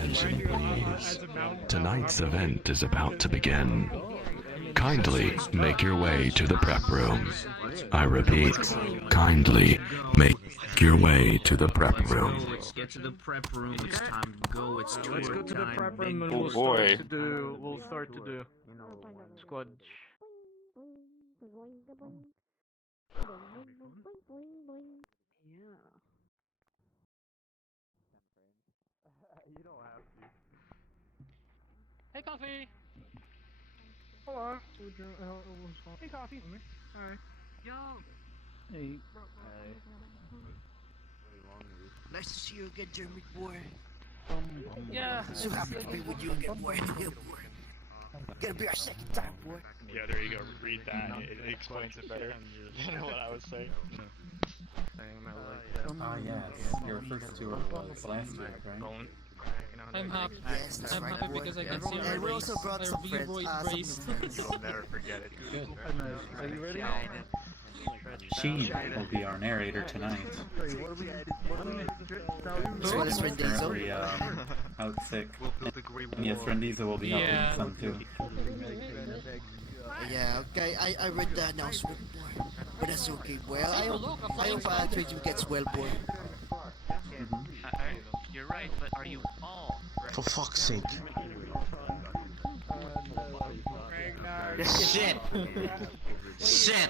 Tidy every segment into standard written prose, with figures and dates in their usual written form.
attention, please. Tonight's event is about to begin. Kindly make your way to the prep room. I repeat, kindly make your way to the prep room. Let's get to the prep room. It's time to go. It's tour Let's go to the time. prep room and Oh we'll boy. start to do squad. You don't have to. Hey, coffee. Hello. Hey, coffee. Hi. Yo. Hey. Nice to see you again, Jeremy boy. Yeah. So happy to be with you again, boy. Boy. Gonna be our second time, boy. Yeah, there you go. Read that. It explains it better than what I was saying. Yes. Your first tour was last year, right? I'm happy. Yes, that's I'm right, happy boy. because I can see our And we also race, brought our some friends. V-Roid Some race. new friends. You'll never forget it. Good. Are you ready? She will be our narrator tonight. As well as friend Dazo. Currently out sick. And yes, Rendiza will be helping some too. Yeah, okay. I read the announcement, boy. But that's okay, boy. I hope Trajan gets well, boy. You're right, but are you all right? For fuck's sake. Shit! Shit!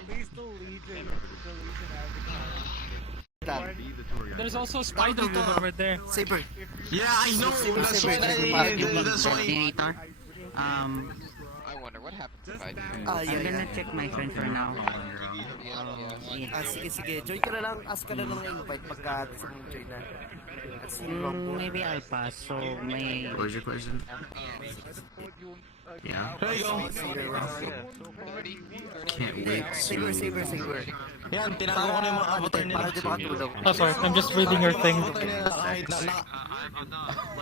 There's also Spider over there. Saber. Yeah, I know. That's why that's why. I wonder what happens if I do. I'm gonna check my friend for now. Sige. Join ka na lang. Ask ka na lang ng invite pagka sa mong join na. Maybe I'll pass. So may. What was your question? Yeah. There you go. Can't wait to... Saber. Yan, tinago ko na yung mga avatar nila. Para di makatulog. Oh, sorry. I'm just reading your thing. Nakahide na.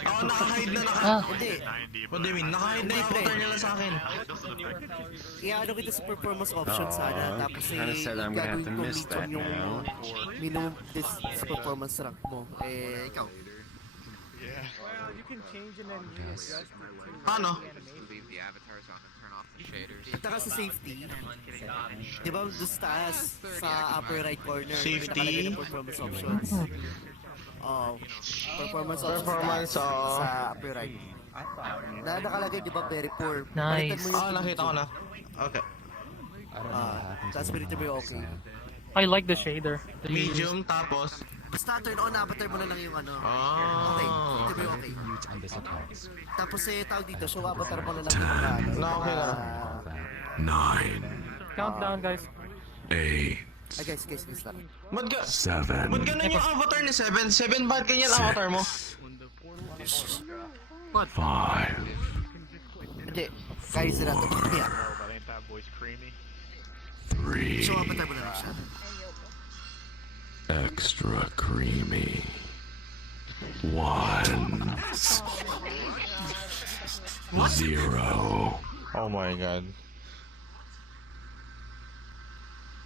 Oo, nakahide na. Hindi. What do you mean? Nakahide na yung avatar nila sa akin. Ano kita sa performance options sana. Tapos gagawin ko minsan yung minimum sa performance rank mo. Ikaw. Well, you can change and then readjust it to Paano? Leave the avatars on and turn off the shaders. At saka sa safety, di ba doon sa taas, sa upper right corner, Safety? nakalagay na performance options. Performance options sa upper right. Nakalagay, di ba, very poor. Nice. Nakita ko na. Okay. Tapos pinito mo yung okay. I like the shader. Medium, tapos... Basta turn on, avatar mo na lang yung ano. Okay, pinito mo yung okay. Tapos tawag dito, show avatar mo na lang yung ano. Okay na. 9, Countdown, guys. 8, Guys, na. Ba't 7, ganun yung avatar ni 7? 7, ba't ganyan ang avatar mo? 5, Hindi, kahit sila ito. Yeah. But ain't that voice creamy? 3, Show avatar mo na lang siya. extra creamy. 1, 0. Oh my god.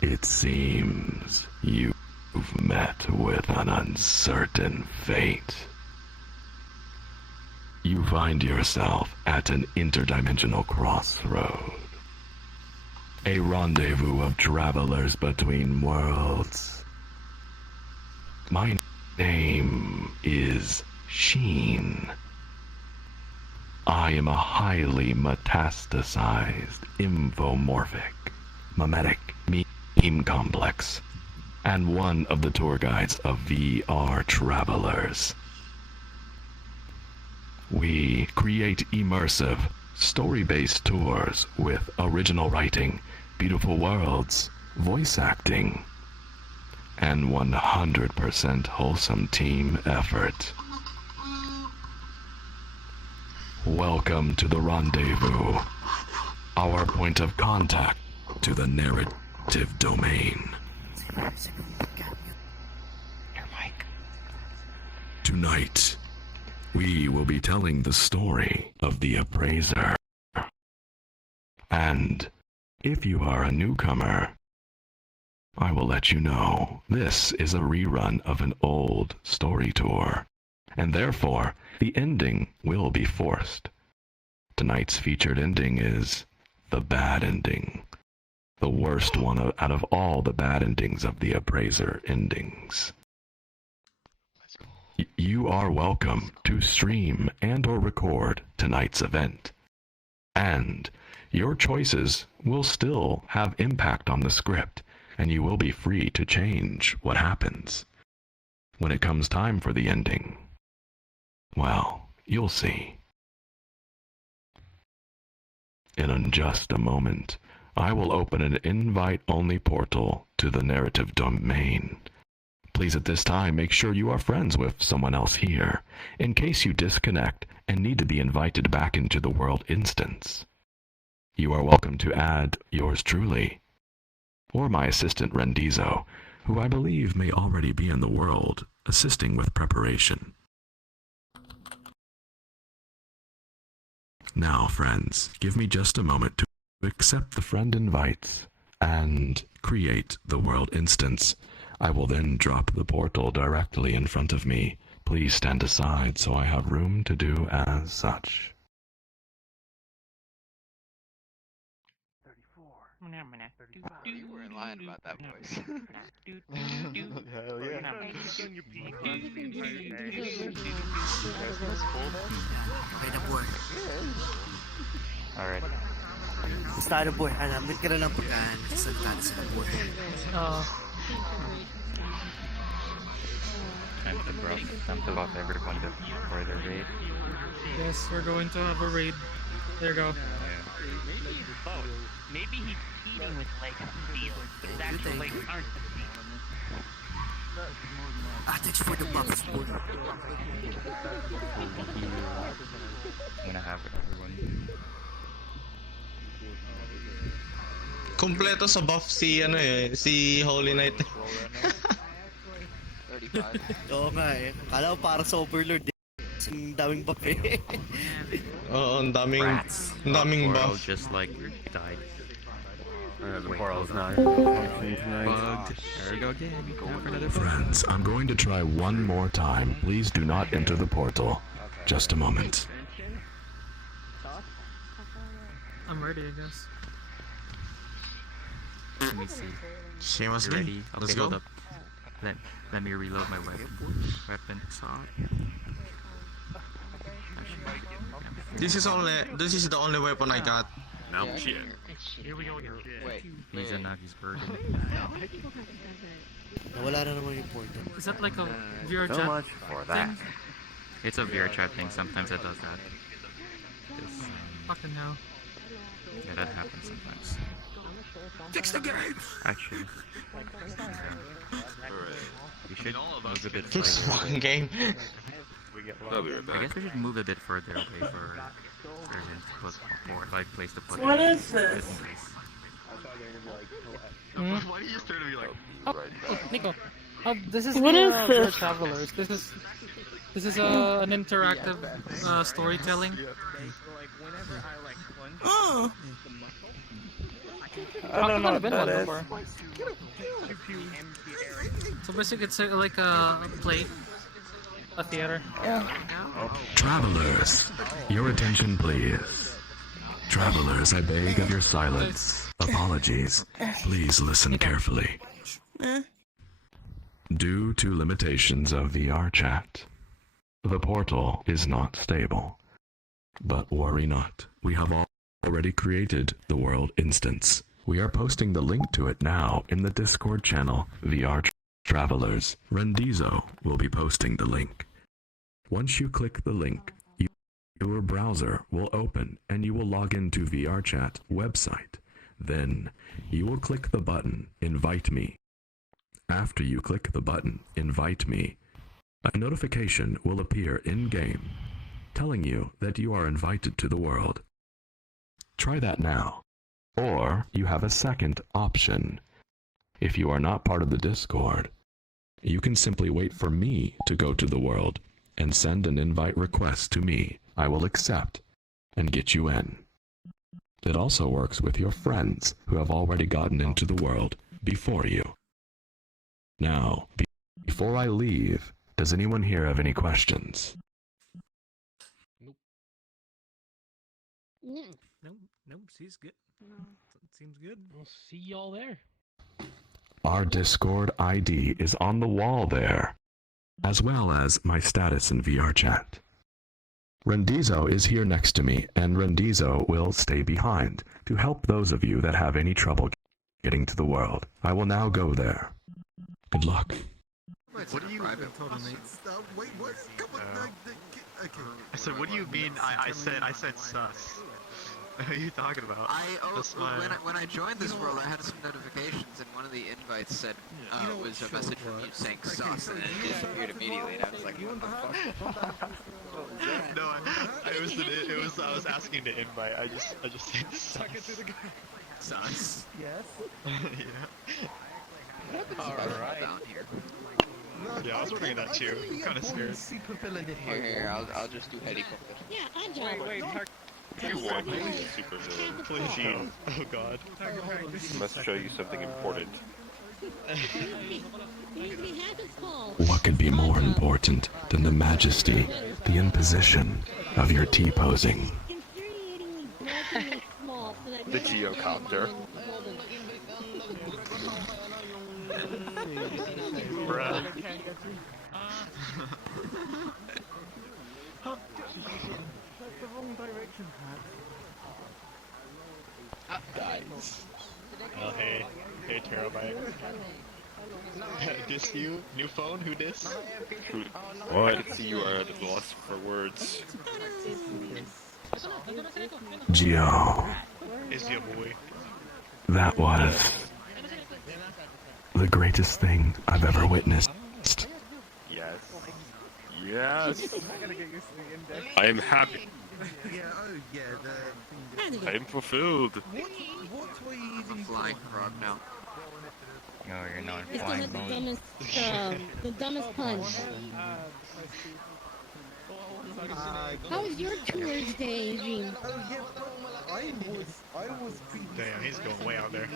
It seems you've met with an uncertain fate. You find yourself at an interdimensional crossroad. A rendezvous of travelers between worlds. My name is Sheen. I am a highly metastasized, infomorphic, mimetic meme complex, and one of the tour guides of VRTravellers. We create immersive, story-based tours with original writing, beautiful worlds, voice acting, and 100% wholesome team effort. Welcome to the rendezvous, our point of contact to the narrative domain. Tonight, we will be telling the story of the Appraiser. And if you are a newcomer, I will let you know this is a rerun of an old story tour and therefore the ending will be forced. Tonight's featured ending is the bad ending. The worst one out of all the bad endings of the Appraiser endings. You are welcome to stream and or record tonight's event. And your choices will still have impact on the script, and you will be free to change what happens. When it comes time for the ending, well, you'll see. In just a moment, I will open an invite-only portal to the narrative domain. Please at this time make sure you are friends with someone else here, in case you disconnect and need to be invited back into the world instance. You are welcome to add yours truly, or my assistant Rendizo, who I believe may already be in the world, assisting with preparation. Now, friends, give me just a moment to accept the friend invites and create the world instance. I will then drop the portal directly in front of me. Please stand aside so I have room to do as such. You weren't lying about that voice. Hell yeah. Okay na, boy. Alright. Basta na, boy. Hanapin ka na lang pagkaan. Salita na sila, boy. Time to lock everyone for the raid. Yes, we're going to have a raid. There you go. Oh, maybe he's cheating with like these actual like aren't. Thanks for the buffs, boy. I'm gonna have everyone. Kompleto sa buff si si Holy Knight. 35. Oo nga eh. Kala ko para sa Overlord eh. Ang daming buff eh. Oo, ang daming buff. Just like died. The portal's not Bugged. There we go again. Now for another bug. Friends, I'm going to try one more time. Please do not enter the portal. Just a moment. I'm ready, I guess. Let me see. Same as You me. ready? Okay, Let's hold go. up. Let me reload my weapon. This is the only weapon I got. Now shit. Here we go again. Wait. He's a Nagi's burden. Nawala na naman yung portal. Is that like a VR So chat much for that. thing? It's a VR chat thing. Sometimes it does that. This, Fucking hell. yeah, that happens sometimes. Fix the game. Actually, we should move a bit Fix the further fucking away. game. I guess we should move a bit further away for him to put or like place to put. What is this? Why do you just turn to me like? Oh, Nico. This is What is this? VRTravellers. This is an interactive storytelling. Oh. I don't know what that is. So basically, it's like a play, a theater. Yeah. Travelers, your attention please. Travelers, I beg of your silence. Apologies. Please listen carefully. Due to limitations of VR chat, the portal is not stable. But worry not, we have already created the world instance. We are posting the link to it now in the Discord channel, VRTravellers. Rendizo will be posting the link. Once you click the link, your browser will open and you will log into VRChat website. Then, you will click the button, Invite Me. After you click the button, Invite Me, a notification will appear in-game telling you that you are invited to the world. Try that now. Or you have a second option. If you are not part of the Discord, you can simply wait for me to go to the world and send an invite request to me. I will accept and get you in. It also works with your friends who have already gotten into the world before you. Now, before I leave, Does anyone here have any questions? Nope, she's good. Seems good. We'll see y'all there. Our Discord ID is on the wall there, as well as my status in VR chat. Rendizo is here next to me, and Rendizo will stay behind to help those of you that have any trouble getting to the world. I will now go there. Good luck. What do you... Wait, what? Come on, okay. So what do you mean I said sus? What are you talking about? When I joined this world, I had some notifications, and one of the invites said was a message from you saying sus, and it disappeared immediately. And I was like, what the fuck? No, I was asking to invite. I just said sus. Sus. Yes. Yeah. Alright. Down here. Yeah, I was wondering that too. I'm kind of scared. Here, I'll just do helicopter. Yeah, I joined. Wait. You want to be a supervillain. Please. Oh god. Must show you something important. What could be more important than the majesty, the imposition of your T-posing? The geocopter. Bruh. That's the wrong direction, Guys. Oh, hey, Terabyte. Diss you? New phone? Who diss? What? I see you are at a loss for words. Geo, Is your boy. that was the greatest thing I've ever witnessed. Yes. Yes. I am happy. I am fulfilled. What were you using? Flying frog now. No, you're not It's flying the mode. dumbest punch. How was your tour's day, Jean? I was Damn, he's going way out there.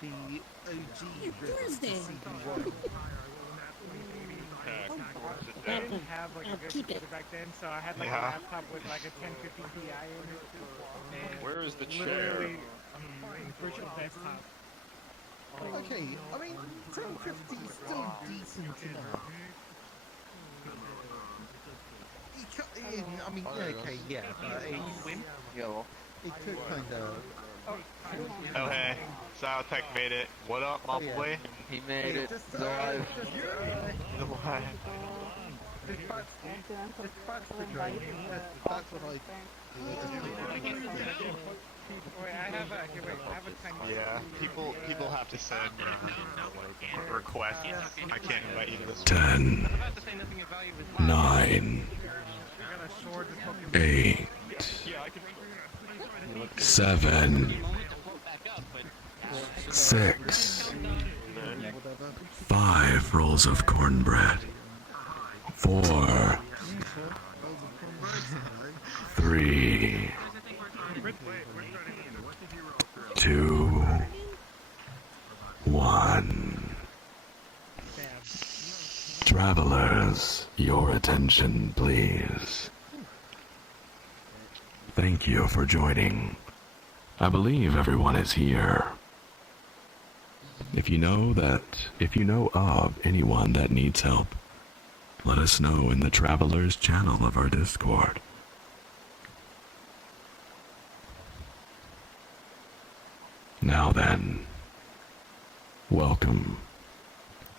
the OG. Tour's day. Have like a good Keep it. computer back then, so I had like a laptop with like a 1050 Ti in it. And Where is the chair? literally, virtual desktop. Okay, I mean, 1050 is still decent enough. I mean, okay, yeah, but Yo. it took kind of... Oh hey, Saltech made it. What up, my boy? He made it. Just, Alive. Alive. That's what I... Wait, I have a tiny... Yeah, people have to send requests. I can't invite you to this. 10, I'm about to say nothing of value is 9, I got a sword with Pokemon. 8, 7, 6, 5 rolls of cornbread, 4, 3, 2, 1. Travelers, your attention, please. Thank you for joining. I believe everyone is here. If you know of anyone that needs help, let us know in the Travelers channel of our Discord. Now then, welcome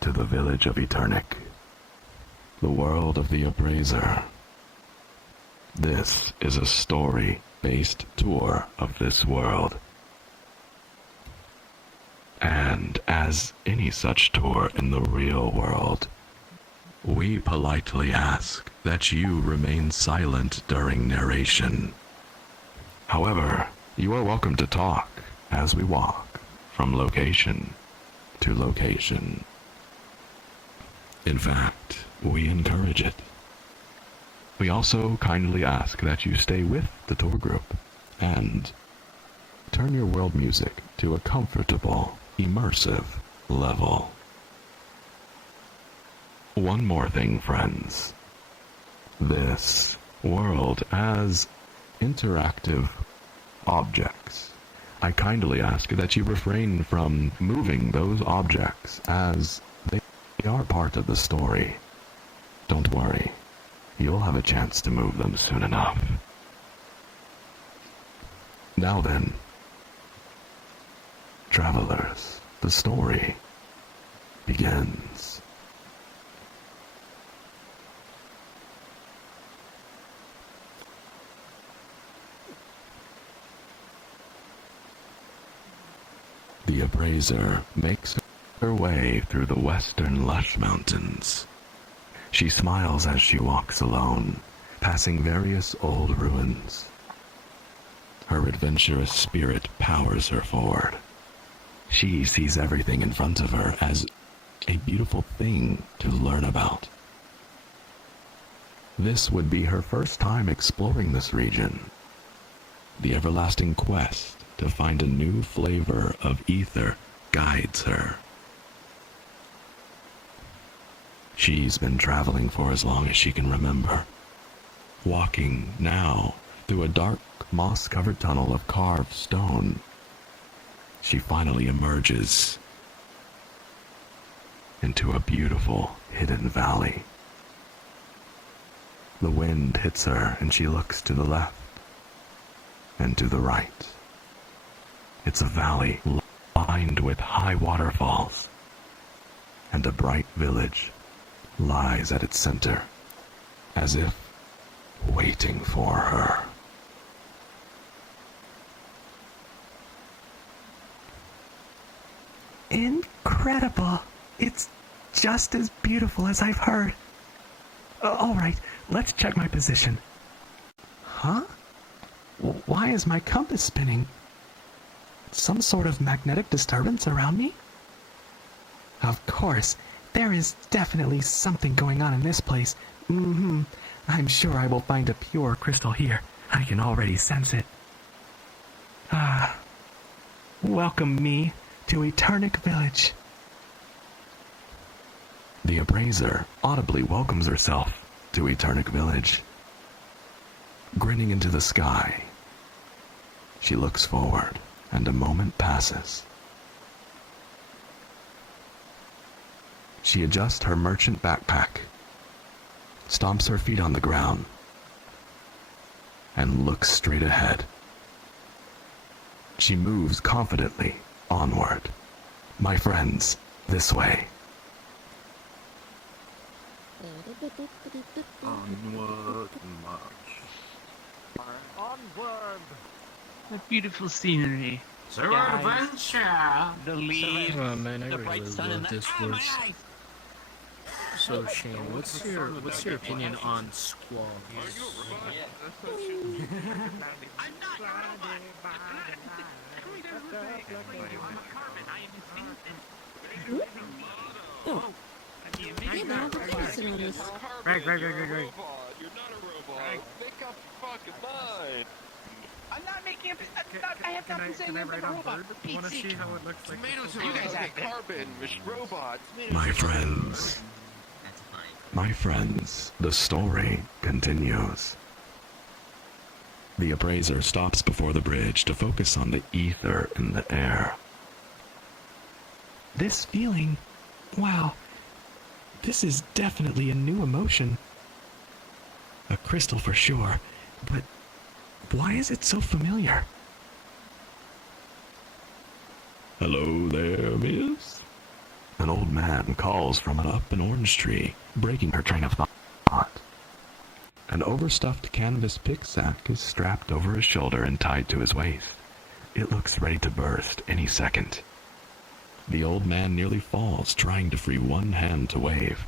to the village of Eternic, the world of the Appraiser. This is a story-based tour of this world. And as any such tour in the real world, we politely ask that you remain silent during narration. However, you are welcome to talk as we walk from location to location. In fact, we encourage it. We also kindly ask that you stay with the tour group and turn your world music to a comfortable, immersive level. One more thing, friends. This world as interactive objects. I kindly ask that you refrain from moving those objects as they are part of the story. Don't worry, you'll have a chance to move them soon enough. Now then, travelers, the story begins. The Appraiser makes her way through the western lush mountains. She smiles as she walks alone, passing various old ruins. Her adventurous spirit powers her forward. She sees everything in front of her as a beautiful thing to learn about. This would be her first time exploring this region. The everlasting quest to find a new flavor of ether guides her. She's been traveling for as long as she can remember, walking now through a dark, moss-covered tunnel of carved stone. She finally emerges into a beautiful, hidden valley. The wind hits her and she looks to the left and to the right. It's a valley lined with high waterfalls, and a bright village lies at its center, as if waiting for her. Incredible! It's just as beautiful as I've heard. Alright, let's check my position. Huh? Why is my compass spinning? Some sort of magnetic disturbance around me? Of course, there is definitely something going on in this place. I'm sure I will find a pure crystal here. I can already sense it. Welcome me to Eternic Village. The Appraiser audibly welcomes herself to Eternic Village. Grinning into the sky, she looks forward, and a moment passes. She adjusts her merchant backpack, stomps her feet on the ground, and looks straight ahead. She moves confidently onward. My friends, this way. Onward march. Onward! The beautiful scenery. Sir Adventure! The leaves, Oh man, I the really bright sun, and love this the horse. So Shane, what's your opinion on squalls? Right. You're not a robot. Make up fucking mind. I'm not making I have not been saying anything about robot. I want to see how it looks like. Tomatoes are like carbon, robots. My friends, the story continues. The Appraiser stops before the bridge to focus on the ether in the air. This feeling, wow, this is definitely a new emotion. A crystal for sure, but why is it so familiar? Hello there, miss? An old man calls from up an orange tree, breaking her train of thought. An overstuffed canvas pick-sack is strapped over his shoulder and tied to his waist. It looks ready to burst any second. The old man nearly falls, trying to free one hand to wave.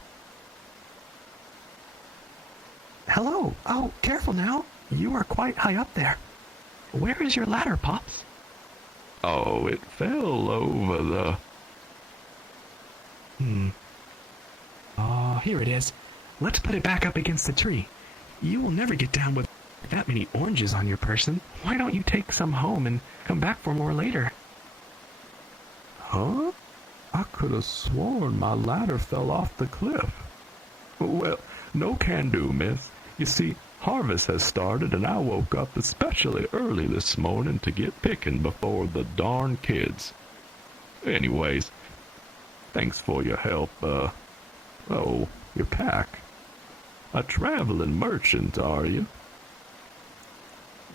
Hello! Oh, careful now! You are quite high up there. Where is your ladder, Pops? Oh, it fell over the... Here it is. Let's put it back up against the tree. You will never get down with that many oranges on your person. Why don't you take some home and come back for more later? Huh? I could have sworn my ladder fell off the cliff. Well, no can do, miss. You see, harvest has started, and I woke up especially early this morning to get picking before the darn kids. Anyways, thanks for your help, your pack. A traveling merchant, are you?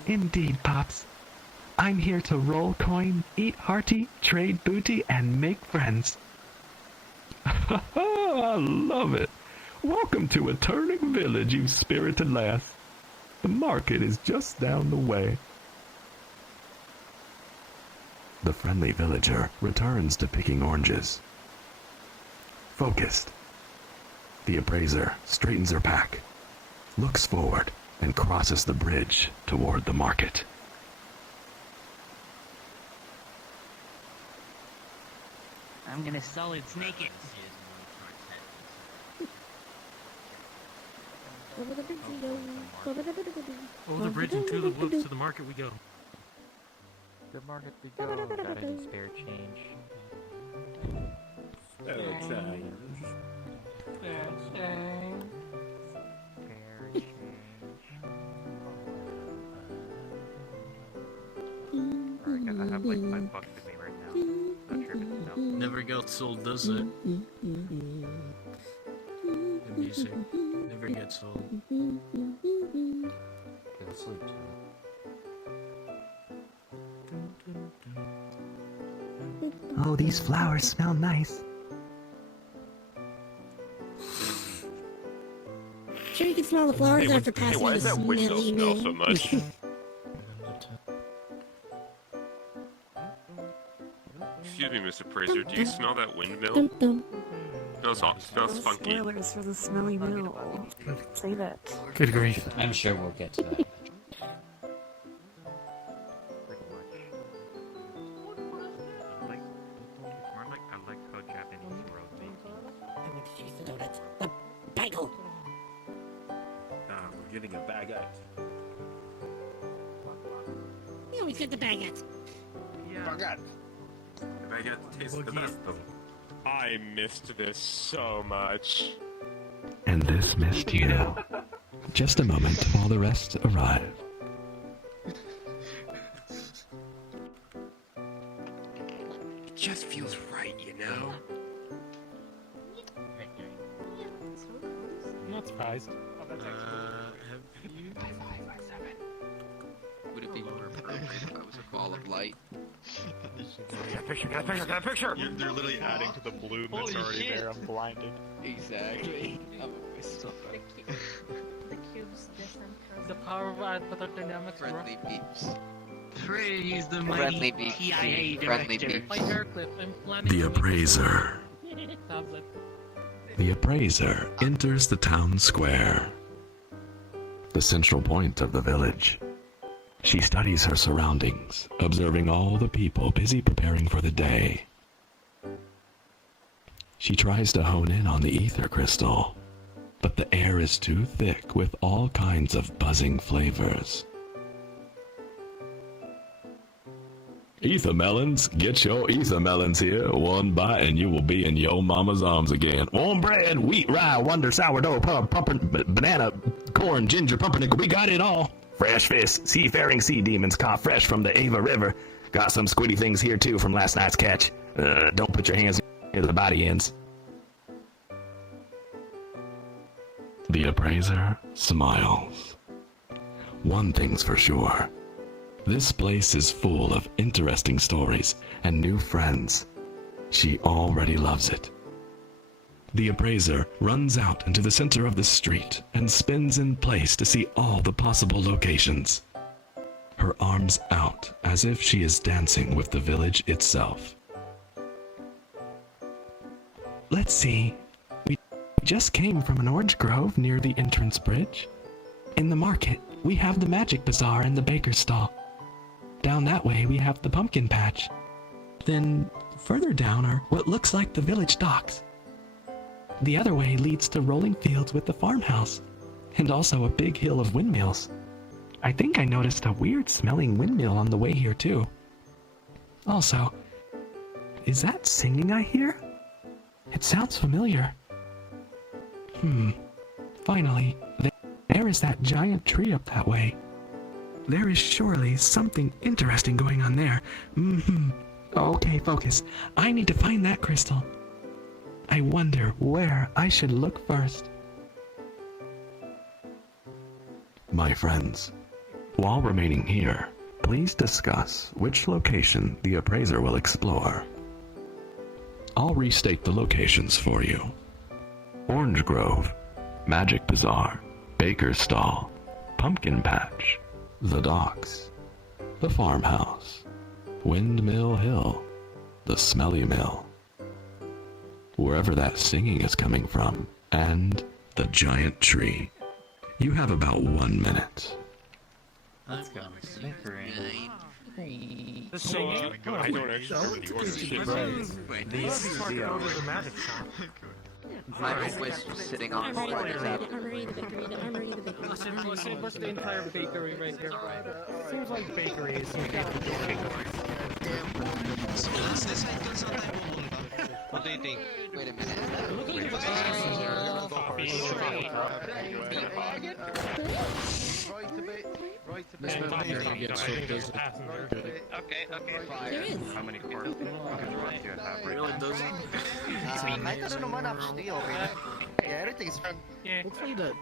Indeed, Pops. I'm here to roll coin, eat hearty, trade booty, and make friends. I love it. Welcome to a turning village, you spirited lass. The market is just down the way. The friendly villager returns to picking oranges. Focused. The appraiser straightens her pack, looks forward, and crosses the bridge toward the market. I'm gonna solid snake it. Over the bridge and to the whoops to the market we go. The market we go. Got any spare change? Spare change. Alright, I have like $5 with me right now. Not sure if it's enough. Never gets sold, does it? The music never gets old. Go to sleep too. Oh, these flowers smell nice. Sure you can smell the flowers after passing why the does that window smelly smell man. so much? Excuse me, Mr. Appraiser, do you smell that windmill? Smells funky. Spoilers for the smelly mill. Say that. Good grief. I'm sure we'll get to that. I like how Japanese road The bagel. We're getting a baguette. You always get the baguette. Baguette. The baguette tastes the best though. I missed this so much. And this missed you. Just a moment while the rest arrive. It just feels right, you know? I'm not surprised. Have you? Would it be more appropriate if I was a ball of light? Got a picture! They're literally adding to the bloom that's already there. I'm blinded. Exactly. I'm always so The cube's different from The power of dynamics, bro. friendly beeps. Praise the Friendly mighty beeps. TIA Friendly director. beeps. My hair clip, I'm planning The to make appraiser. a tablet. The appraiser enters the town square, the central point of the village. She studies her surroundings, observing all the people busy preparing for the day. She tries to hone in on the ether crystal, but the air is too thick with all kinds of buzzing flavors. Ether melons, get your ether melons here. One bite and you will be in your mama's arms again. Warm bread, wheat, rye, wonder, sourdough, banana, corn, ginger, pumpernickel, we got it all. Fresh fish, seafaring sea demons caught fresh from the Ava River. Got some squiddy things here too from last night's catch. Don't put your hands near the body ends. The appraiser smiles. One thing's for sure. This place is full of interesting stories and new friends. She already loves it. The appraiser runs out into the center of the street and spins in place to see all the possible locations. Her arms out as if she is dancing with the village itself. Let's see. We just came from an orange grove near the entrance bridge. In the market, we have the magic bazaar and the baker's stall. Down that way, we have the pumpkin patch. Then, further down are what looks like the village docks. The other way leads to rolling fields with the farmhouse, and also a big hill of windmills. I think I noticed a weird-smelling windmill on the way here, too. Also, is that singing I hear? It sounds familiar. Finally, there is that giant tree up that way. There is surely something interesting going on there. Okay, focus. I need to find that crystal. I wonder where I should look first. My friends, while remaining here, please discuss which location the appraiser will explore. I'll restate the locations for you. Orange Grove, Magic Bazaar, Baker's Stall, Pumpkin Patch, the Docks, the Farmhouse, Windmill Hill, the Smelly Mill, wherever that singing is coming from, and the giant tree. You have about 1 minute. Let's go. Snickering. The singing? I don't actually the magic shop. I'm always sitting on the What's the entire bakery right here? Seems like bakeries. What do you think? Wait a minute. Okay, How many cars do you have right Really doesn't. Kahit ano naman actually, okay. Yeah, everything is fine. Hopefully that.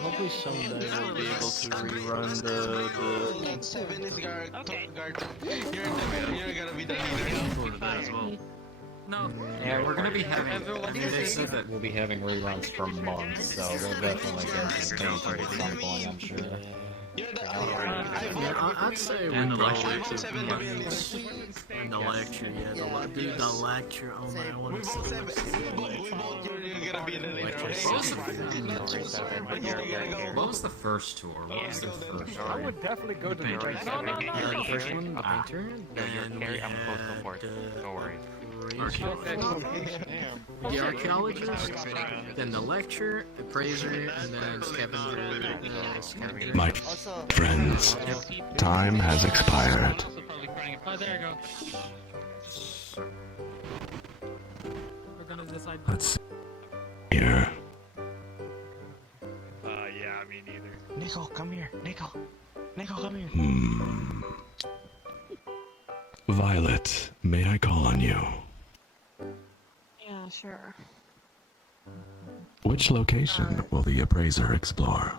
Hopefully someday we'll be able to rerun the. Gate 7 is guard. You're gonna be the leader. as well. No. Yeah, we're gonna be having. They said that we'll be having reruns for months, so we'll definitely get this painted at some point, I'm sure. I'd say And the lecture. And the lecture, yeah. The lecture. Oh man, I want to see You're gonna be in the leader. What was the first tour? What was the first I would definitely go to the right side. the first one, the painter. Then we had Don't worry. the archaeologist, then the lecture, appraiser, and then scavenger. My friends, time has expired. Oh, there you go. We're gonna decide. Let's see here. Yeah, me neither. Nico, come here. Nico, come here. Violet, may I call on you? Yeah, sure. Which location will the appraiser explore?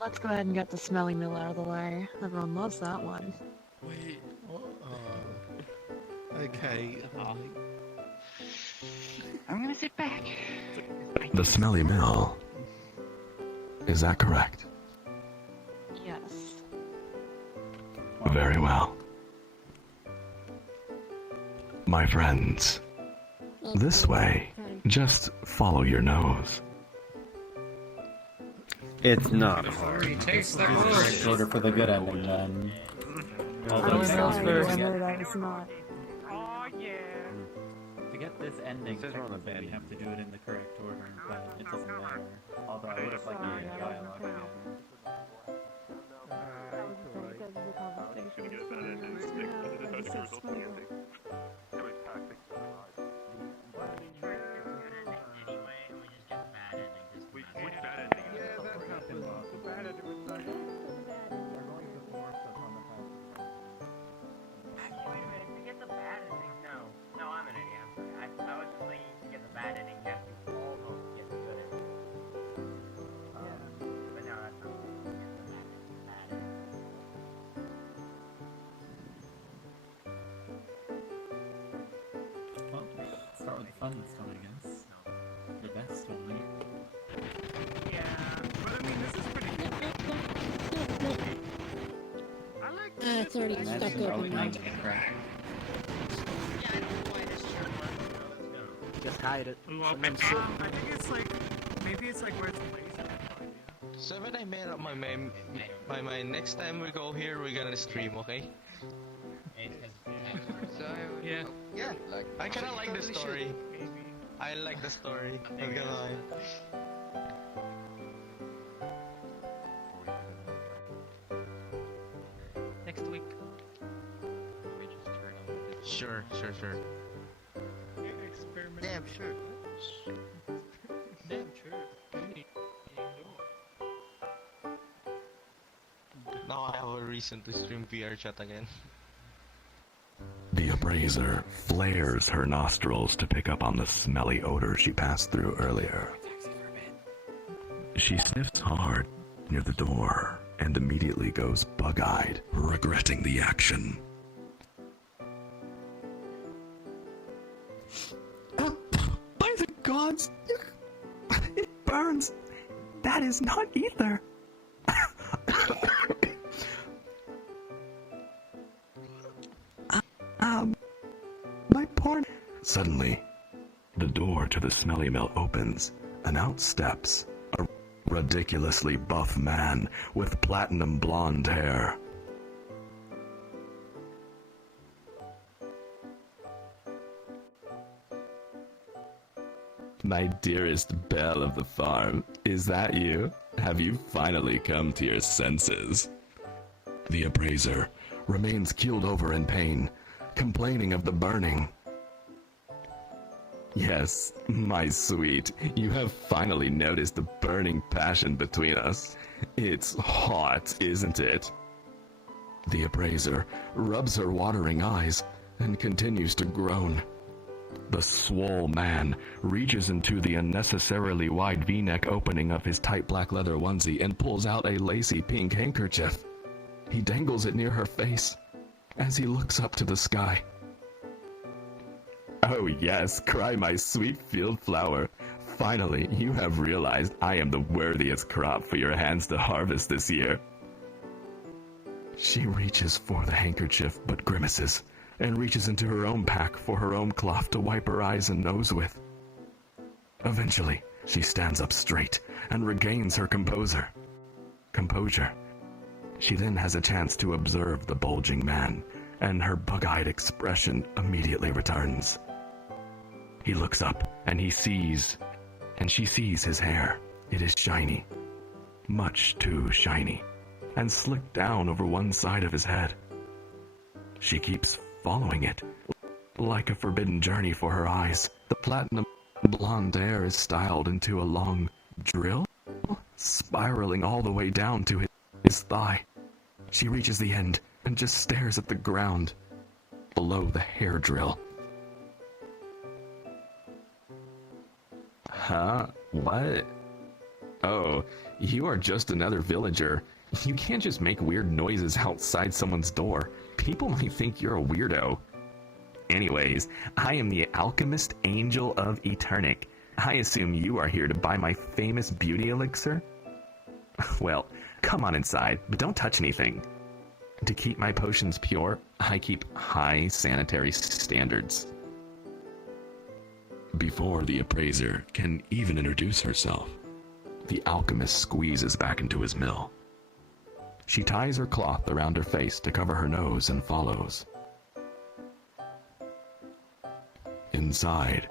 Let's go ahead and get the smelly mill out of the way. Everyone loves that one. Wait. Okay. I'm gonna sit back. The Smelly Mill. Is that correct? Yes. Very well. My friends, this way. Just follow your nose. It's not hard. Takes the Order for the good ending then. I'm sorry, remember that was not. Oh yeah. To get this ending, technically we have to do it in the correct order, but it doesn't matter. Although I would have liked the dialogue again. Well, start with the funnest one, I guess. The best one. Yeah, but I mean, this is pretty good. I like It's already stuck open now. Just hide it. I think it's like, maybe it's like where it's laser. 7, I made up my mind. Next time we go here, we're gonna stream, okay? Yeah. Yeah. I kinda like the story. I like the story. Not gonna lie. Next week. Sure. Experiment. Damn sure. Damn true. Now I have a reason to stream VR chat again. The appraiser flares her nostrils to pick up on the smelly odor she passed through earlier. She sniffs hard near the door and immediately goes bug-eyed, regretting the action. By the gods, it burns. That is not ether. My poor... Suddenly, the door to the smelly mill opens, and out steps a ridiculously buff man with platinum blonde hair. My dearest belle of the farm, is that you? Have you finally come to your senses? The appraiser remains keeled over in pain, complaining of the burning. Yes, my sweet, you have finally noticed the burning passion between us. It's hot, isn't it? The appraiser rubs her watering eyes and continues to groan. The swole man reaches into the unnecessarily wide V-neck opening of his tight black leather onesie and pulls out a lacy pink handkerchief. He dangles it near her face as he looks up to the sky. Oh yes, cry my sweet field flower. Finally, you have realized I am the worthiest crop for your hands to harvest this year. She reaches for the handkerchief but grimaces and reaches into her own pack for her own cloth to wipe her eyes and nose with. Eventually, she stands up straight and regains her composure. She then has a chance to observe the bulging man, and her bug-eyed expression immediately returns. He looks up, and she sees his hair. It is shiny, much too shiny, and slicked down over one side of his head. She keeps following it, like a forbidden journey for her eyes. The platinum blonde hair is styled into a long drill, spiraling all the way down to his thigh. She reaches the end and just stares at the ground below the hair drill. Huh? What? Oh, you are just another villager. You can't just make weird noises outside someone's door. People might think you're a weirdo. Anyways, I am the alchemist angel of Eternic. I assume you are here to buy my famous beauty elixir? Well, come on inside, but don't touch anything. To keep my potions pure, I keep high sanitary standards. Before the appraiser can even introduce herself, the alchemist squeezes back into his mill. She ties her cloth around her face to cover her nose and follows. Inside,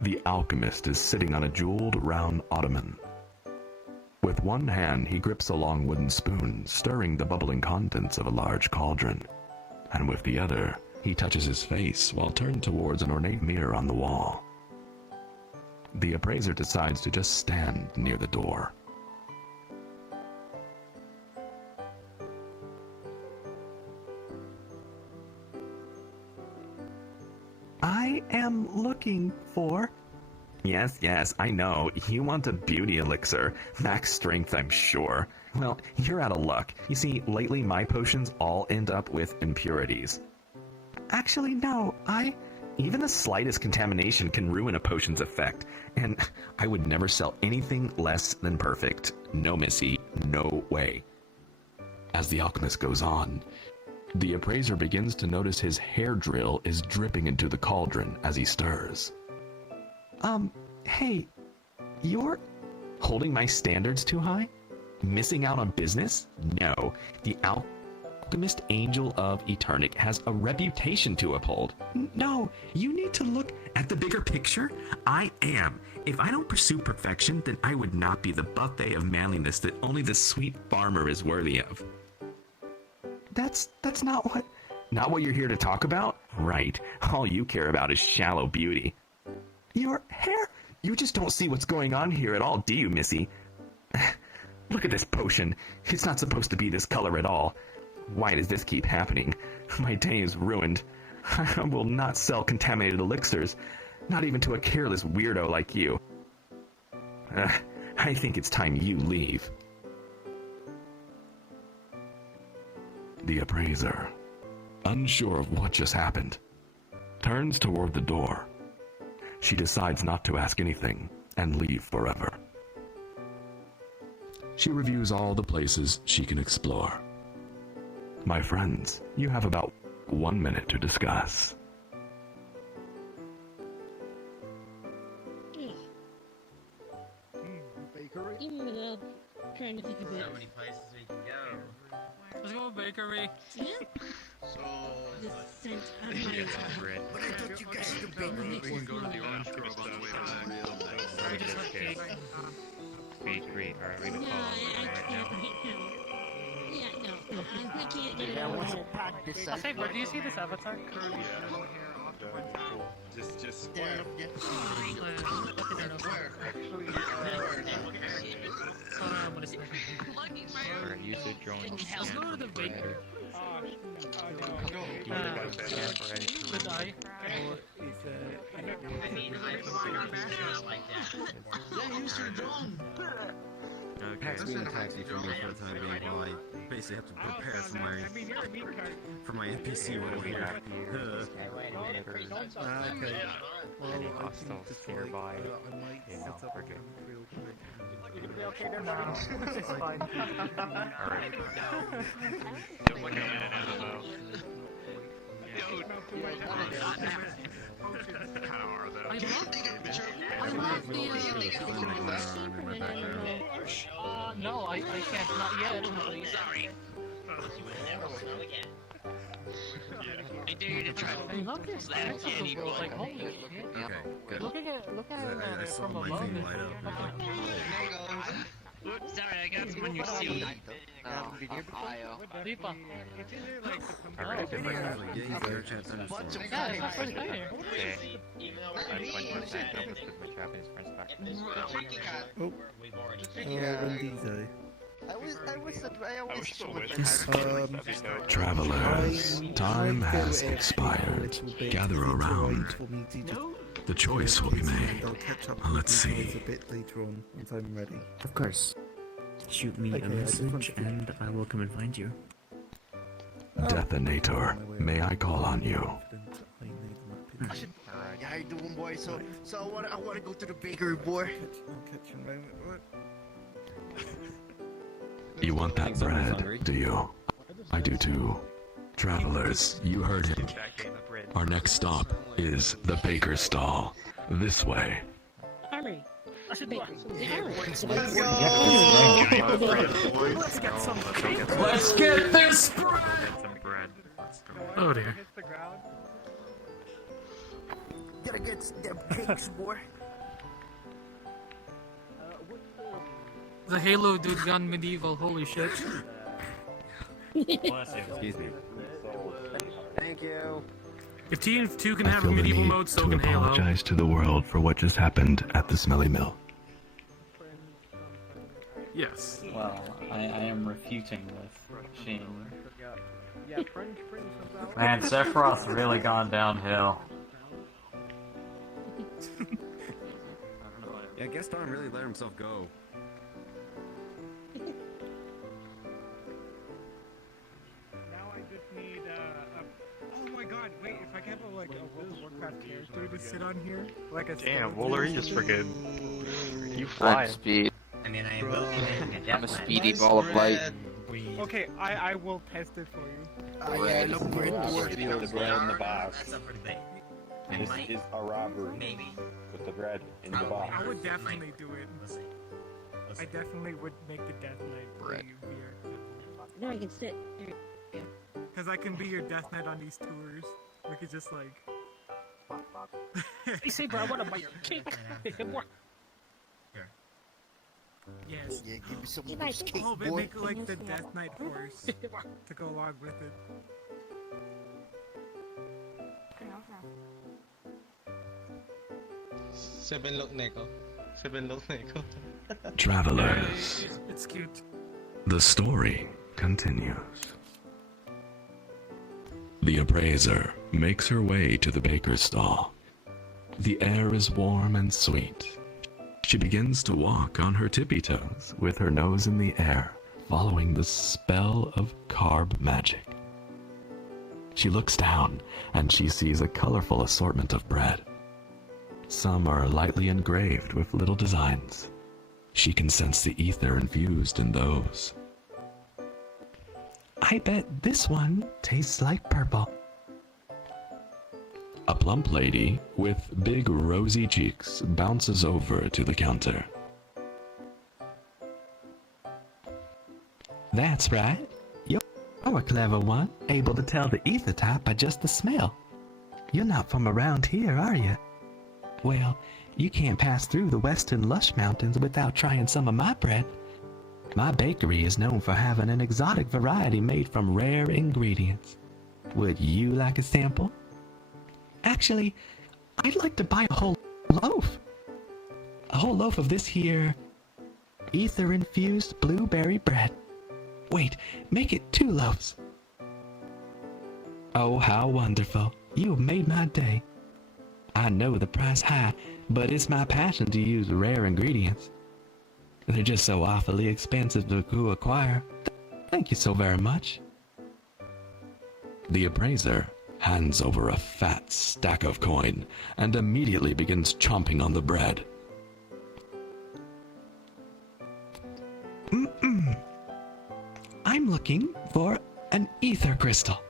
the alchemist is sitting on a jeweled round ottoman. With one hand, he grips a long wooden spoon, stirring the bubbling contents of a large cauldron, and with the other, he touches his face while turned towards an ornate mirror on the wall. The appraiser decides to just stand near the door. I am looking for... Yes, I know. You want a beauty elixir. Max strength, I'm sure. Well, you're out of luck. You see, lately my potions all end up with impurities. Actually, no, Even the slightest contamination can ruin a potion's effect, and I would never sell anything less than perfect. No, missy, no way. As the alchemist goes on, the appraiser begins to notice his hair drill is dripping into the cauldron as he stirs. Hey, you're... Holding my standards too high? Missing out on business? No, the alchemist angel of Eternic has a reputation to uphold. No, you need to look at the bigger picture. I am. If I don't pursue perfection, then I would not be the buffet of manliness that only the sweet farmer is worthy of. That's not what... Not what you're here to talk about? Right. All you care about is shallow beauty. Your hair... You just don't see what's going on here at all, do you, missy? Look at this potion. It's not supposed to be this color at all. Why does this keep happening? My day is ruined. I will not sell contaminated elixirs, not even to a careless weirdo like you. I think it's time you leave. The appraiser, unsure of what just happened, turns toward the door. She decides not to ask anything and leave forever. She reviews all the places she can explore. My friends, you have about 1 minute to discuss. Bakery? Even without trying to think of it. So many places we can go. Let's go bakery. Yeah? The scent of my bread. But I thought you guys could bake We can go to the orange grove on the way back. We just have cake. Bakery, or are we gonna No, call I it right can't now? right now. Yeah, no. I can't get it That out. was a practice. I'll say, bro, do you see this avatar? Just Alright, use the drone. Let's go to the bakery. Good eye. I mean, I'm like that. Yeah, use your drone. Pax me in a taxi for me for the time being while I basically have to prepare for my NPC role here. Wait a minute. Okay. Any hostiles nearby? You know, we're good. It's fine. Alright. Feels like I'm in an MMO. Kind of are though. I love the no, I can't, not yet. Sorry. I dare you to try to Look at slap anybody. like, holy shit. Okay, good. Look at I it saw from my above. thing light Oops, sorry, I got some on your seat. Lipa. Alright, good up. Getting their chat thunderstorm. Yeah, it's right there. Okay. I'm going to attack him with my trap and his friends back. Oh, I wish the witch had that'd be dope. Travelers, time has expired. Gather around. The choice will be made. Let's see. Of course. Shoot me a message and I will come and find you. Detonator, may I call on you? Yeah, how you doing, boy? So I wanna go to the bakery, boy. You want that bread, do you? I do too. Travelers, you heard him. Our next stop is the baker's stall. This way. Armory. Let's get some Let's get this bread! Get some bread. Let's go. Oh dear. Gotta get them cakes, boy. The Halo dude gone medieval, holy shit. Excuse me. Thank you. If TF2 can I have a feel the medieval need mode, so to can Halo. apologize to the world for what just happened at the Smelly Mill. Yes. Well, I am refuting with Sheen. Man, Sephiroth's really gone downhill. Yeah, Gaston really let himself go. Now I just need oh my god, wait, if I can have a World of Warcraft character to sit on here, like a Damn, Woolery is freaking. You I'm fly. speed. I mean, I am looking at I'm a speedy ball of light. Okay, I will test it for you. Yeah, look great, boy. The bread in the box. That's up for debate. This is a robbery. Maybe. With the bread in the box. I would definitely do it. We'll see. I definitely would make the Death Knight Bread. There I can sit. Because I can be your Death Knight on these tours. We could just like... Hey, Saber, I want to buy your cake. Yes. Yeah, give me some Hey, of I those think cake, Oh, but boy. make like the Death Knight horse to go along with it. Seven look neko. Travelers, It's cute. the story continues. The appraiser makes her way to the baker's stall. The air is warm and sweet. She begins to walk on her tippy toes with her nose in the air, following the spell of carb magic. She looks down and she sees a colorful assortment of bread. Some are lightly engraved with little designs. She can sense the ether infused in those. I bet this one tastes like purple. A plump lady with big rosy cheeks bounces over to the counter. That's right. You're a clever one, able to tell the ether type by just the smell. You're not from around here, are you? Well, you can't pass through the western lush mountains without trying some of my bread. My bakery is known for having an exotic variety made from rare ingredients. Would you like a sample? Actually, I'd like to buy a whole loaf. A whole loaf of this here ether-infused blueberry bread. Wait, make it 2 loaves. Oh, how wonderful. You have made my day. I know the price high, but it's my passion to use rare ingredients. They're just so awfully expensive to acquire. Thank you so very much. The appraiser hands over a fat stack of coin and immediately begins chomping on the bread. I'm looking for an ether crystal.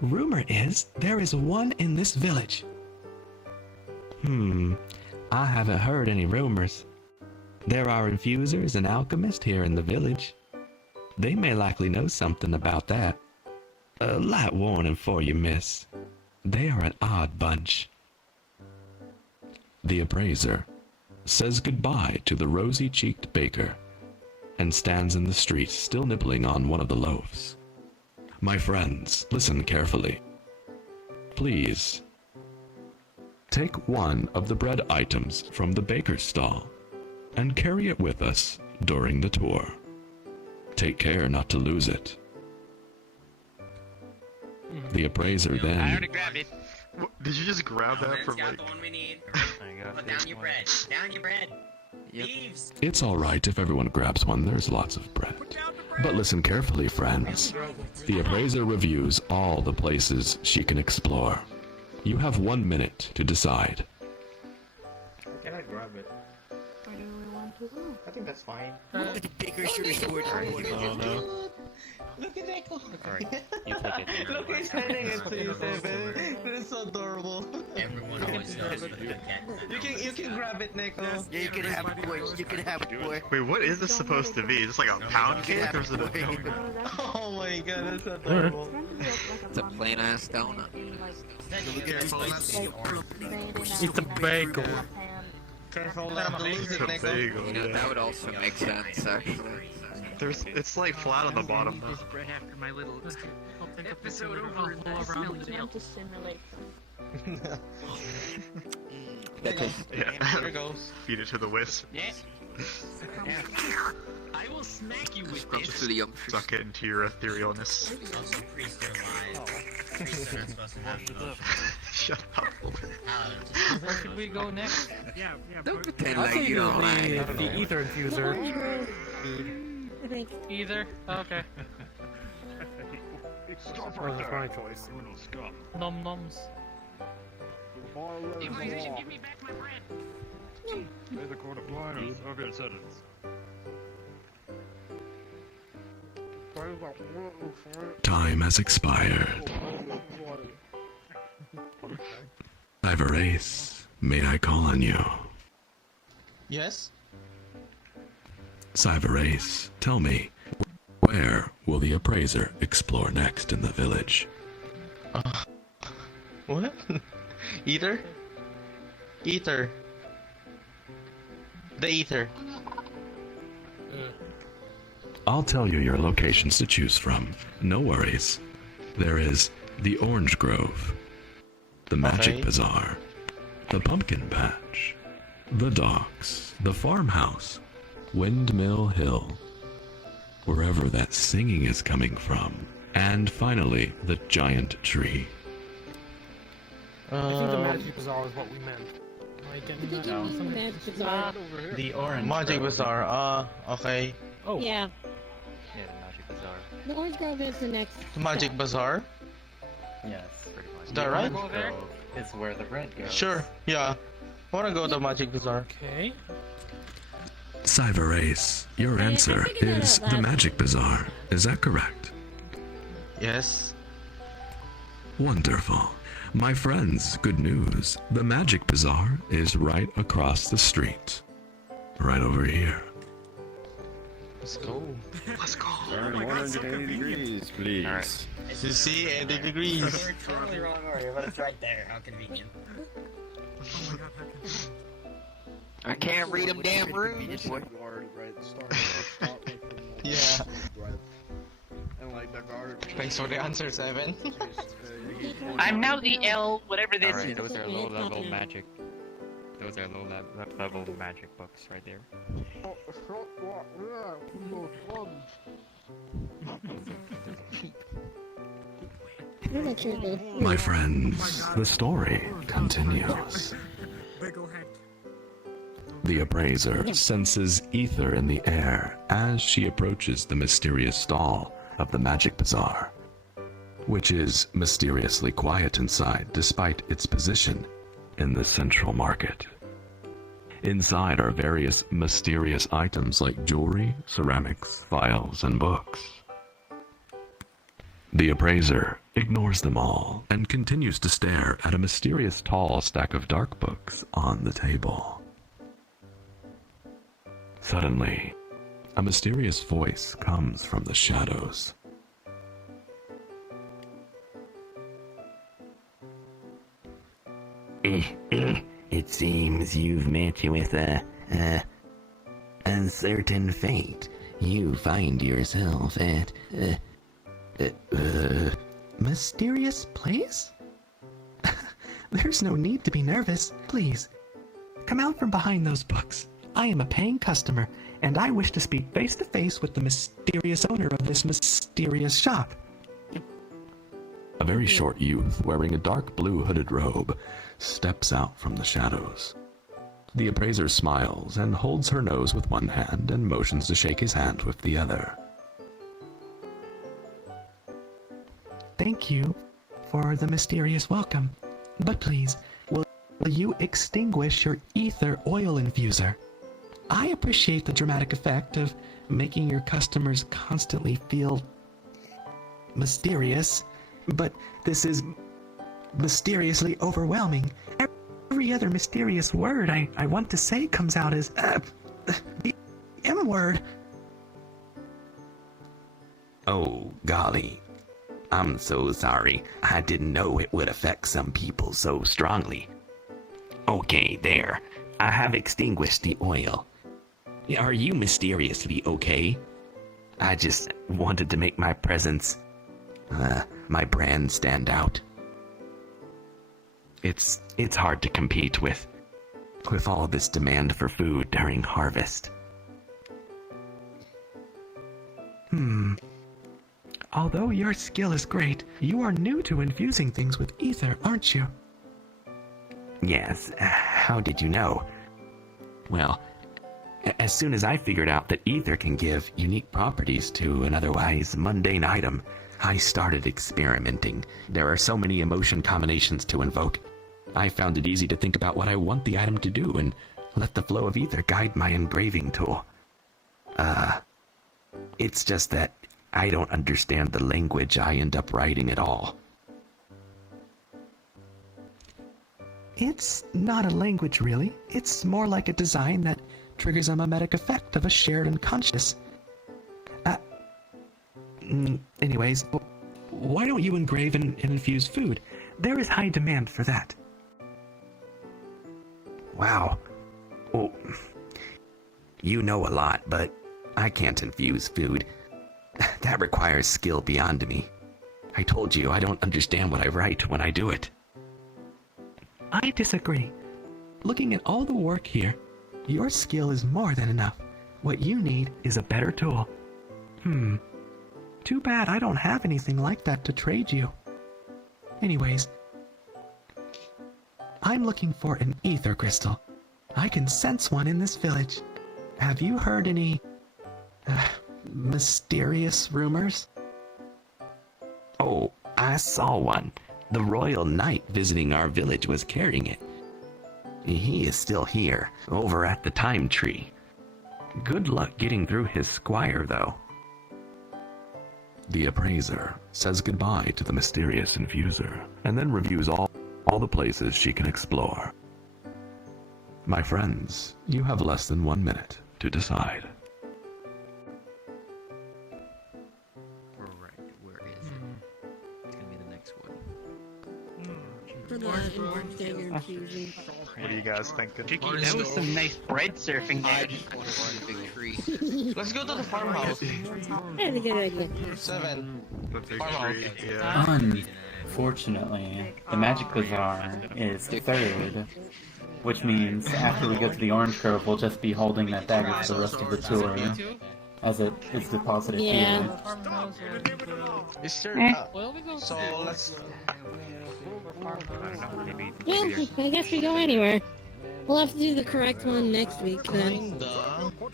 Rumor is there is one in this village. I haven't heard any rumors. There are infusers and alchemists here in the village. They may likely know something about that. A light warning for you, miss. They are an odd bunch. The appraiser says goodbye to the rosy-cheeked baker and stands in the street still nibbling on one of the loaves. My friends, listen carefully. Please, take one of the bread items from the baker's stall and carry it with us during the tour. Take care not to lose it. The appraiser I then... already grabbed it. Did you just grab that from like... the one we need. Put down your bread. Down your bread. Thieves. It's alright if everyone grabs one, there's lots of bread. But listen carefully, friends. The appraiser reviews all the places she can explore. You have 1 minute to decide. Can I grab it? Where do we want to go? I think that's fine. The bigger sure is word. Oh no. Look at Echo. Alright, you take it. Look, he's standing at 37. That is so adorable. Everyone always knows what a good cat. You can grab it, Neko. Yeah, you can have it, boy. You can have it, boy. Wait, what is this supposed to be? Is this like a pound cake or is it a... Oh my god, that's adorable. It's a plain ass donut. It's a bagel. Careful not to lose it, It's a Neko. bagel, You know, yeah. that would also make sense, actually. It's like flat on the bottom though. Right after my little Episode over. I'm trying to simulate. That just... Yeah. There it goes. Feed it to the wisp. Yeah. I will smack you with Scrunch this. to the Suck it into your etherealness. Also, priests are alive. Priests are not supposed to have Shut up. Where should we go next? Yeah. Don't Put, pretend I'll like take you don't like. the ether infuser. I think. Either. Okay. Stop right there. My choice. Nom noms. Civilization, give me back my bread. May the court of blindness of your sentence. Time has expired. Cyber Ace, may I call on you? Yes? Cyber Ace, tell me, where will the appraiser explore next in the village? What? Ether? Ether. The ether. I'll tell you your locations to choose from. No worries. There is the Orange Grove, the Magic Okay. Bazaar, the Pumpkin Patch, the Docks, the Farmhouse, Windmill Hill, wherever that singing is coming from, and finally the giant tree. I think the Magic Bazaar is what we meant. Like, Magic Bazaar. The orange. Magic grove. Bazaar, okay. Oh. Yeah. Yeah, the Magic Bazaar. The Orange Grove is the next. The Magic step. Bazaar? Yes, pretty much. Is that right? The Orange Grove is where the bread goes. Sure, yeah. I wanna go to Magic Bazaar. Okay. Cyber Ace, your answer figured that is out the last Magic Bazaar. Is that correct? Yes. Wonderful. My friends, good news. The Magic Bazaar is right across the street. Right over here. Let's go. Let's go. Turn 180 degrees, please. Alright. You see, 80 degrees. You're totally wrong order, but it's right there. How convenient. I can't read them damn runes. Yeah. Thanks for the answer, Seven. I'm now the L, whatever this Alright, is. those are low-level magic. Those are low-level magic books right there. My friends, the story continues. The appraiser senses ether in the air as she approaches the mysterious stall of the Magic Bazaar, which is mysteriously quiet inside despite its position in the central market. Inside are various mysterious items like jewelry, ceramics, files, and books. The appraiser ignores them all and continues to stare at a mysterious tall stack of dark books on the table. Suddenly, a mysterious voice comes from the shadows. It seems you've met with a certain fate. You find yourself at Mysterious place? There's no need to be nervous. Please, come out from behind those books. I am a paying customer, and I wish to speak face to face with the mysterious owner of this mysterious shop. A very short youth wearing a dark blue hooded robe steps out from the shadows. The appraiser smiles and holds her nose with one hand and motions to shake his hand with the other. Thank you for the mysterious welcome. But please, will you extinguish your ether oil infuser? I appreciate the dramatic effect of making your customers constantly feel mysterious, but this is mysteriously overwhelming. Every other mysterious word I want to say comes out as the M word. Oh, golly. I'm so sorry. I didn't know it would affect some people so strongly. Okay, there. I have extinguished the oil. Are you mysteriously okay? I just wanted to make my presence, my brand stand out. It's hard to compete with all this demand for food during harvest. Although your skill is great, you are new to infusing things with ether, aren't you? Yes, how did you know? Well, as soon as I figured out that ether can give unique properties to an otherwise mundane item, I started experimenting. There are so many emotion combinations to invoke. I found it easy to think about what I want the item to do and let the flow of ether guide my engraving tool. It's just that I don't understand the language I end up writing at all. It's not a language, really. It's more like a design that triggers a mimetic effect of a shared unconscious. Anyways, why don't you engrave and infuse food? There is high demand for that. Wow. Well, you know a lot, but I can't infuse food. That requires skill beyond me. I told you I don't understand what I write when I do it. I disagree. Looking at all the work here, your skill is more than enough. What you need is a better tool. Too bad I don't have anything like that to trade you. Anyways, I'm looking for an ether crystal. I can sense one in this village. Have you heard any mysterious rumors? Oh, I saw one. The royal knight visiting our village was carrying it. He is still here, over at the time tree. Good luck getting through his squire, though. The appraiser says goodbye to the mysterious infuser and then reviews all the places she can explore. My friends, you have less than 1 minute to decide. Right, where is it? It's gonna be the next one. For the orange dagger infusing. What are you guys thinking? Tricky, that was some nice bread surfing there. I just want to see a big tree. Let's go to the farmhouse. That's a good idea. 7. The big Farmhouse. tree, yeah. Unfortunately, the Magic Bazaar is 3rd, which means after we go to the Orange Grove, we'll just be holding that dagger for the rest of the tour, as it is deposited Yeah. here. Is there, so let's... Well, I guess we go anywhere. We'll have to do the correct one next week then.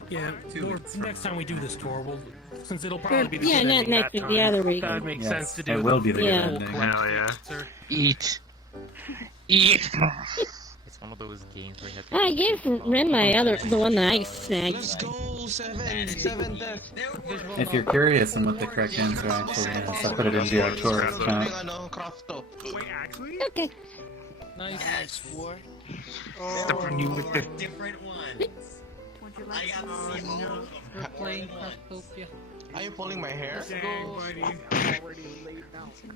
Yeah, or next time we do this tour, since it'll Or, probably be the yeah, good not ending next that week, the time, other week. that makes sense to do. It will be the Yeah. good ending. Hell yeah. Eat. Eat. It's one of those games where you have to... I gave Ren the one that I snagged. Let's go, 7 death. If you're curious on what the correct answer actually is, I'll put it in VRTravellers account. Wait, actually? Okay. Nice. Different you with the... Different ones. I got No, we're playing Craftopia. Are you pulling my hair?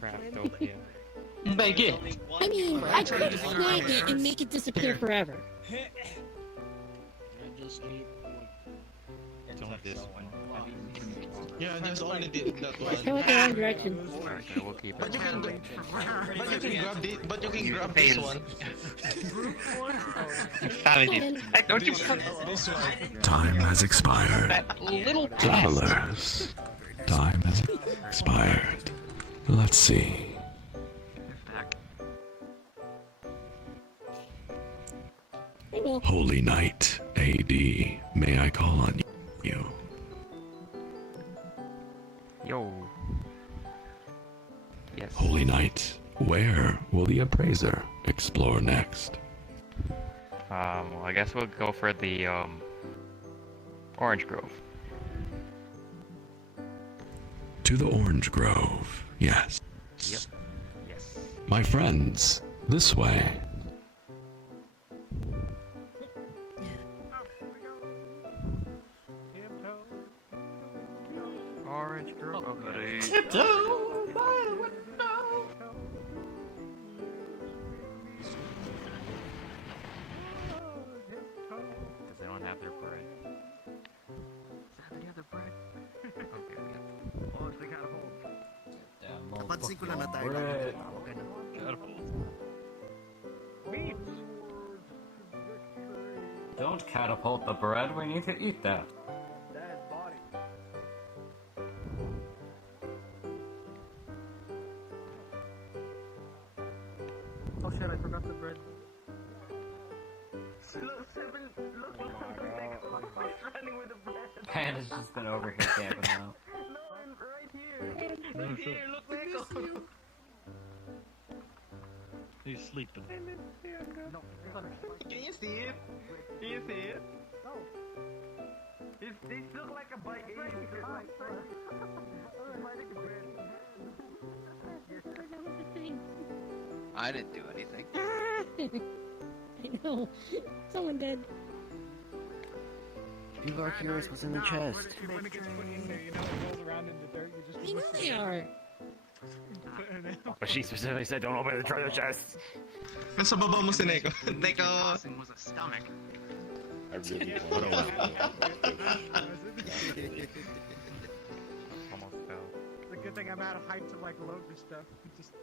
Craftopia. Beg it. I mean, I could snag it and make it disappear forever. It's only this one. Yeah, just only did that one. Go in the wrong direction. Alright, we'll keep But it. you can grab this. But you can grab this one. Don't you... This one. Time has expired. That little Travelers, time has expired. Let's see. Holy Knight, AD, may I call on you? Yo. Yes. Holy Knight, where will the appraiser explore next? Well, I guess we'll go for the, Orange Grove. To the Orange Grove, yes. Yep. Yes. My friends, this way. Orange Grove. Okay. Tiptoe by the window. Because they don't have their bread. Is that the other bread? Okay, we got Oh, they got a hold. Napansin ko lang na tayo. Bread. Okay na. Don't catapult the bread, we need to eat that. Oh shit, I forgot the bread. Panda's just been over here camping out. He's sleeping. Can you see it? Can you see it? No. They look like a bite. I didn't do anything. I know. Someone did. You are curious what's in the chest. When it gets put in there, you know, it rolls around in the dirt, you just... I know they are. But she specifically said don't open the treasure chest. Nasa baba mo si Neko. Neko! Was a stomach. I really want to. Almost fell. It's a good thing I'm out of height to like load this stuff. Just...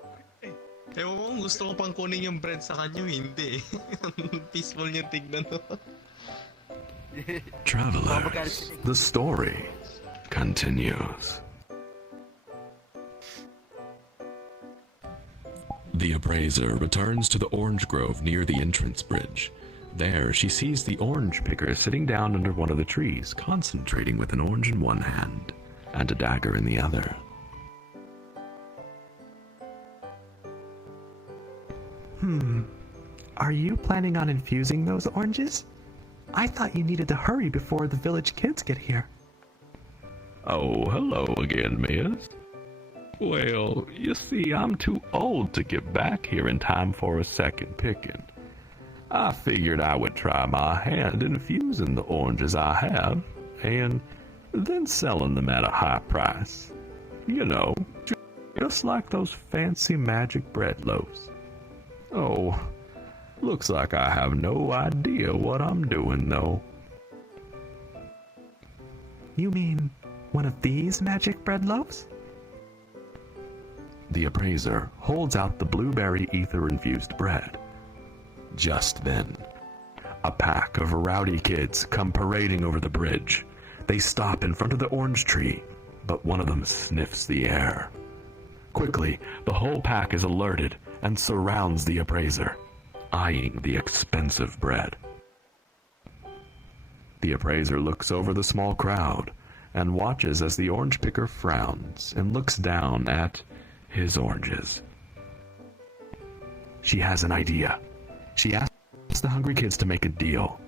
Ewan ko kung gusto ko pang kunin yung bread sa kanyo, hindi. Peaceful yung tignan no. Travelers, the story continues. The appraiser returns to the orange grove near the entrance bridge. There, she sees the orange picker sitting down under one of the trees, concentrating with an orange in one hand and a dagger in the other. Are you planning on infusing those oranges? I thought you needed to hurry before the village kids get here. Oh, hello again, miss. Well, you see, I'm too old to get back here in time for a second picking. I figured I would try my hand infusing the oranges I have, and then selling them at a high price. You know, just like those fancy magic bread loaves. Oh, looks like I have no idea what I'm doing, though. You mean one of these magic bread loaves? The appraiser holds out the blueberry ether-infused bread. Just then, a pack of rowdy kids come parading over the bridge. They stop in front of the orange tree, but one of them sniffs the air. Quickly, the whole pack is alerted and surrounds the appraiser, eyeing the expensive bread. The appraiser looks over the small crowd and watches as the orange picker frowns and looks down at his oranges. She has an idea. She asks the hungry kids to make a deal.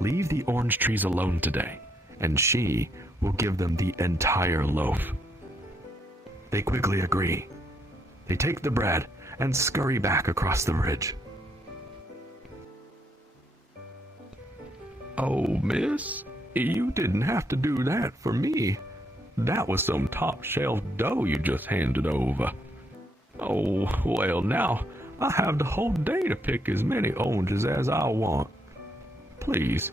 Leave the orange trees alone today, and she will give them the entire loaf. They quickly agree. They take the bread and scurry back across the bridge. Oh, miss, you didn't have to do that for me. That was some top-shelf dough you just handed over. Oh, well, now I have the whole day to pick as many oranges as I want. Please,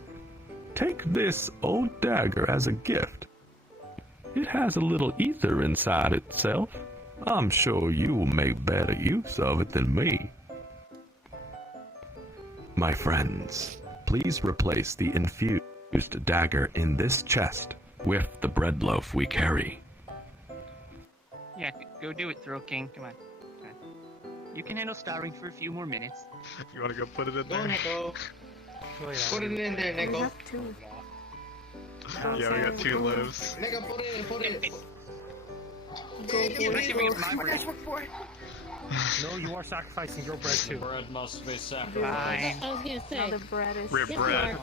take this old dagger as a gift. It has a little ether inside itself. I'm sure you will make better use of it than me. My friends, please replace the infused dagger in this chest with the bread loaf we carry. Yeah, go do it, Thrill King. Come on. You can handle starving for a few more minutes. You wanna go put it in there? Go, Nico. Put it in there, Nico. Yeah, we got 2 lives. Nico, put it. No, you are sacrificing your bread too. Bread must be sacrificed. I was gonna say. The bread is. Rip bread.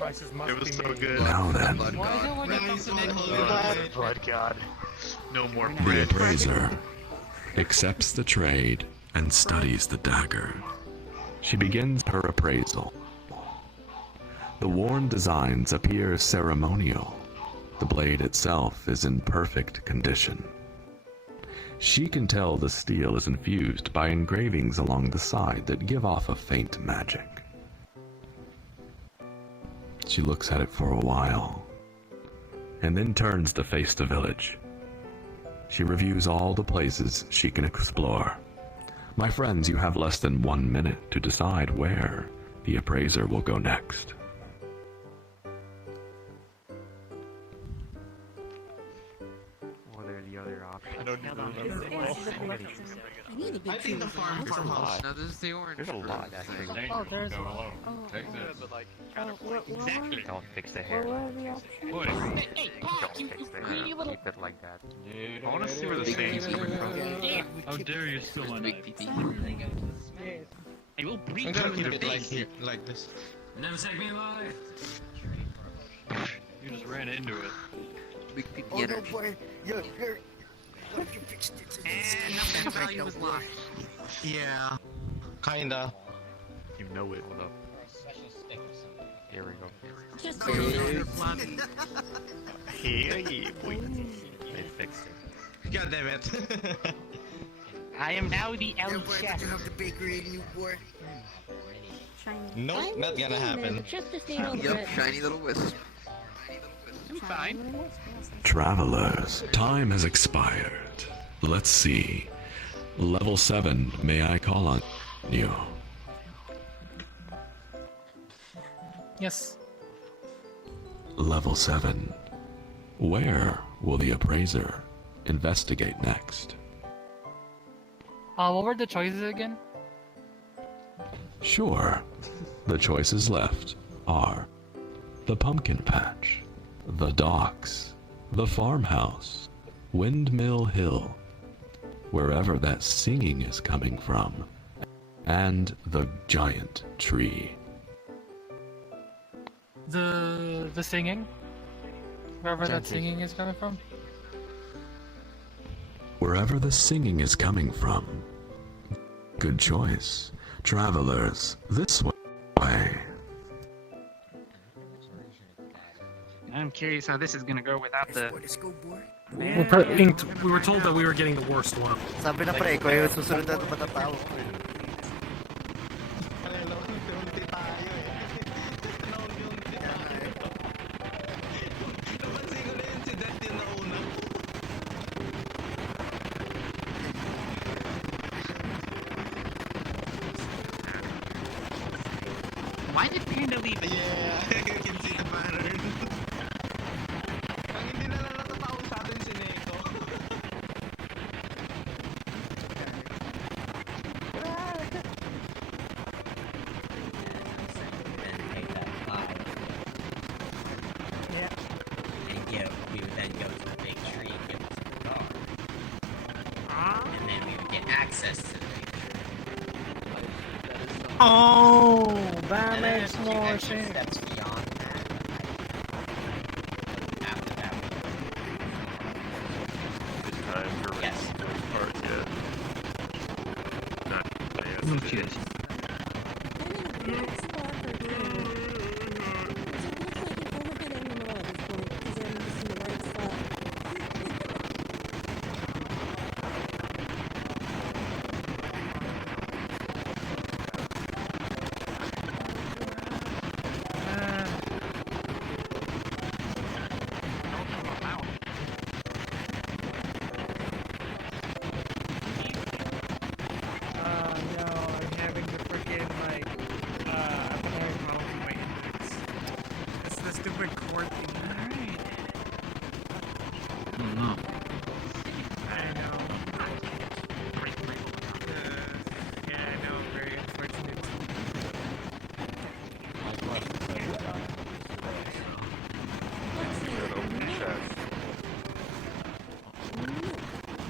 It was so good. Now then, Blood God. No more the bread. appraiser accepts the trade and studies the dagger. She begins her appraisal. The worn designs appear ceremonial. The blade itself is in perfect condition. She can tell the steel is infused by engravings along the side that give off a faint magic. She looks at it for a while, and then turns to face the village. She reviews all the places she can explore. My friends, you have less than 1 minute to decide where the appraiser will go next. What are the other options? I don't even remember. I think the farmhouse. No, this is the orange. There's a lot, actually. Oh, there's. Go alone. Oh. Take this. But like, Exactly. Don't fix the hair. What are the options? what? Hey, Pat, Don't you fix the greedy hair. little... Keep it like that. I wanna see where the stains coming from. How dare you steal my knife? I will breathe I'm gonna through keep the it like face. here, like this. Never take me alive! You just ran into it. Big PP energy. And nothing of value was lost. Yeah. Kinda. You know it. Hold up. Here we go. Just Hey, boy. They fixed it. God damn it. I am now the L chef. have the bakery in Newport. Shiny. Nope, not gonna happen. Just to see all the Yup, bread. shiny little wisp. I'm fine. Travelers, time has expired. Let's see. Level 7, may I call on you? Yes. Level 7. Where will the appraiser investigate next? What were the choices again? Sure. The choices left are the pumpkin patch, the docks, the farmhouse, Windmill Hill, wherever that singing is coming from, and the giant tree. The singing? Wherever that singing is coming from? Wherever the singing is coming from. Good choice. Travelers, this way. I'm curious how this is gonna go without the. We were told that we were getting the worst one. Sabi na pre, ko yung susunod na matatao. Why did Panda leave? Yeah, I can see the pattern. Ang hindi na lang natatawa sa atin si Neko. We would then go to the big tree and get to the car. And then we would get access to the big tree. Oh, that And then makes there's a few more extra sense. steps beyond that. After that, Good time for yes. those parts yet. Not yet. No cheers.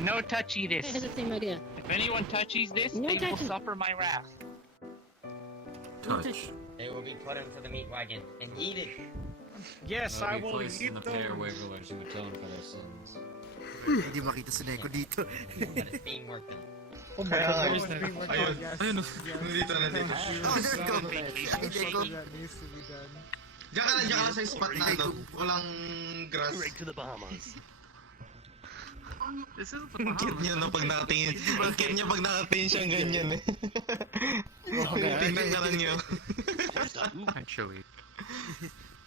No touchy this. I had the same idea. If anyone touches this, No they will touching. suffer my wrath. Touch. They will be put into the meat wagon and eat it. Yes, I will eat in the pair those. wigglers who atone for their sins. Hindi makita si Neko dito. But it's being worked on. Oh my Kaya god, nga, it's being worked ayun. on, yes. Ayun, Yes. nandito na dito. Oh, there you go. Neko. That needs to be done. Diyan ka na sa spot na ano, walang grass. Right to the Bahamas. This is the Ang cute niya no pag nakatingin. Ang cute niya pag nakatingin siyang ganyan eh. Tingnan ka lang niya.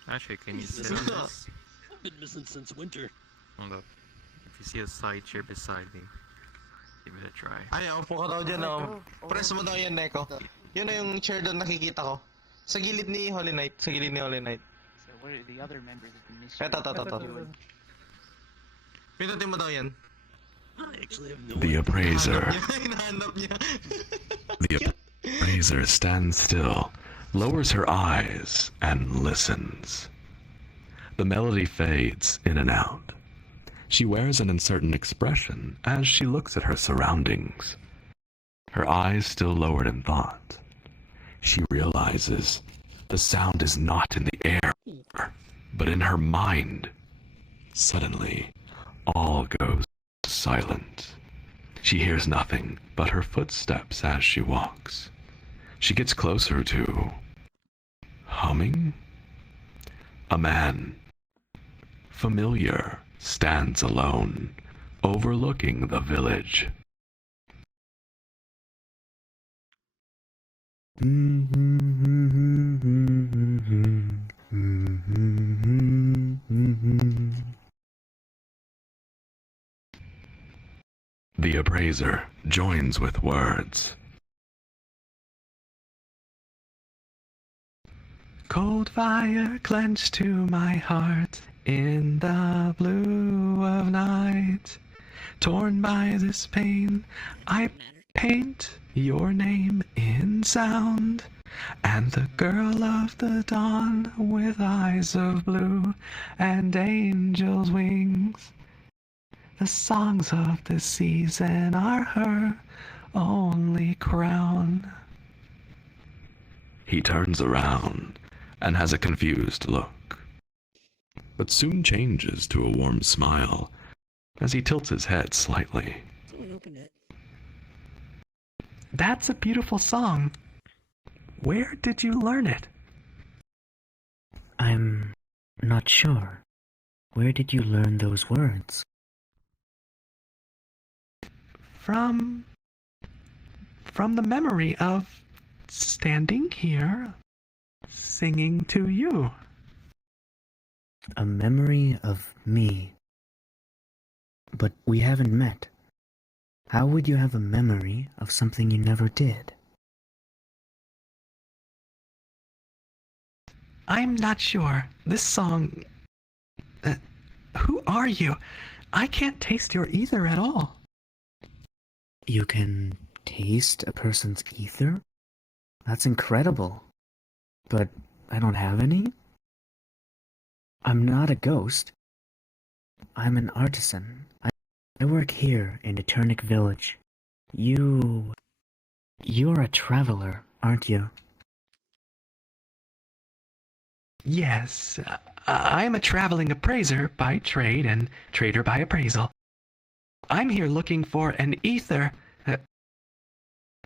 Actually, can you sit on this? Been missing since winter. Hold up. If you see a side chair beside me, give it a try. Ay, upo ka daw dyan oh. Press mo daw yan, Neko. Yun na yung chair doon nakikita ko. Sa gilid ni Holy Knight. Sa gilid ni Holy Knight. So what are the other members of the mission? Ito. Pindutin mo daw yan. The appraiser. Hinahanap niya. The appraiser stands still, lowers her eyes, and listens. The melody fades in and out. She wears an uncertain expression as she looks at her surroundings. Her eyes still lowered in thought. She realizes the sound is not in the air, but in her mind. Suddenly, all goes silent. She hears nothing but her footsteps as she walks. She gets closer to humming. A man, familiar, stands alone, overlooking the village. The appraiser joins with words. Cold fire clenched to my heart in the blue of night. Torn by this pain, I paint your name in sound. And the girl of the dawn with eyes of blue and angel's wings. The songs of the season are her only crown. He turns around and has a confused look, but soon changes to a warm smile as he tilts his head slightly. Someone opened it. That's a beautiful song. Where did you learn it? I'm not sure. Where did you learn those words? From the memory of standing here, singing to you. A memory of me. But we haven't met. How would you have a memory of something you never did? I'm not sure. This song... who are you? I can't taste your ether at all. You can taste a person's ether? That's incredible. But I don't have any? I'm not a ghost. I'm an artisan. I work here in Eternic Village. You're a traveler, aren't you? Yes, I'm a traveling appraiser by trade and trader by appraisal. I'm here looking for an ether.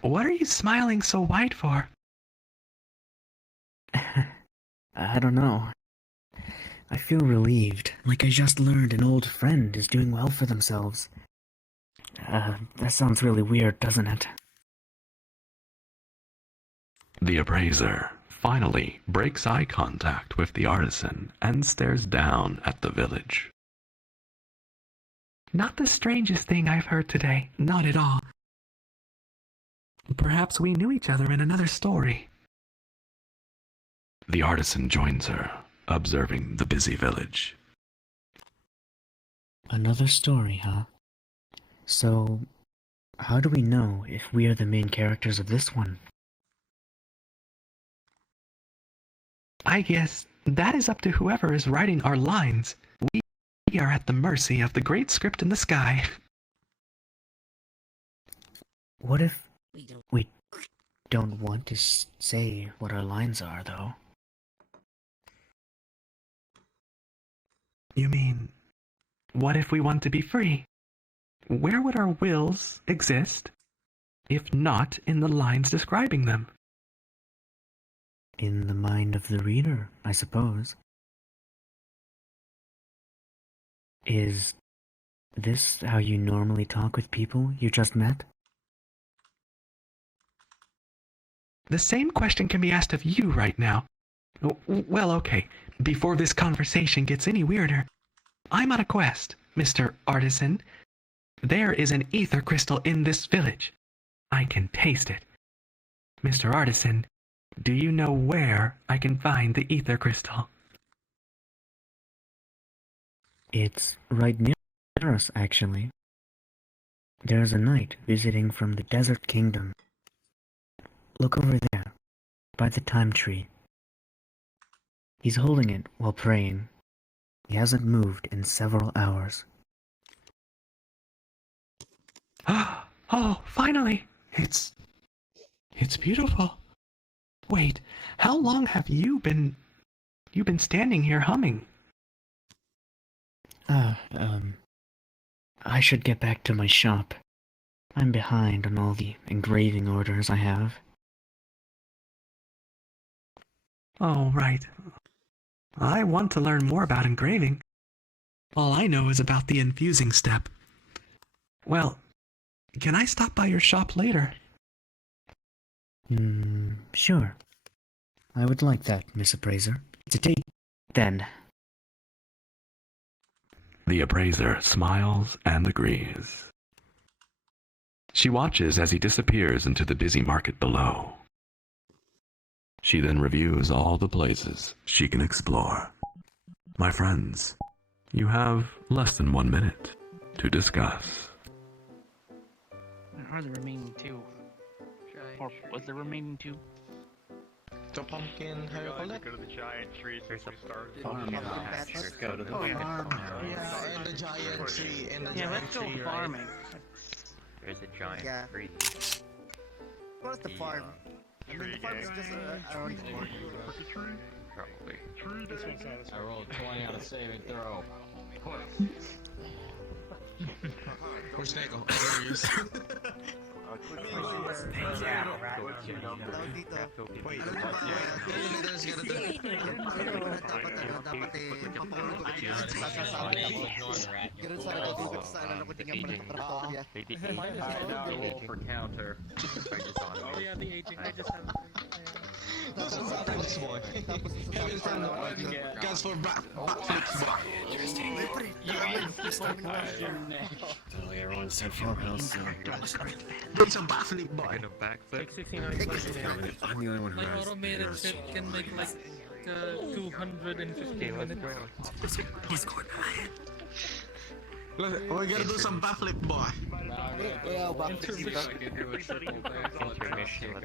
What are you smiling so wide for? I don't know. I feel relieved, like I just learned an old friend is doing well for themselves. That sounds really weird, doesn't it? The appraiser finally breaks eye contact with the artisan and stares down at the village. Not the strangest thing I've heard today, not at all. Perhaps we knew each other in another story. The artisan joins her, observing the busy village. Another story, huh? So, how do we know if we are the main characters of this one? I guess that is up to whoever is writing our lines. We are at the mercy of the great script in the sky. What if we don't want to say what our lines are, though? You mean, what if we want to be free? Where would our wills exist, if not in the lines describing them? In the mind of the reader, I suppose. Is this how you normally talk with people you just met? The same question can be asked of you right now. Well, okay, before this conversation gets any weirder, I'm on a quest, Mr. Artisan. There is an ether crystal in this village. I can taste it. Mr. Artisan, do you know where I can find the ether crystal? It's right near us, actually. There's a knight visiting from the Desert Kingdom. Look over there, by the time tree. He's holding it while praying. He hasn't moved in several hours. Oh, finally! It's beautiful. Wait, how long have you been standing here humming? I should get back to my shop. I'm behind on all the engraving orders I have. Oh, right. I want to learn more about engraving. All I know is about the infusing step. Well, can I stop by your shop later? Sure. I would like that, Miss Appraiser. It's a date, then. The appraiser smiles and agrees. She watches as he disappears into the busy market below. She then reviews all the places she can explore. My friends, you have less than 1 minute to discuss. Where are the remaining two? Or was the remaining two? The pumpkin, how you call it? Go to the giant tree. There's a Farmhouse. Let's go to the farmhouse. farmhouse. Yeah, and the giant tree, and the Yeah, giant let's go tree, farming. There's a giant tree. What's the farm? I mean, the farm is just around the corner. Probably. I rolled 20 on a saving throw. Where's Neko? There he is. For counter. Oh yeah, the aging. I just have. Those are backflips, boy. Heaven from the guys for backflips, boy. Totally, everyone said farmhouse. It's a backflip, boy. Like 69 I'm the only one who my has. automated ship can make like 250 minutes. We gotta do some backflip, boy.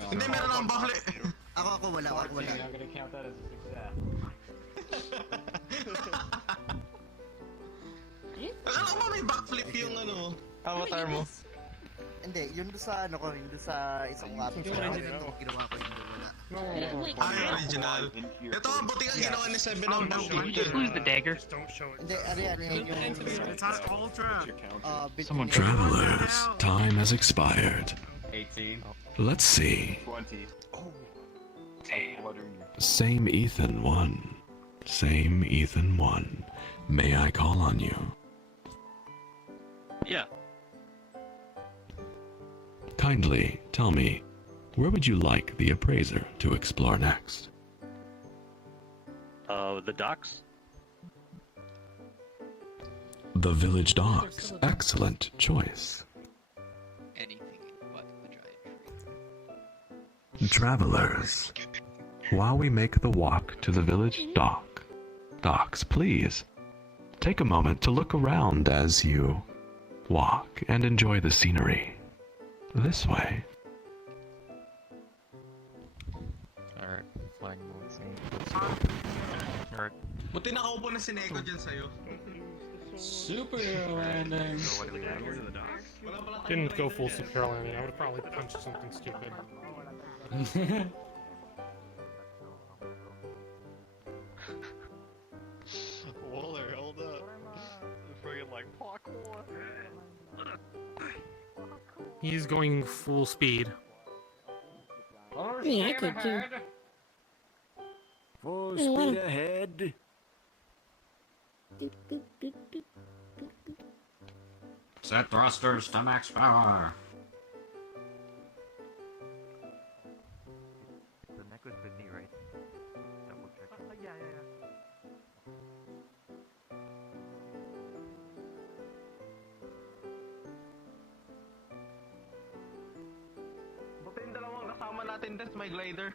Hindi, meron akong backflip. Ako wala. I'm gonna count that as a success. Alam ko ba may backflip yung ano, avatar mo? Hindi, yun doon sa ano ko, yun doon sa isang lapis. Ginawa ko yun wala. Ay, original. Ito ang buti ang ginawa ni Seven ng backflip. Just lose the dagger. Hindi, ano yan, yung... It's on ultra. Travelers, time has expired. 18. Let's see. 20. Same Ethan 1. Same Ethan 1. May I call on you? Yeah. Kindly tell me, where would you like the appraiser to explore next? The docks? The village docks. Excellent choice. Anything but the giant tree. Travelers, while we make the walk to the village docks, please take a moment to look around as you walk and enjoy the scenery. This way. Alright, flying moves. Alright. Buti nakaupo na si Neko dyan sa'yo. Superhero landing. Didn't go full superhero landing. I would have probably punched something stupid. Waller, hold up. Friggin' like parkour. He's going full speed. Yeah, I could too. Full Hey, what? speed ahead. Set thrusters to max power. The neck was the knee, right? Double check. Yeah. Buti yung dalawang kasama natin des may glider.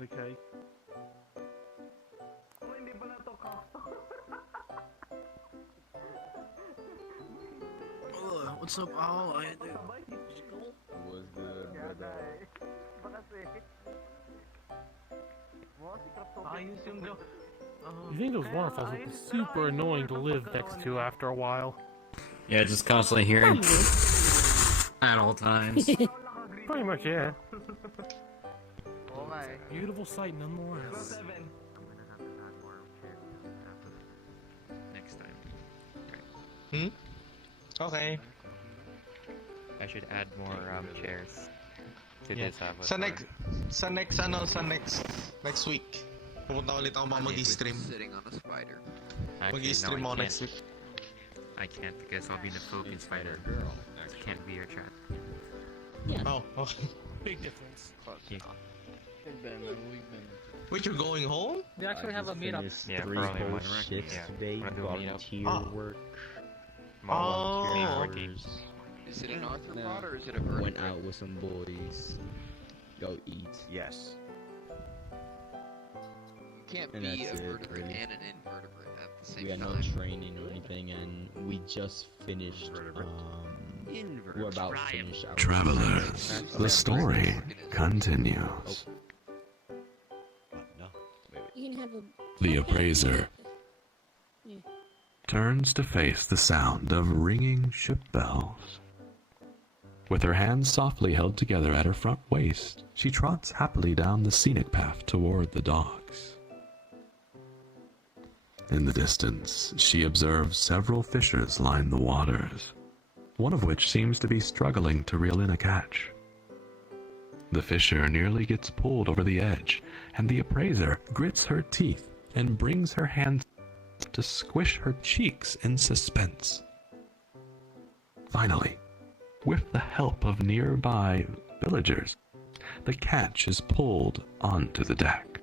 Okay. Oh, hindi pala to What's up? Oh, I do. Was good, brother. Ayos yung joke. You think those waterfalls would be super annoying to live next to after a while? Yeah, just constantly hearing at all times. Pretty much, yeah. Okay. Beautiful sight nonetheless. Next time. Okay. I should add more chairs to Yeah. this Sa avatar. next week. Pupunta ulit ako mag-stream. Sitting on a spider. Mag-stream ako next week. I can't because I'll be in the Philippines by then. So I can't be your chat. Yeah. Oh, Big difference. wait, you're going home? They actually have a meetup. Yeah, Three probably whole one. shifts Yeah. today, Wanna do a meetup? volunteer work. Volunteer Oh. working. Is it an arthropod or is it a Went vertebrate? out with some boys. Go eat. Yes. You can't And be a that's it, vertebrate really. and an invertebrate at the same We had time. no training or anything, and we just finished. We're about to finish our Travelers, the story continues. You can have a. The appraiser Yeah. turns to face the sound of ringing ship bells. With her hands softly held together at her front waist, she trots happily down the scenic path toward the docks. In the distance, she observes several fishers line the waters, one of which seems to be struggling to reel in a catch. The fisher nearly gets pulled over the edge, and the appraiser grits her teeth and brings her hands to squish her cheeks in suspense. Finally, with the help of nearby villagers, the catch is pulled onto the deck.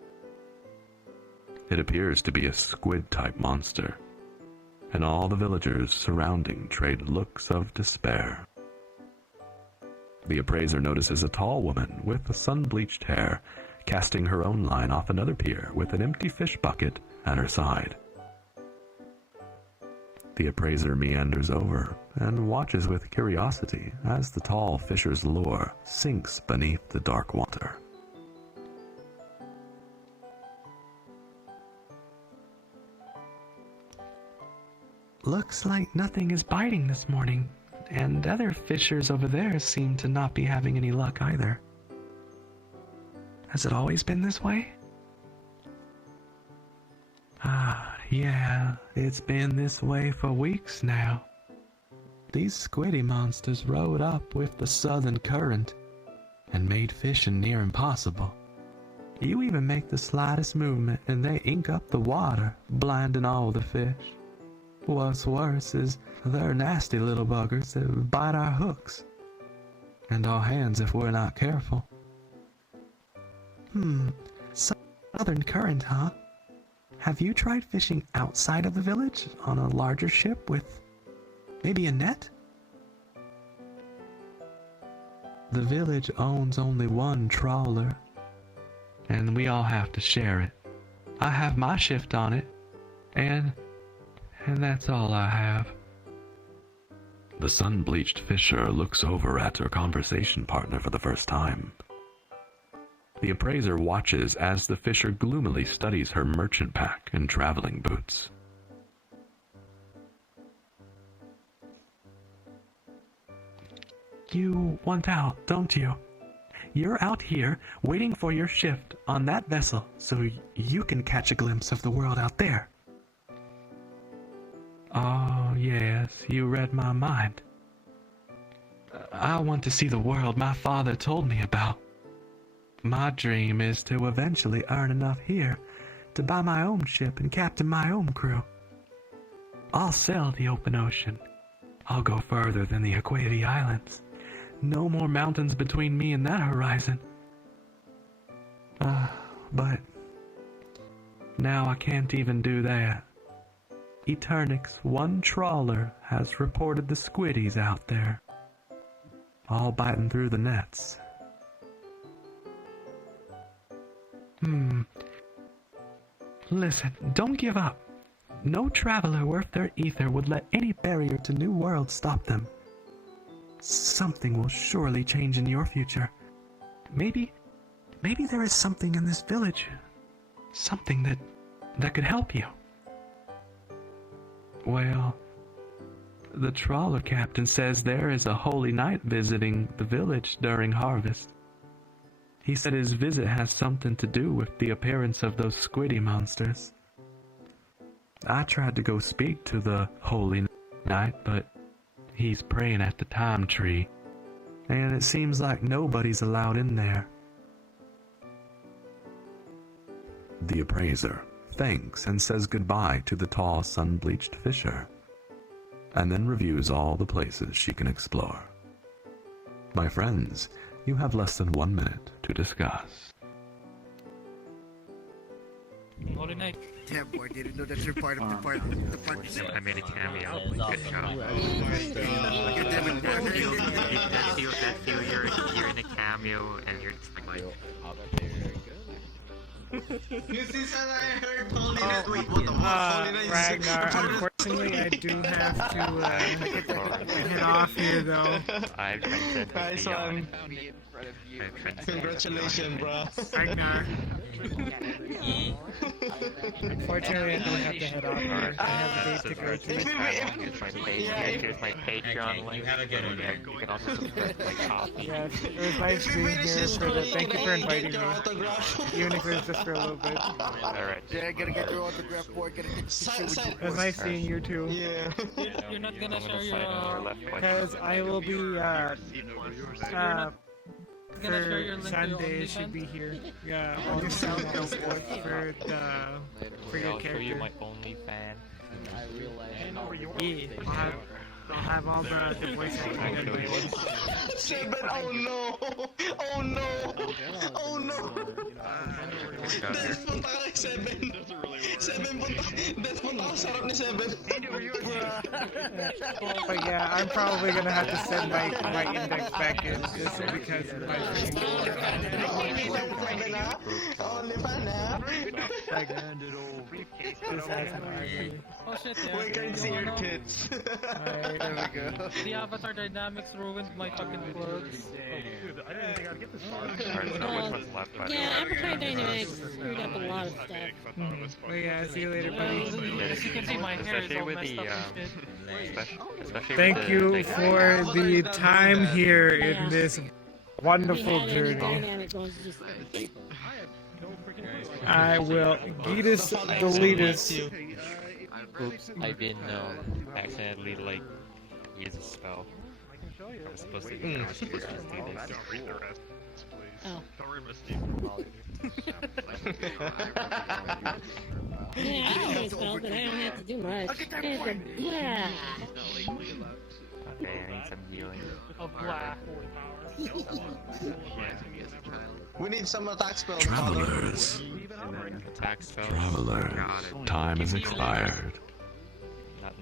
It appears to be a squid-type monster, and all the villagers surrounding trade looks of despair. The appraiser notices a tall woman with sun-bleached hair casting her own line off another pier with an empty fish bucket at her side. The appraiser meanders over and watches with curiosity as the tall fisher's lure sinks beneath the dark water. Looks like nothing is biting this morning, and other fishers over there seem to not be having any luck either. Has it always been this way? Yeah, it's been this way for weeks now. These squiddy monsters rode up with the southern current and made fishing near impossible. You even make the slightest movement and they ink up the water, blinding all the fish. What's worse is they're nasty little buggers that bite our hooks and our hands if we're not careful. Southern current, huh? Have you tried fishing outside of the village on a larger ship with maybe a net? The village owns only one trawler, and we all have to share it. I have my shift on it, and that's all I have. The sun-bleached fisher looks over at her conversation partner for the first time. The appraiser watches as the fisher gloomily studies her merchant pack and traveling boots. You want out, don't you? You're out here waiting for your shift on that vessel so you can catch a glimpse of the world out there. Oh, yes, you read my mind. I want to see the world my father told me about. My dream is to eventually earn enough here to buy my own ship and captain my own crew. I'll sail the open ocean. I'll go further than the Aquati Islands. No more mountains between me and that horizon. But now I can't even do that. Eternix, one trawler, has reported the squiddies out there, all biting through the nets. Listen, don't give up. No traveler worth their ether would let any barrier to new worlds stop them. Something will surely change in your future. Maybe there is something in this village. Something that could help you. Well, the trawler captain says there is a holy knight visiting the village during harvest. He said his visit has something to do with the appearance of those squiddy monsters. I tried to go speak to the holy knight, but he's praying at the time tree, and it seems like nobody's allowed in there. The appraiser thanks and says goodbye to the tall sun-bleached fisher. and then reviews all the places she can explore. My friends, you have less than 1 minute to discuss. Holy night. Damn boy, didn't know that you're part of the partnership. I made a cameo. Good job. That feel you're in a cameo and you're just like You see, son, I heard Holiness. Wait, what the fuck? Holiness. Ragnar, unfortunately, I do have to head off here, though. Nice one. Congratulations, bro. Ragnar. Unfortunately, I don't have to head off here. I have a date to go to. Here's my Patreon link. You have a good one, man. You can also subscribe to my copy. Yes, it was nice being here for the. Thank you for inviting me. Even if it was just for a little bit. Alright. Yeah, gotta get your autograph boy, gotta get the picture with you. It was nice seeing you too. Yeah. You're not gonna share your Because I will be for Sunday should be here. Yeah, I'll just sound out for your character. You my only fan. Yeah, I'll have all the voice acting done by Seven, oh no! Oh no! Oh no! Des, punta ka kay Seven! Seven, punta ka sarap ni Seven! But yeah, I'm probably gonna have to send my index back in just because of my Oh shit, yeah. We can see your tits. Alright, there we go. The avatar dynamics ruined my fucking clothes. Dude, I didn't think I'd get this far. Alright, so which one's left by the way? Yeah, Avatar Dynamics screwed up a lot of stuff. Well, yeah, see you later, buddy. As you can see, my hair is all messed up and shit. Thank you for the time here in this wonderful journey. I will Gitus Deletus. Oops, I've been accidentally like use a spell. I was supposed to use it. Read the rest, please. Oh. Don't read my Steve. Yeah, I always felt that I don't have to do much. Yeah. Okay, I need some healing. Of black. We need some attack spells. Travelers. Attack spells. Traveler, time has expired.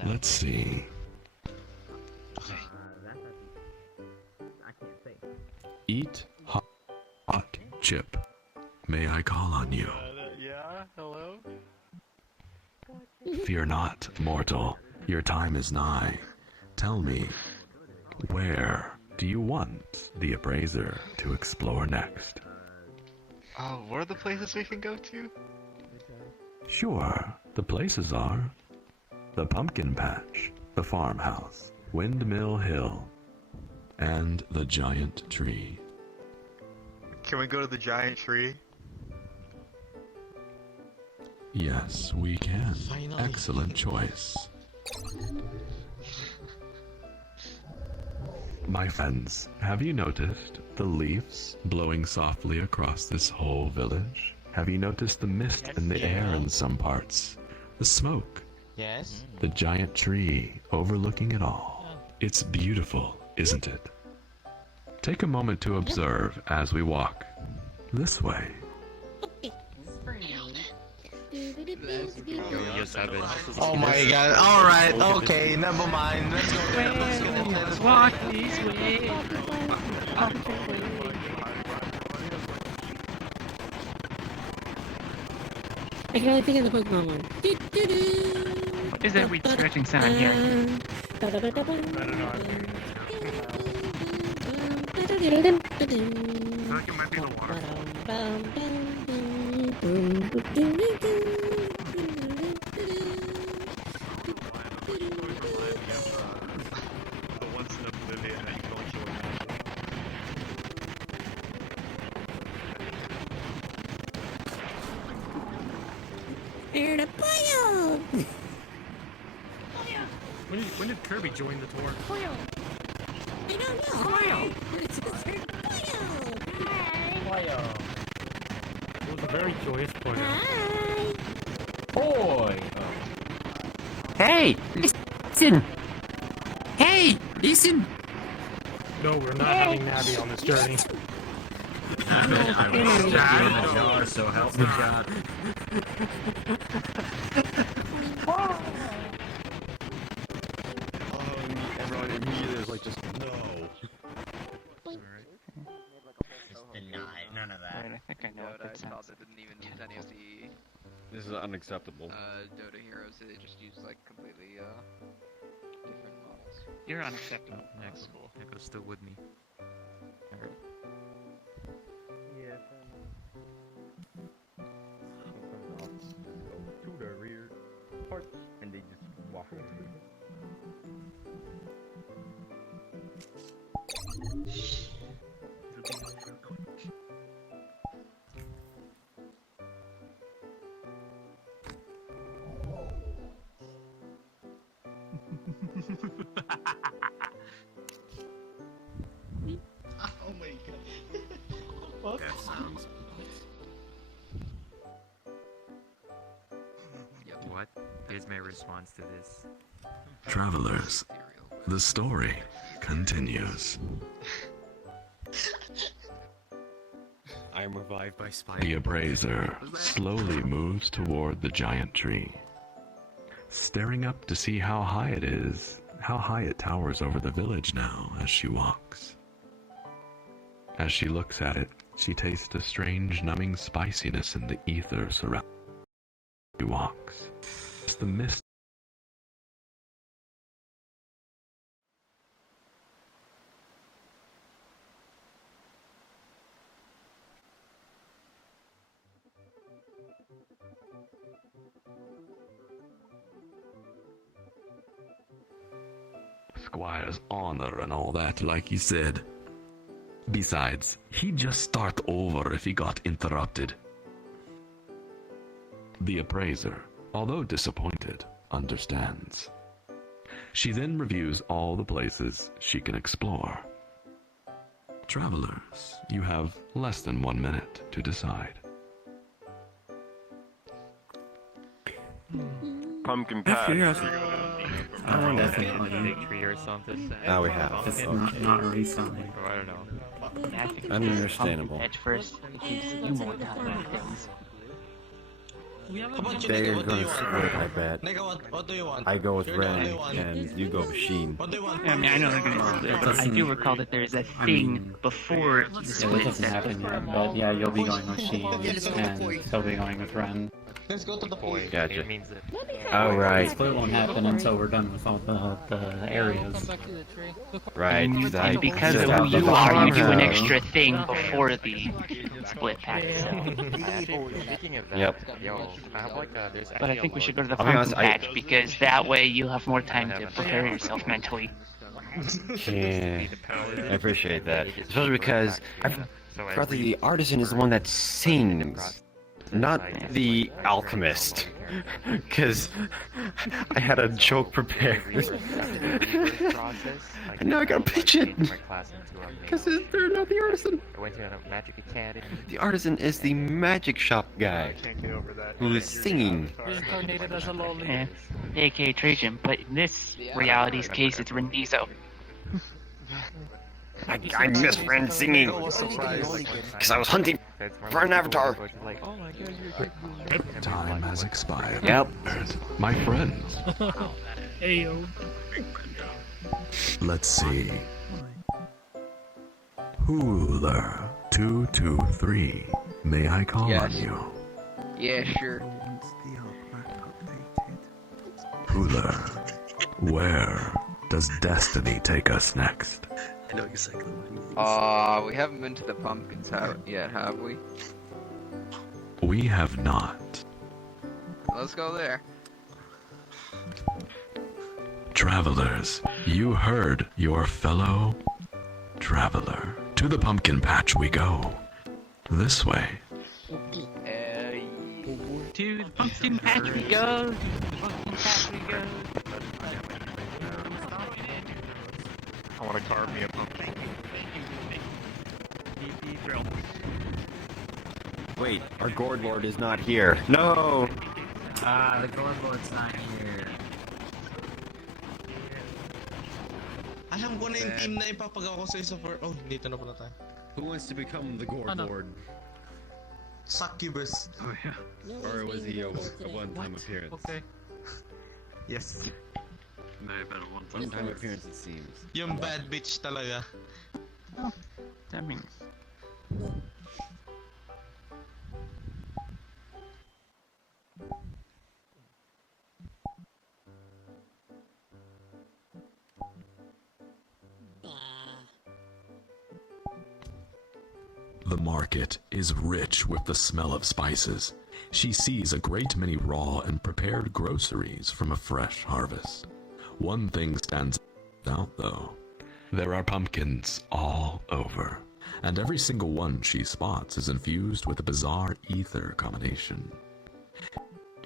Let's see. Eat hot chip. May I call on you? Yeah, hello? Fear not, mortal. Your time is nigh. Tell me, where do you want the Appraiser to explore next? Oh, what are the places we can go to? Sure, the places are the Pumpkin Patch, the Farmhouse, Windmill Hill, and the Giant Tree. Can we go to the giant tree? Yes, we can. Finally. Excellent choice. My friends, have you noticed the leaves blowing softly across this whole village? Have you noticed the mist in the air in some parts? The smoke? Yes. The giant tree overlooking it all. It's beautiful, isn't it? Take a moment to observe as we walk this way. Oh my god, alright, okay, never mind. Let's go. Walk this way. I can only think of the Pokemon one. What is that weird scratching sound here? I don't know. I feel like it might be the water. The once in oblivion and don't join. They're the Puyo! When did Kirby join the tour? Puyo! I don't know! Puyo! It's just Puyo! It was a very joyous Puyo. Hi! Boy! Hey! Listen! Listen! No, we're not having Nabby on this journey. I will jar the jar, so help me God. Everyone immediately is like, just no. Denied. None of that. Wait, I think I know what that sounds Dota didn't even use any of the This is unacceptable. Dota heroes. They just used like completely different models. You're unacceptable. Next. Cool. Echo's still with me. Yes. To the rear part, and they just walk over. Oh my god. That sounds. What is my response to this? Travelers, the story continues. I am revived by spiders. The appraiser slowly moves toward the giant tree, staring up to see how high it is, how high it towers over the village now as she walks. As she looks at it, she tastes a strange numbing spiciness in the ether surrounding her. She walks. It's the mist. Squire's honor and all that, like he said. Besides, he'd just start over if he got interrupted. The appraiser, although disappointed, understands. She then reviews all the places she can explore. Travelers, you have less than 1 minute to decide. Pumpkin patch. Big tree or something. Now we have. It's not recently. Or I don't know. Understandable. At first, it gives you more time on things. How about you, They're Nico? What do gonna you want? split, I bet. Nico, what do you want? I go with You're the Ren, only one. and you go with Sheen. What do you want? I mean, I know they're gonna split, but I do recall that there's a thing before the Yeah, that split. doesn't happen yet, but yeah, you'll be going with Sheen, and he'll be going with Ren. Let's go to the point. Gotcha. It means that. Alright. Split won't happen until we're done with all the areas. Right. And because of who you are, you do an extra thing before the split patch. So. Speaking of that, Yep. yo, I have like there's But I think we should go to the I'll be pumpkin honest, patch because that way you'll have more time to prepare yourself mentally. Yeah, I appreciate that. Especially because I forgot that the artisan is the one that sings, not the alchemist. Because I had a joke prepared. And now I gotta pitch it. Because they're not the artisan. I went to a magic academy. The artisan is the magic shop guy who is singing. Reincarnated as a lolly. Yeah, aka Trajan, but in this reality's case, it's Rendizo. I missed Ren singing because I was hunting for an avatar. Time has expired. Yep. My friends, Ayo. let's see. Hooler 223. May I call on you? Yeah, sure. Hooler, where does destiny take us next? I know exactly what you We haven't been to the pumpkins yet, have we? We have not. Let's go there. Travelers, you heard your fellow traveler. To the pumpkin patch we go. This way. To the pumpkin patch we go. To the pumpkin patch we go. I want to carve me a pumpkin. Wait, our Gourd Lord is not here. No! The Gourd Lord's not here. Alam ko na yung team na ipapagawa ko sa'yo sa first... Oh, dito na pala tayo. Who wants to become the Gore Lord? Succubus. Oh yeah. Or was he a one-time appearance? Okay. Yes. May have been a one-time appearance, it seems. Yung bad bitch talaga. Oh, that means. The market is rich with the smell of spices. She sees a great many raw and prepared groceries from a fresh harvest. One thing stands out though. There are pumpkins all over, and every single one she spots is infused with a bizarre ether combination.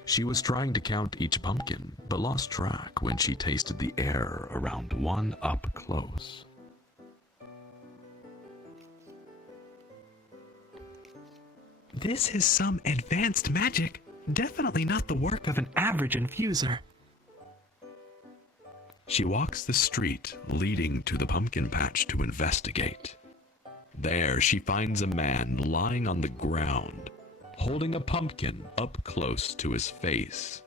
She was trying to count each pumpkin, but lost track when she tasted the air around one up close. This is some advanced magic. Definitely not the work of an average infuser. She walks the street leading to the pumpkin patch to investigate. There she finds a man lying on the ground, holding a pumpkin up close to his face.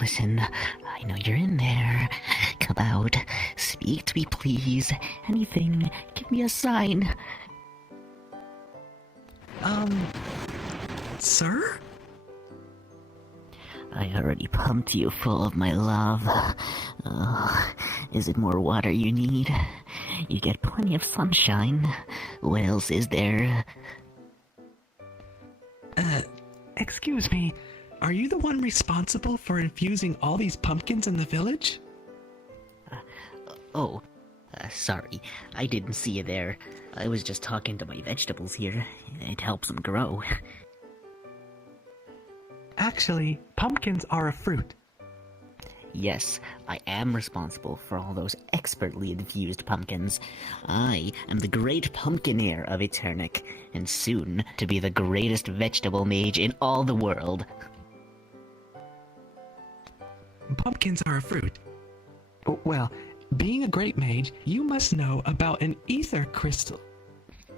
Listen, I know you're in there. Come out. Speak to me, please. Anything. Give me a sign. Sir? I already pumped you full of my love. Is it more water you need? You get plenty of sunshine. What else is there? Excuse me. Are you the one responsible for infusing all these pumpkins in the village? Sorry. I didn't see you there. I was just talking to my vegetables here. It helps them grow. Actually, pumpkins are a fruit. Yes, I am responsible for all those expertly infused pumpkins. I am the great pumpkinaire of Eternic, and soon to be the greatest vegetable mage in all the world. Pumpkins are a fruit. Well, being a great mage, you must know about an ether crystal.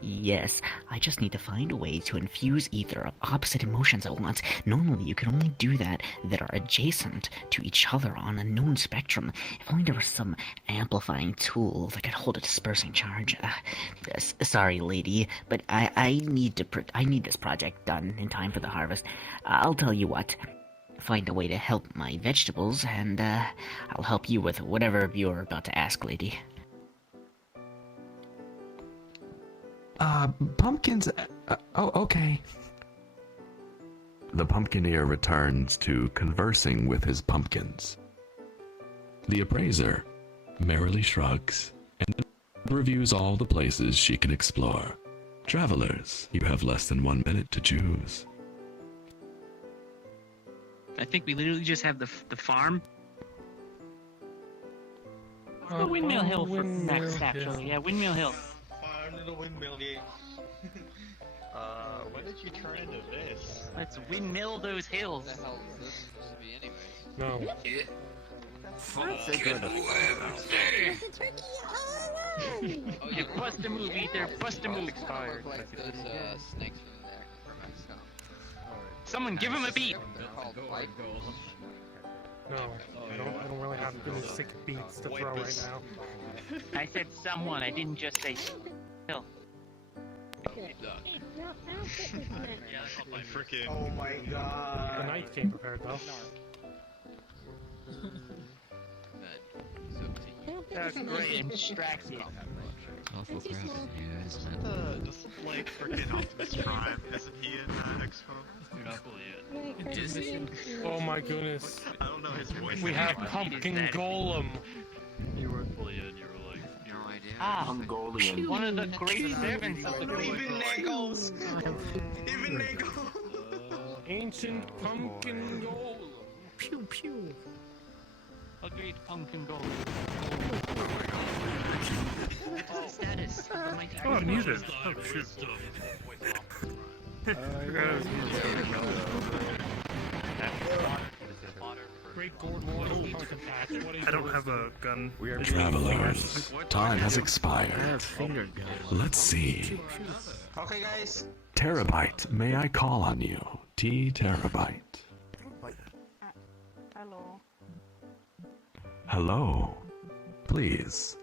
Yes, I just need to find a way to infuse ether of opposite emotions at once. Normally, you can only do that are adjacent to each other on a known spectrum. If only there was some amplifying tool that could hold a dispersing charge. Sorry, lady, but I need this project done in time for the harvest. I'll tell you what. Find a way to help my vegetables, and I'll help you with whatever you're about to ask, lady. Pumpkins... okay. The pumpkineer returns to conversing with his pumpkins. The appraiser merrily shrugs and reviews all the places she can explore. Travelers, you have less than 1 minute to choose. I think we literally just have the farm. The Windmill Hill for next, actually. Yeah, Windmill Hill. Farm to the windmill game. When did you turn into this? Let's windmill those hills. What the hell is this supposed to be anyways? No. You bust a move, Ether. Bust a move. Expired. Like those snakes from there, from Mexico. Someone give him a beat. They're called white. No, I don't really have any sick beats to throw right now. I said someone. I didn't just say Hill. Freaking. Oh my god. The knight came prepared though. That's great. Distracted. Awful crap. Yeah, isn't Just like freaking Optimus Prime, isn't he in XCOM? Is he? Oh my goodness. I don't know his voice. We have Pumpkin Golem. You were fully in, you were like, No idea. Ah, one of the great servants of the Even Negos! Even Negos! Ancient Pumpkin Golem. Pew pew. A great pumpkin golem. What's the status? Oh, I'm muted. Oh, shoot. I don't have a gun. Travelers, time has expired. Let's see. Okay, guys. Terabyte, may I call on you? T. Terabyte. Hello. Hello. Please.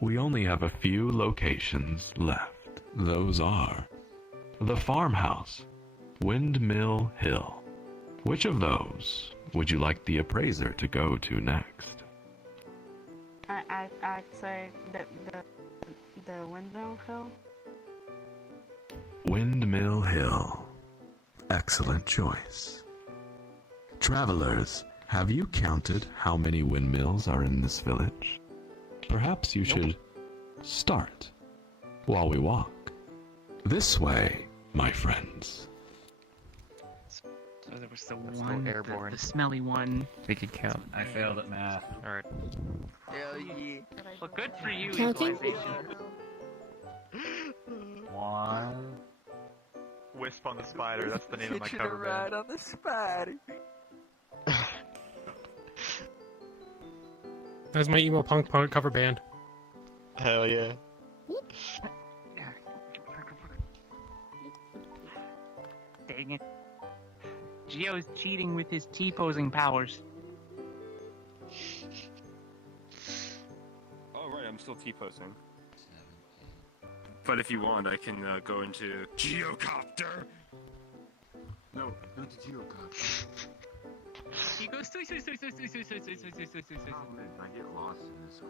We only have a few locations left. Those are the farmhouse, Windmill Hill. Which of those would you like the appraiser to go to next? I'd say the Windmill Hill. Windmill Hill. Excellent choice. Travelers, have you counted how many windmills are in this village? Perhaps you should start while we walk. This way, my friends. So there was the one, the smelly one. We can count. I failed at math. Alright. Hell yeah. Well, good for you, Counting? equalization. One. Wisp on the Spider, that's the name of my cover band. on the spider. That's my emo punk cover band. Hell yeah. Dang it. Gio's cheating with his T-posing powers. Oh, right, I'm still T-posting. But if you want, I can go into Geocopter. No, not the geocopter. He goes I get lost in this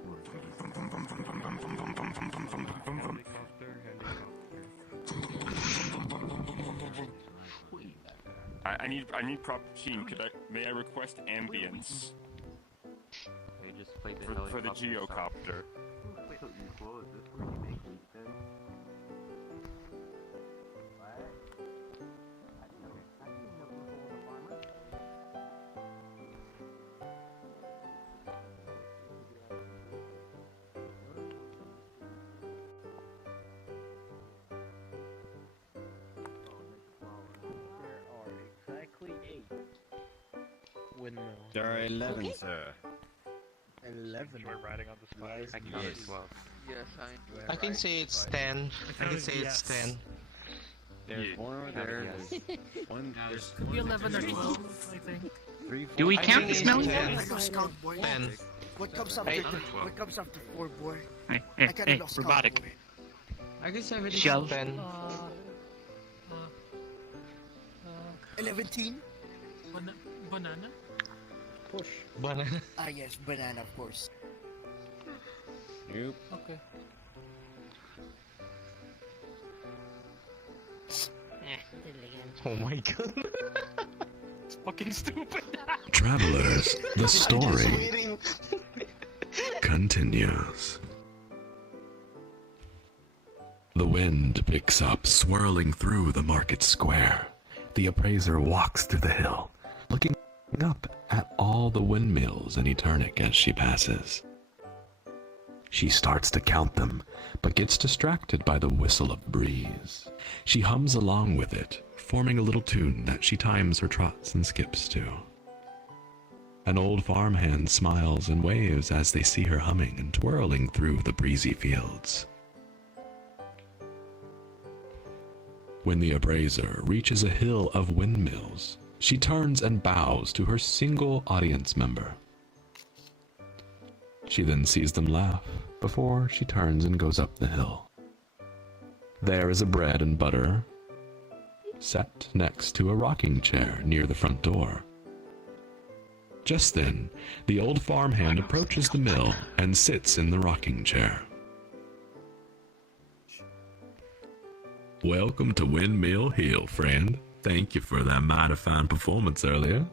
I need proper team. May I request ambience? For the geocopter. There are 11, sir. 11. We're riding on the Spider. I can Yes. 12. Yes, I enjoy I can say it's 10. I can say it's 10. There's one over there. There's one. There's Could be 11 or 12, I think. Do we I count the think smelly it's one? 10. Scout boy. 10. What comes after? What comes after 4, boy? Hey, I kinda hey, lost robotic. count, boy. I guess 7 Shove. 10. 11? Banana? Push. Banana. Ah, yes, banana, of course. Nope. Okay. Oh my god. It's fucking stupid. Travelers, the story continues. The wind picks up, swirling through the market square. The appraiser walks through the hill, looking up at all the windmills in Eternic as she passes. She starts to count them, but gets distracted by the whistle of the breeze. She hums along with it, forming a little tune that she times her trots and skips to. An old farmhand smiles and waves as they see her humming and twirling through the breezy fields. When the appraiser reaches a hill of windmills, she turns and bows to her single audience member. She then sees them laugh before she turns and goes up the hill. There is a bread and butter set next to a rocking chair near the front door. Just then, the old farmhand approaches the mill and sits in the rocking chair. Welcome to Windmill Hill, friend. Thank you for that mighty fine performance earlier.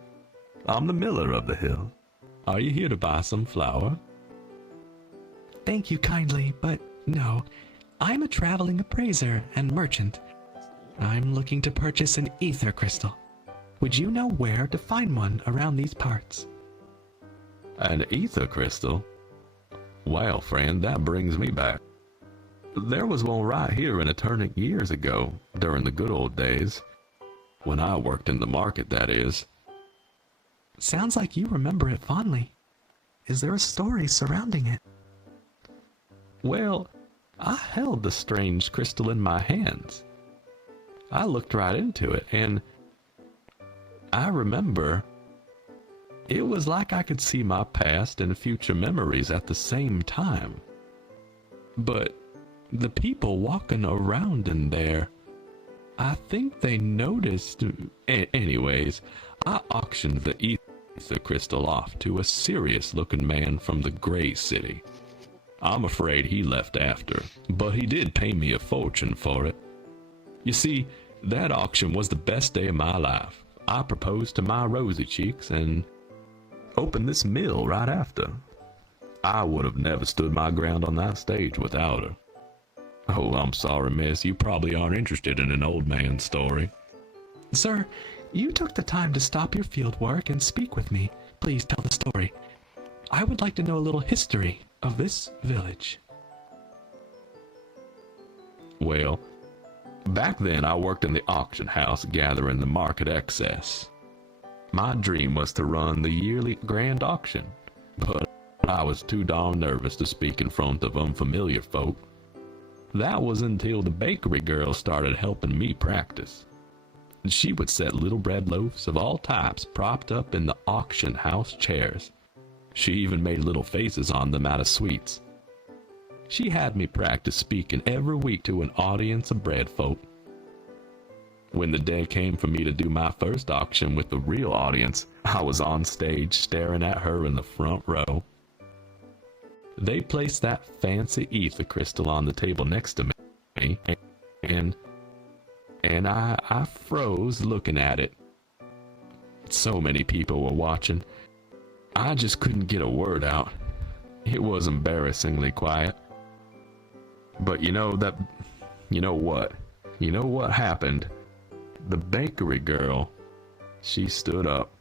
I'm the miller of the hill. Are you here to buy some flour? Thank you kindly, but no. I'm a traveling appraiser and merchant. I'm looking to purchase an ether crystal. Would you know where to find one around these parts? An ether crystal? Well, friend, that brings me back. There was one right here in Eternic years ago, during the good old days. When I worked in the market, that is. Sounds like you remember it fondly. Is there a story surrounding it? Well, I held the strange crystal in my hands. I looked right into it, and I remember it was like I could see my past and future memories at the same time. But the people walking around in there, I think they noticed. Anyways, I auctioned the ether crystal off to a serious-looking man from the Gray City. I'm afraid he left after, but he did pay me a fortune for it. You see, that auction was the best day of my life. I proposed to my rosy cheeks and opened this mill right after. I would have never stood my ground on that stage without her. Oh, I'm sorry, miss. You probably aren't interested in an old man's story. Sir, you took the time to stop your field work and speak with me. Please tell the story. I would like to know a little history of this village. Well, back then I worked in the auction house gathering the market excess. My dream was to run the yearly grand auction, but I was too darn nervous to speak in front of unfamiliar folk. That was until the bakery girl started helping me practice. She would set little bread loaves of all types propped up in the auction house chairs. She even made little faces on them out of sweets. She had me practice speaking every week to an audience of bread folk. When the day came for me to do my first auction with the real audience, I was on stage staring at her in the front row. They placed that fancy ether crystal on the table next to me, and I froze looking at it. So many people were watching. I just couldn't get a word out. It was embarrassingly quiet. But you know what? You know what happened? The bakery girl, she stood up.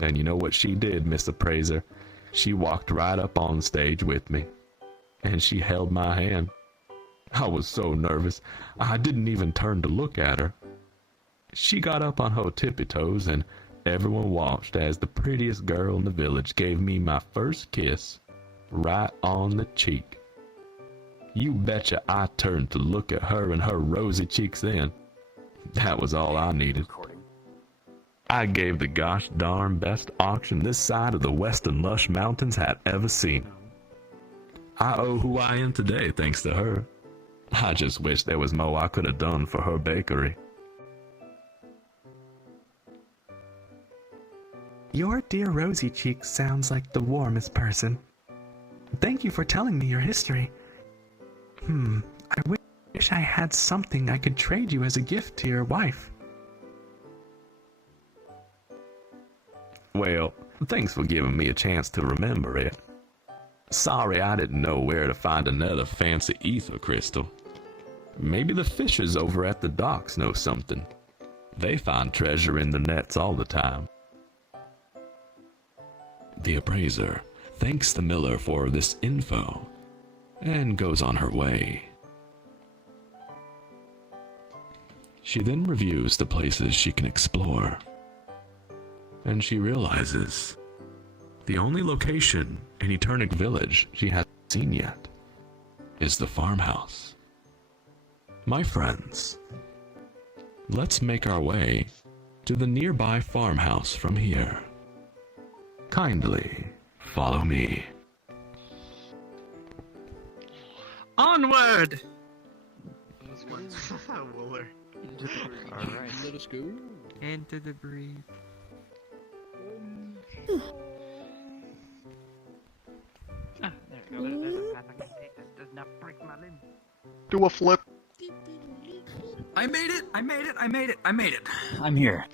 And you know what she did, Miss Appraiser? She walked right up on stage with me. And she held my hand. I was so nervous, I didn't even turn to look at her. She got up on her tippy toes and everyone watched as the prettiest girl in the village gave me my first kiss right on the cheek. You betcha I turned to look at her and her rosy cheeks then. That was all I needed. I gave the gosh darn best auction this side of the Western Lush Mountains had ever seen. I owe who I am today thanks to her. I just wish there was more I could have done for her bakery. Your dear Rosy Cheeks sounds like the warmest person. Thank you for telling me your history. I wish I had something I could trade you as a gift to your wife. Well, thanks for giving me a chance to remember it. Sorry I didn't know where to find another fancy ether crystal. Maybe the fishers over at the docks know something. They find treasure in the nets all the time. The appraiser thanks the miller for this info and goes on her way. She then reviews the places she can explore, and she realizes the only location in Eternic Village she hasn't seen yet is the farmhouse. My friends, let's make our way to the nearby farmhouse from here. Kindly follow me. Onward! Wooler. Alright. Let us go. Into the breeze. Ah, there we go. There's a path I can take that does not break my limb. Do a flip. I made it! I made it! I made it! I made it! I'm here.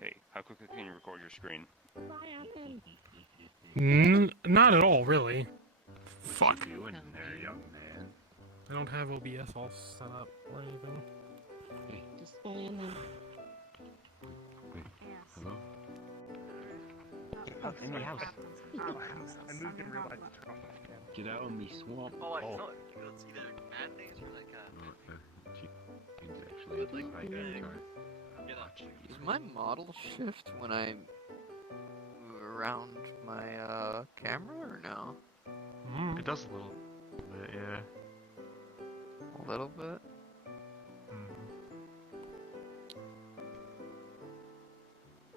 Hey, how quickly can you record your screen? Not at all, really. Fuck you in there, young man. I don't have OBS all set up or anything. Just go in and Hello? In the house. I moved and realized it's wrong. Get out of me swamp. Oh, I thought you don't see the mad things or like Does my model shift when I move around my camera or no? It does a little bit, yeah. A little bit?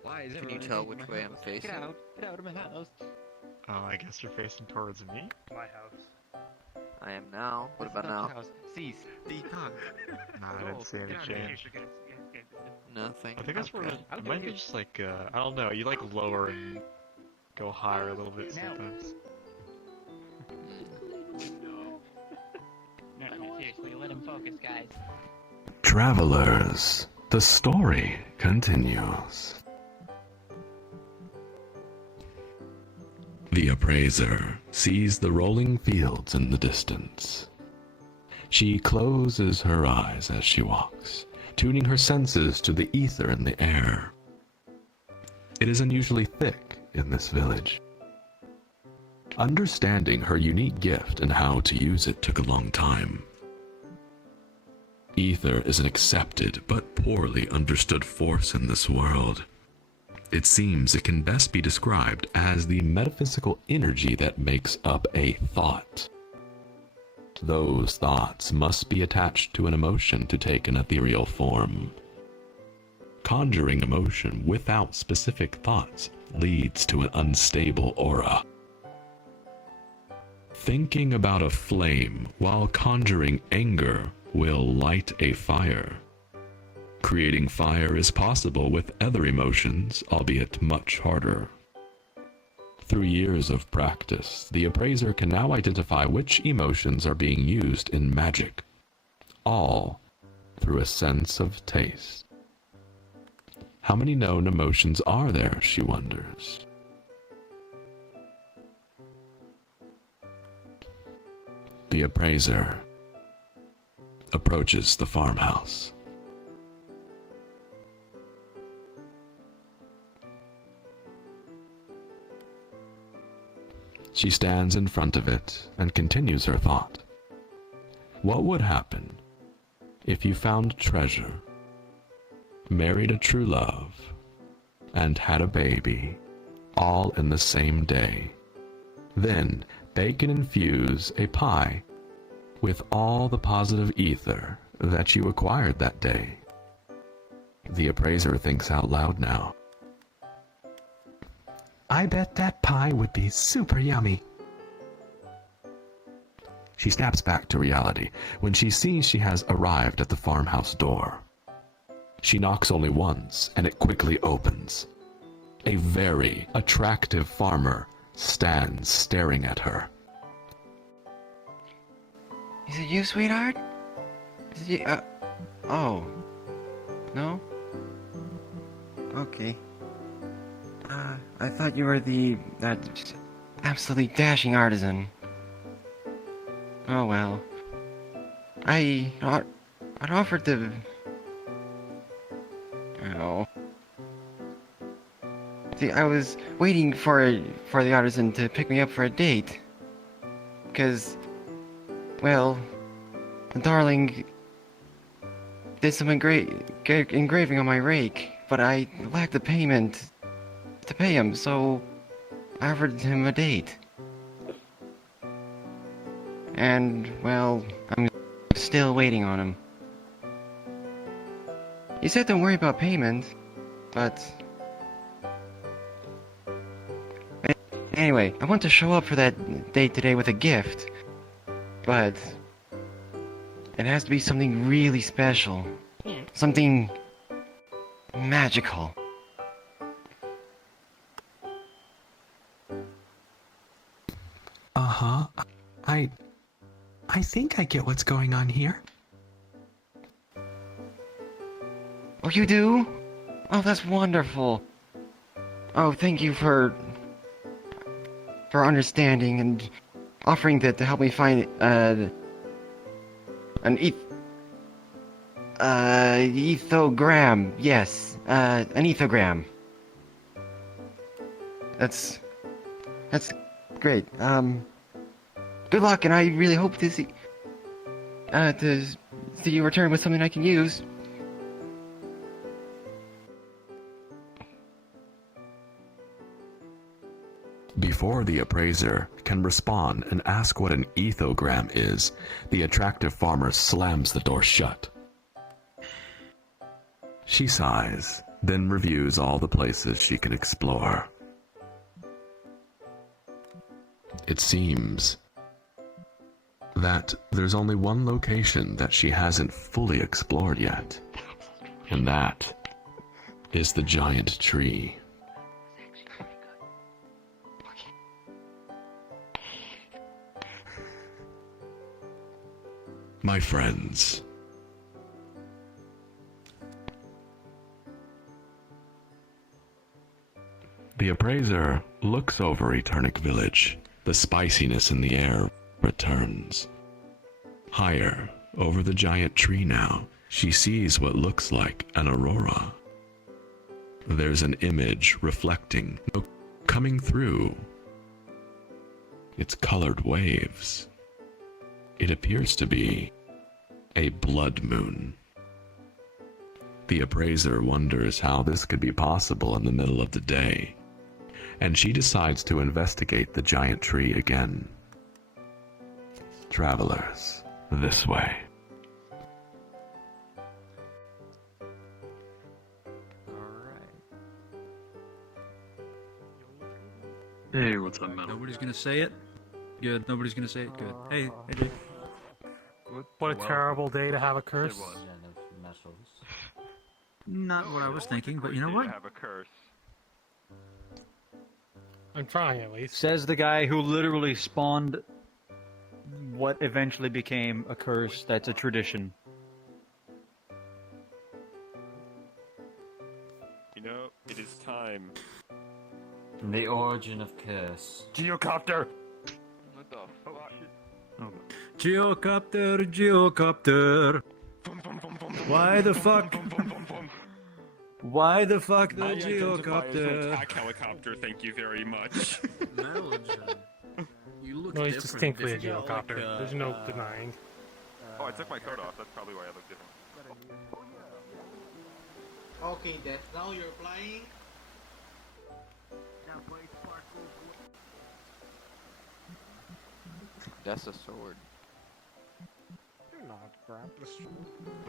Why is Can you tell which way I'm facing? Get out of my house. Oh, I guess you're facing towards me? My house. I am now. What about now? Cease. Nah, I didn't see any change. Nothing. I think that's where it might be just like, I don't know, you like lower and go higher a little bit sometimes. No, seriously, let him focus, guys. Travelers, the story continues. The appraiser sees the rolling fields in the distance. She closes her eyes as she walks, tuning her senses to the ether in the air. It is unusually thick in this village. Understanding her unique gift and how to use it took a long time. Ether is an accepted but poorly understood force in this world. It seems it can best be described as the metaphysical energy that makes up a thought. Those thoughts must be attached to an emotion to take an ethereal form. Conjuring emotion without specific thoughts leads to an unstable aura. Thinking about a flame while conjuring anger will light a fire. Creating fire is possible with other emotions, albeit much harder. Through years of practice, the appraiser can now identify which emotions are being used in magic, all through a sense of taste. How many known emotions are there, she wonders. The appraiser approaches the farmhouse. She stands in front of it and continues her thought. What would happen if you found treasure, married a true love, and had a baby, all in the same day? Then bake and infuse a pie with all the positive ether that you acquired that day. The appraiser thinks out loud now. I bet that pie would be super yummy. She snaps back to reality when she sees she has arrived at the farmhouse door. She knocks only once, and it quickly opens. A very attractive farmer stands staring at her. Is it you, sweetheart? Is it you, oh. No? Okay. I thought you were that absolutely dashing artisan. Oh well. I'd offered to... Oh. See, I was waiting for the artisan to pick me up for a date. Because, well, the darling did some engraving on my rake, but I lacked the payment to pay him, so I offered him a date. And, well, I'm still waiting on him. He said don't worry about payment, but... Anyway, I want to show up for that date today with a gift, but... it has to be something really special. Something... magical. Uh-huh. I think I get what's going on here. Oh, you do? Oh, that's wonderful. Oh, thank you for understanding and offering to help me find an ethogram. Yes, an ethogram. That's great. Good luck, and I really hope to see you return with something I can use. Before the appraiser can respond and ask what an ethogram is, the attractive farmer slams the door shut. She sighs, then reviews all the places she can explore. It seems that there's only one location that she hasn't fully explored yet, and that is the giant tree. My friends, the appraiser looks over Eternic Village. The spiciness in the air returns. Higher, over the giant tree now, she sees what looks like an aurora. There's an image reflecting, coming through. It's colored waves. It appears to be a blood moon. The appraiser wonders how this could be possible in the middle of the day, and she decides to investigate the giant tree again. Travelers, this way. Hey, what's up, man? Nobody's gonna say it? Good. Nobody's gonna say it? Good. Hey, Jake. What a terrible day to have a curse. Not what I was thinking, but you know what? Have a curse. I'm trying at least. Says the guy who literally spawned what eventually became a curse that's a tradition. You know, it is time. The origin of curse. Geocopter! What the fuck? Oh. Geocopter, geocopter. Why the fuck? Why the fuck the geocopter? Attack helicopter, thank you very much. You look no, he's different. distinctly a This is geocopter. like, There's no denying. Oh, I took my coat off, that's probably why I look different. Okay, that's now you're flying. That's a sword. You're not, crap.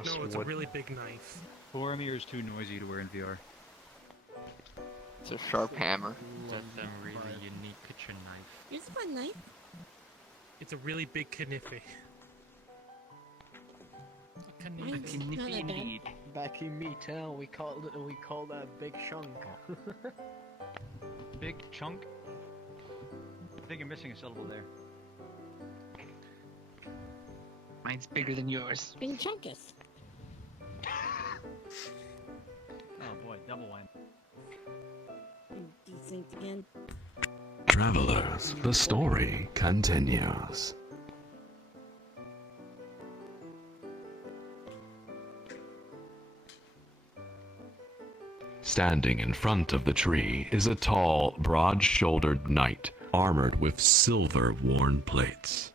No, it's a really big knife. Boromir is too noisy to wear in VR. It's a sharp hammer. That's a really unique kitchen knife. Here's my knife. It's a really big kniffy. Mine's not that bad. Back in me town, we call that big chunk. Big chunk? I think you're missing a syllable there. Mine's bigger than yours. Big chunkus. Oh boy, double win. Desynced again. Travelers, the story continues. Standing in front of the tree is a tall, broad-shouldered knight, armored with silver-worn plates.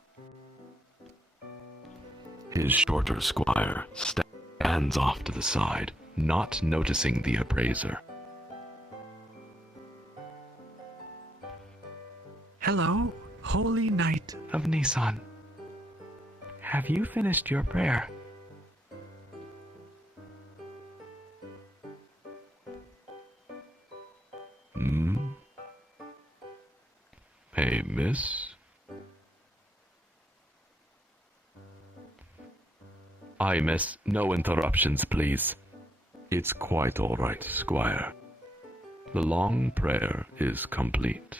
His shorter squire stands off to the side, not noticing the appraiser. Hello, Holy Knight of Nisan. Have you finished your prayer? Hey, miss? Aye, miss. No interruptions, please. It's quite all right, squire. The long prayer is complete.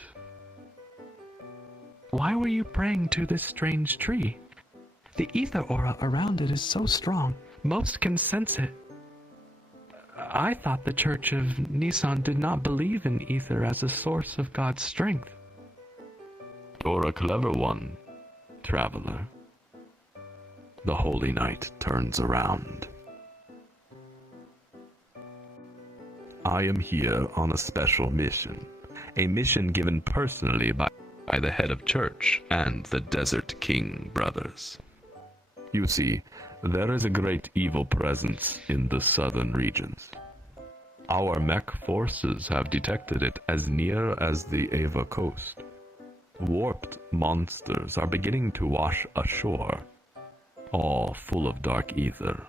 Why were you praying to this strange tree? The ether aura around it is so strong, most can sense it. I thought the Church of Nisan did not believe in ether as a source of God's strength. You're a clever one, traveler. The Holy Knight turns around. I am here on a special mission, a mission given personally by the head of church and the Desert King brothers. You see, there is a great evil presence in the southern regions. Our mech forces have detected it as near as the Ava coast. Warped monsters are beginning to wash ashore, all full of dark ether.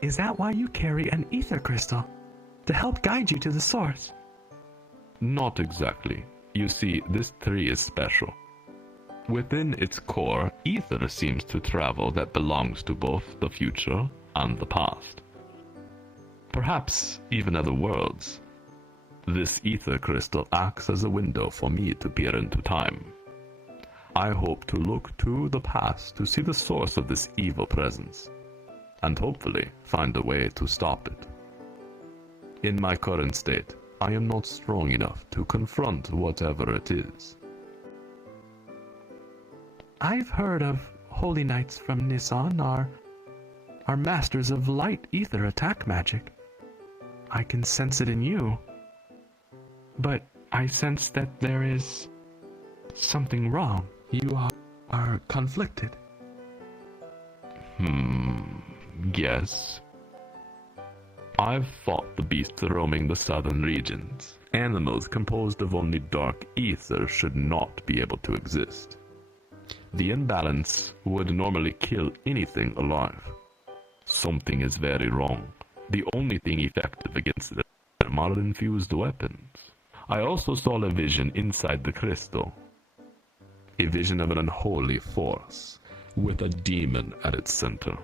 Is that why you carry an ether crystal? To help guide you to the source? Not exactly. You see, this tree is special. Within its core, ether seems to travel that belongs to both the future and the past. Perhaps even other worlds. This ether crystal acts as a window for me to peer into time. I hope to look to the past to see the source of this evil presence, and hopefully find a way to stop it. In my current state, I am not strong enough to confront whatever it is. I've heard of holy knights from Nisan are masters of light ether attack magic. I can sense it in you. But I sense that there is something wrong. You are conflicted. Yes. I've fought the beasts roaming the southern regions. Animals composed of only dark ether should not be able to exist. The imbalance would normally kill anything alive. Something is very wrong. The only thing effective against them are infused weapons. I also saw a vision inside the crystal. A vision of an unholy force, with a demon at its center.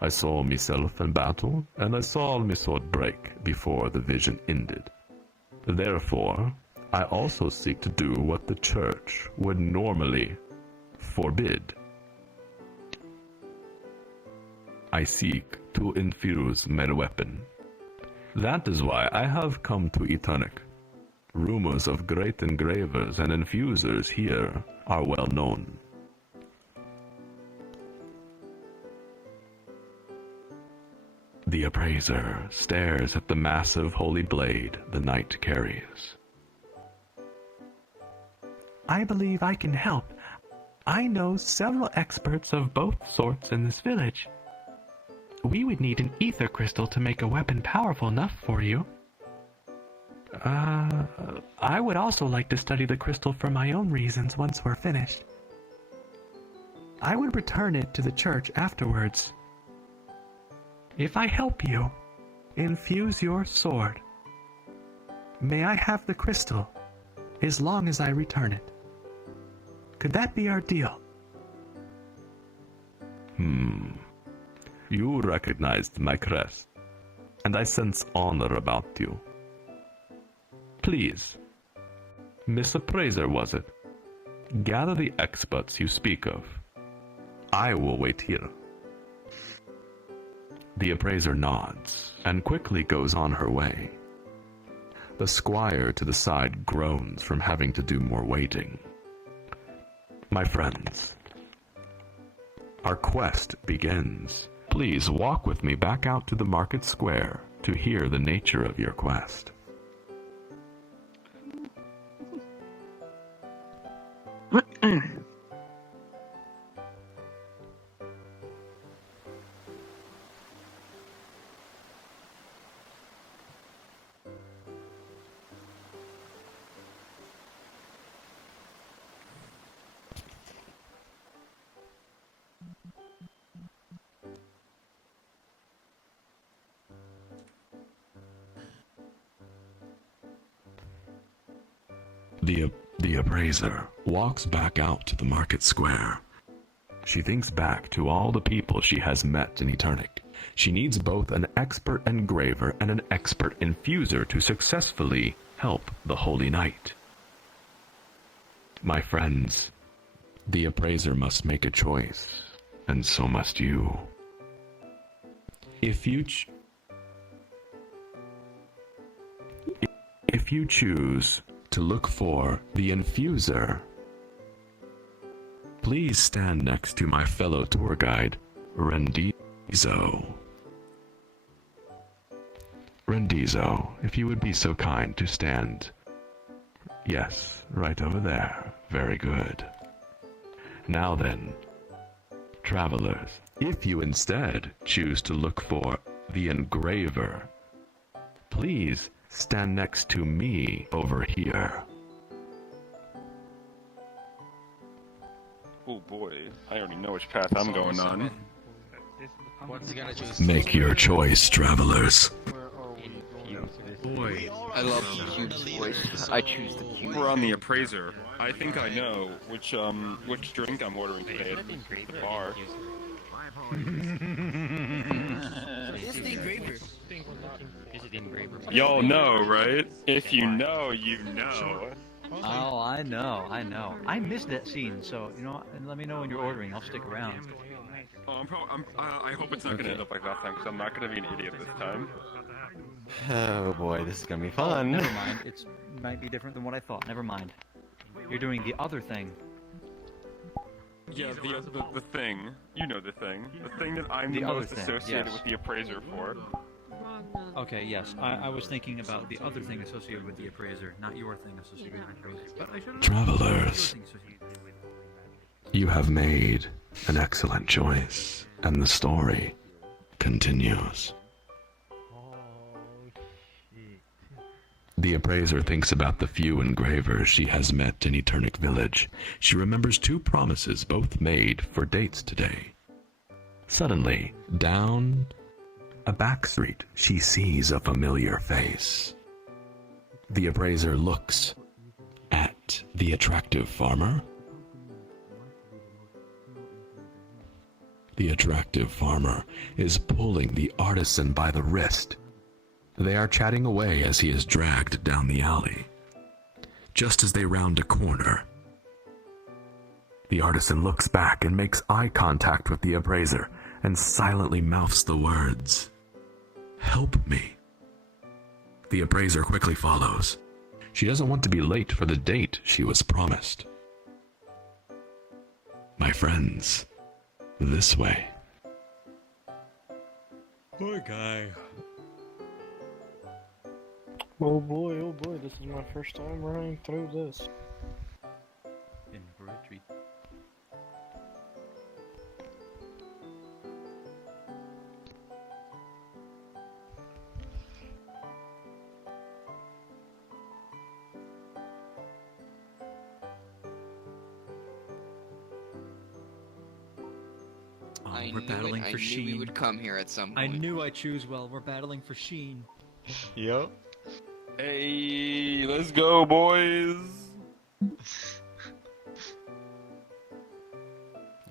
I saw myself in battle, and I saw my sword break before the vision ended. Therefore, I also seek to do what the church would normally forbid. I seek to infuse my weapon. That is why I have come to Eternic. Rumors of great engravers and infusers here are well known. The Appraiser stares at the massive holy blade the knight carries. I believe I can help. I know several experts of both sorts in this village. We would need an ether crystal to make a weapon powerful enough for you. I would also like to study the crystal for my own reasons once we're finished. I would return it to the church afterwards. If I help you infuse your sword, may I have the crystal as long as I return it? Could that be our deal? You recognized my crest, and I sense honor about you. Please, Miss Appraiser, was it? Gather the experts you speak of. I will wait here. The Appraiser nods and quickly goes on her way. The squire to the side groans from having to do more waiting. My friends, our quest begins. Please walk with me back out to the market square to hear the nature of your quest. The Appraiser walks back out to the market square. She thinks back to all the people she has met in Eternic. She needs both an expert engraver and an expert infuser to successfully help the Holy Knight. My friends, the Appraiser must make a choice, and so must you. If you choose to look for the infuser, please stand next to my fellow tour guide, Rendizo. Rendizo, if you would be so kind to stand. Yes, right over there. Very good. Now then, travelers, if you instead choose to look for the engraver, please stand next to me over here. Oh boy, I already know which path I'm going on. Make your choice, travelers. Boy, I love the cube's voice. I choose the cube. We're on the Appraiser. I think I know which drink I'm ordering today at the bar. It's the engraver. Y'all know, right? If you know, you know. Oh, I know. I missed that scene, so, you know, let me know when you're ordering. I'll stick around. Oh, I hope it's not gonna end up like last time, because I'm not gonna be an idiot this time. Oh boy, this is gonna be Oh, fun. never mind. It might be different than what I thought. Never mind. You're doing the other thing. Yeah, the thing. You know the thing. The thing that I'm The the other most thing, associated yes. with the Appraiser for. Okay, yes. I was thinking about the other thing associated with the Appraiser, not your thing associated with the Appraiser. But I should have Travelers, you have made an excellent choice, and the story continues. The Appraiser thinks about the few engravers she has met in Eternic Village. She remembers 2 promises, both made for dates today. Suddenly, down a back street, she sees a familiar face. The Appraiser looks at the attractive farmer. The attractive farmer is pulling the artisan by the wrist. They are chatting away as he is dragged down the alley. Just as they round a corner, the artisan looks back and makes eye contact with the Appraiser and silently mouths the words, "Help me." The Appraiser quickly follows. She doesn't want to be late for the date she was promised. My friends, this way. Poor guy. Oh boy, this is my first time running through this. In retreat. We're battling for Sheen. I knew we would come here at some point. I knew I choose well. We're battling for Sheen. Yep. Hey, let's go, boys.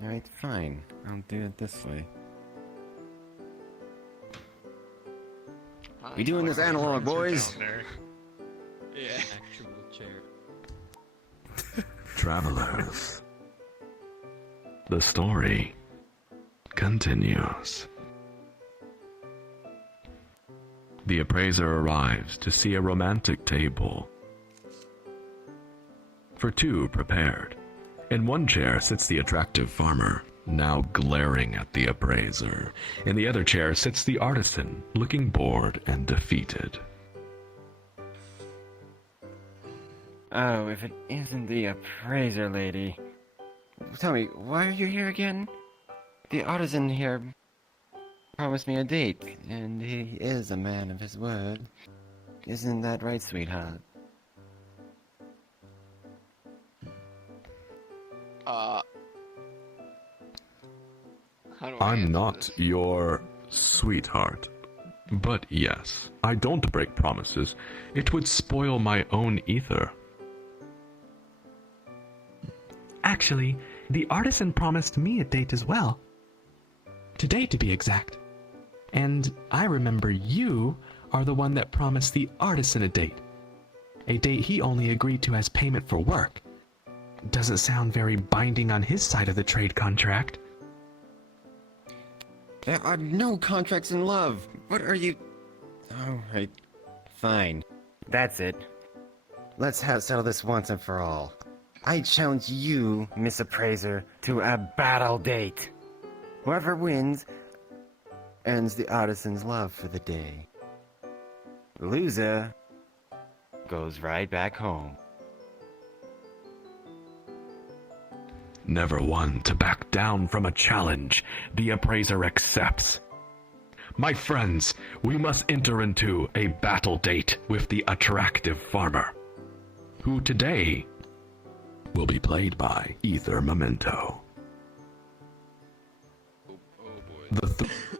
Alright, fine. I'll do it this way. We doing this analog, boys? Yeah. Actual chair. Travelers, the story continues. The Appraiser arrives to see a romantic table for 2 prepared. In one chair sits the attractive farmer, now glaring at the Appraiser. In the other chair sits the artisan, looking bored and defeated. Oh, if it isn't the Appraiser lady. Tell me, why are you here again? The artisan here promised me a date, and he is a man of his word. Isn't that right, sweetheart? I'm not your sweetheart. But yes, I don't break promises. It would spoil my own ether. Actually, the artisan promised me a date as well. Today, to be exact. And I remember you are the one that promised the artisan a date. A date he only agreed to as payment for work. Doesn't sound very binding on his side of the trade contract. There are no contracts in love. What are you... Alright, fine. That's it. Let's settle this once and for all. I challenge you, Miss Appraiser, to a battle date. Whoever wins ends the artisan's love for the day. loser goes right back home. Never one to back down from a challenge, the appraiser accepts. My friends, we must enter into a battle date with the attractive farmer, who today will be played by Ether Memento. The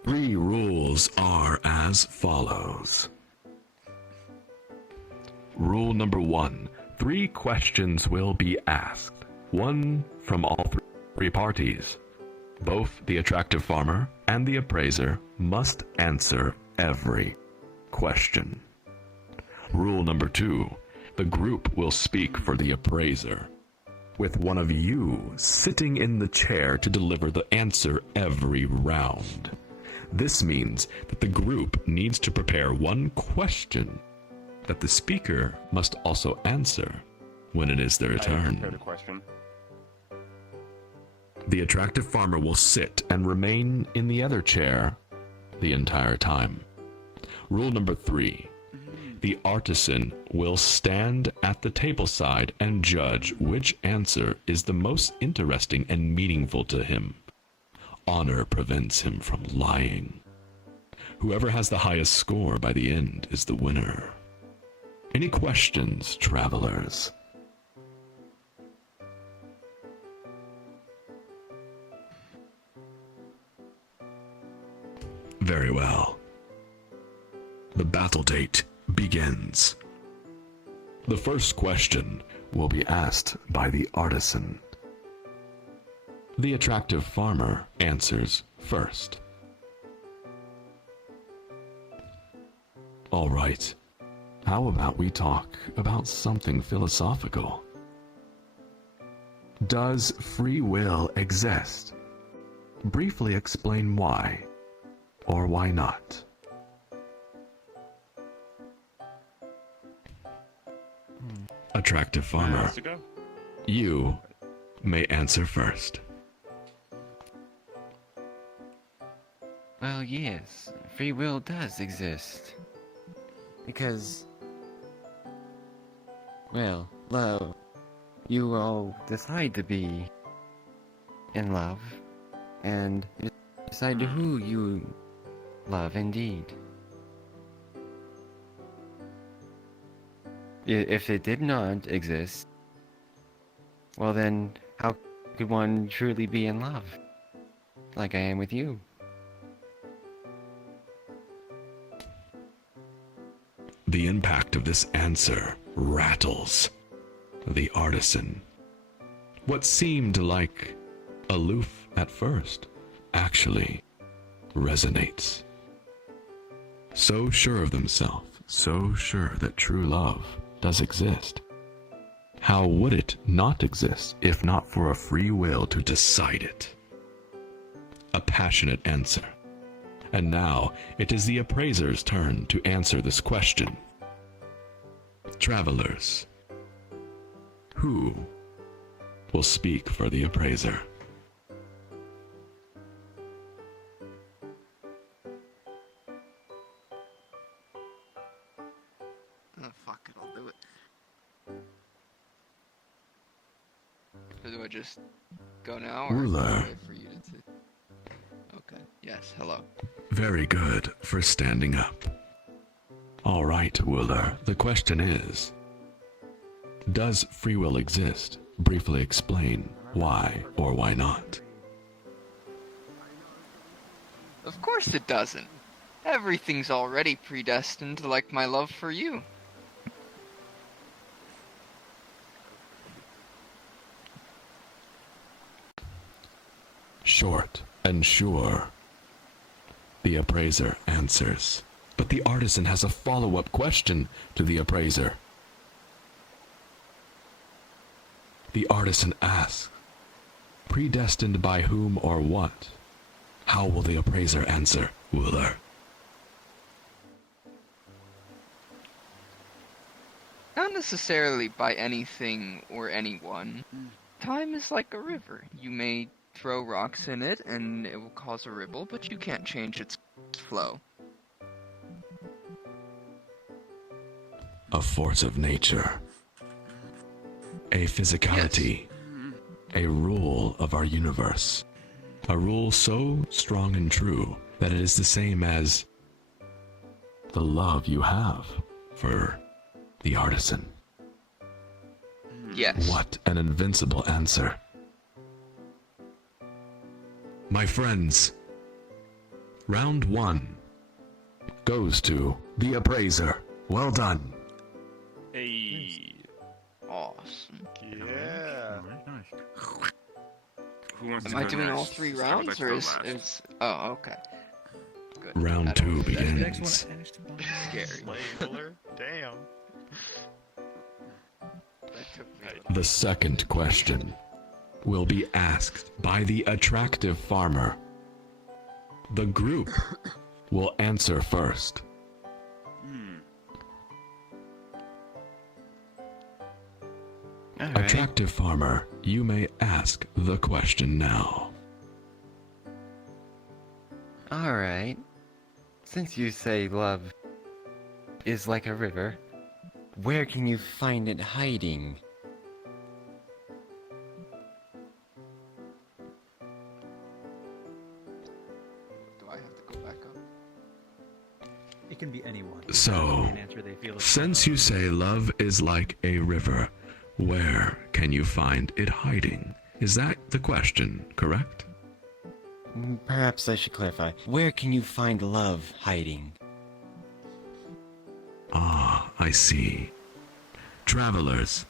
three rules are as follows. Rule number 1. 3 questions will be asked. One from all three parties. Both the attractive farmer and the appraiser must answer every question. Rule number 2. The group will speak for the appraiser, with one of you sitting in the chair to deliver the answer every round. This means that the group needs to prepare one question that the speaker must also answer when it is their turn. The attractive farmer will sit and remain in the other chair the entire time. Rule number 3. The artisan will stand at the table side and judge which answer is the most interesting and meaningful to him. Honor prevents him from lying. Whoever has the highest score by the end is the winner. Any questions, travelers? Very well. The battle date begins. The first question will be asked by the artisan. The attractive farmer answers first. All right. How about we talk about something philosophical? Does free will exist? Briefly explain why, or why not. Attractive farmer, you may answer first. Well, yes, free will does exist. Because, well, love. You all decide to be in love, and decide who you love indeed. If it did not exist, well then, how could one truly be in love? Like I am with you. The impact of this answer rattles the artisan. What seemed like aloof at first actually resonates. So sure of themselves, so sure that true love does exist. How would it not exist if not for a free will to decide it? A passionate answer. And now it is the appraiser's turn to answer this question. Travelers, who will speak for the appraiser? Oh, fuck it, I'll do it. Or do I just go now, or Ruler. wait for you to... Okay, yes, hello. Very good for standing up. All right, Wooler, the question is, does free will exist? Briefly explain why or why not. Of course it doesn't. Everything's already predestined, like my love for you. Short and sure. The appraiser answers. But the artisan has a follow-up question to the appraiser. The artisan asks, predestined by whom or what? How will the appraiser answer, Wooler? Not necessarily by anything or anyone. Time is like a river. You may throw rocks in it and it will cause a ripple, but you can't change its flow. a force of nature, a physicality, a rule of our universe, a rule so strong and true that it is the same as the love you have for the artisan? Yes. What an invincible answer. My friends, round 1 goes to the Appraiser. Well done. Hey. Awesome. Yeah. Who wants Am to I go doing all next? 3 I would rounds, like to or go is... last. Oh, okay. Good. Round I don't 2 know. begins. Scary. Labeler? Damn. The second question will be asked by the attractive farmer. The group will answer first. All right. Attractive farmer, you may ask the question now. Alright. Since you say love is like a river, where can you find it hiding? Do I have to go back up? It can be anyone. So, An answer they feel is since you say love is like a river, where can you find it hiding? Is that the question, correct? Perhaps I should clarify. Where can you find love hiding? Ah, I see. Travelers,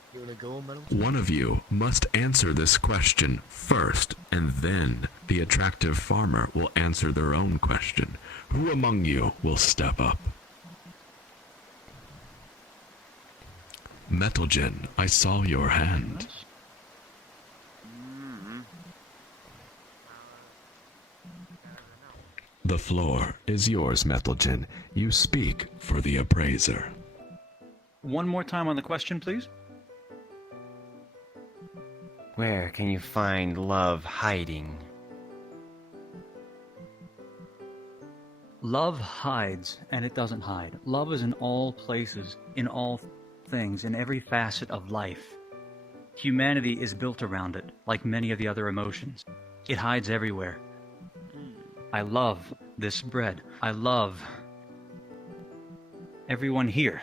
one of you must answer this question first, and then the attractive farmer will answer their own question. Who among you will step up? Metalgen, I saw your hand. The floor is yours, Metalgen. You speak for the Appraiser. One more time on the question, please. Where can you find love hiding? Love hides, and it doesn't hide. Love is in all places, in all things, in every facet of life. Humanity is built around it, like many of the other emotions. It hides everywhere. I love this bread. I love everyone here.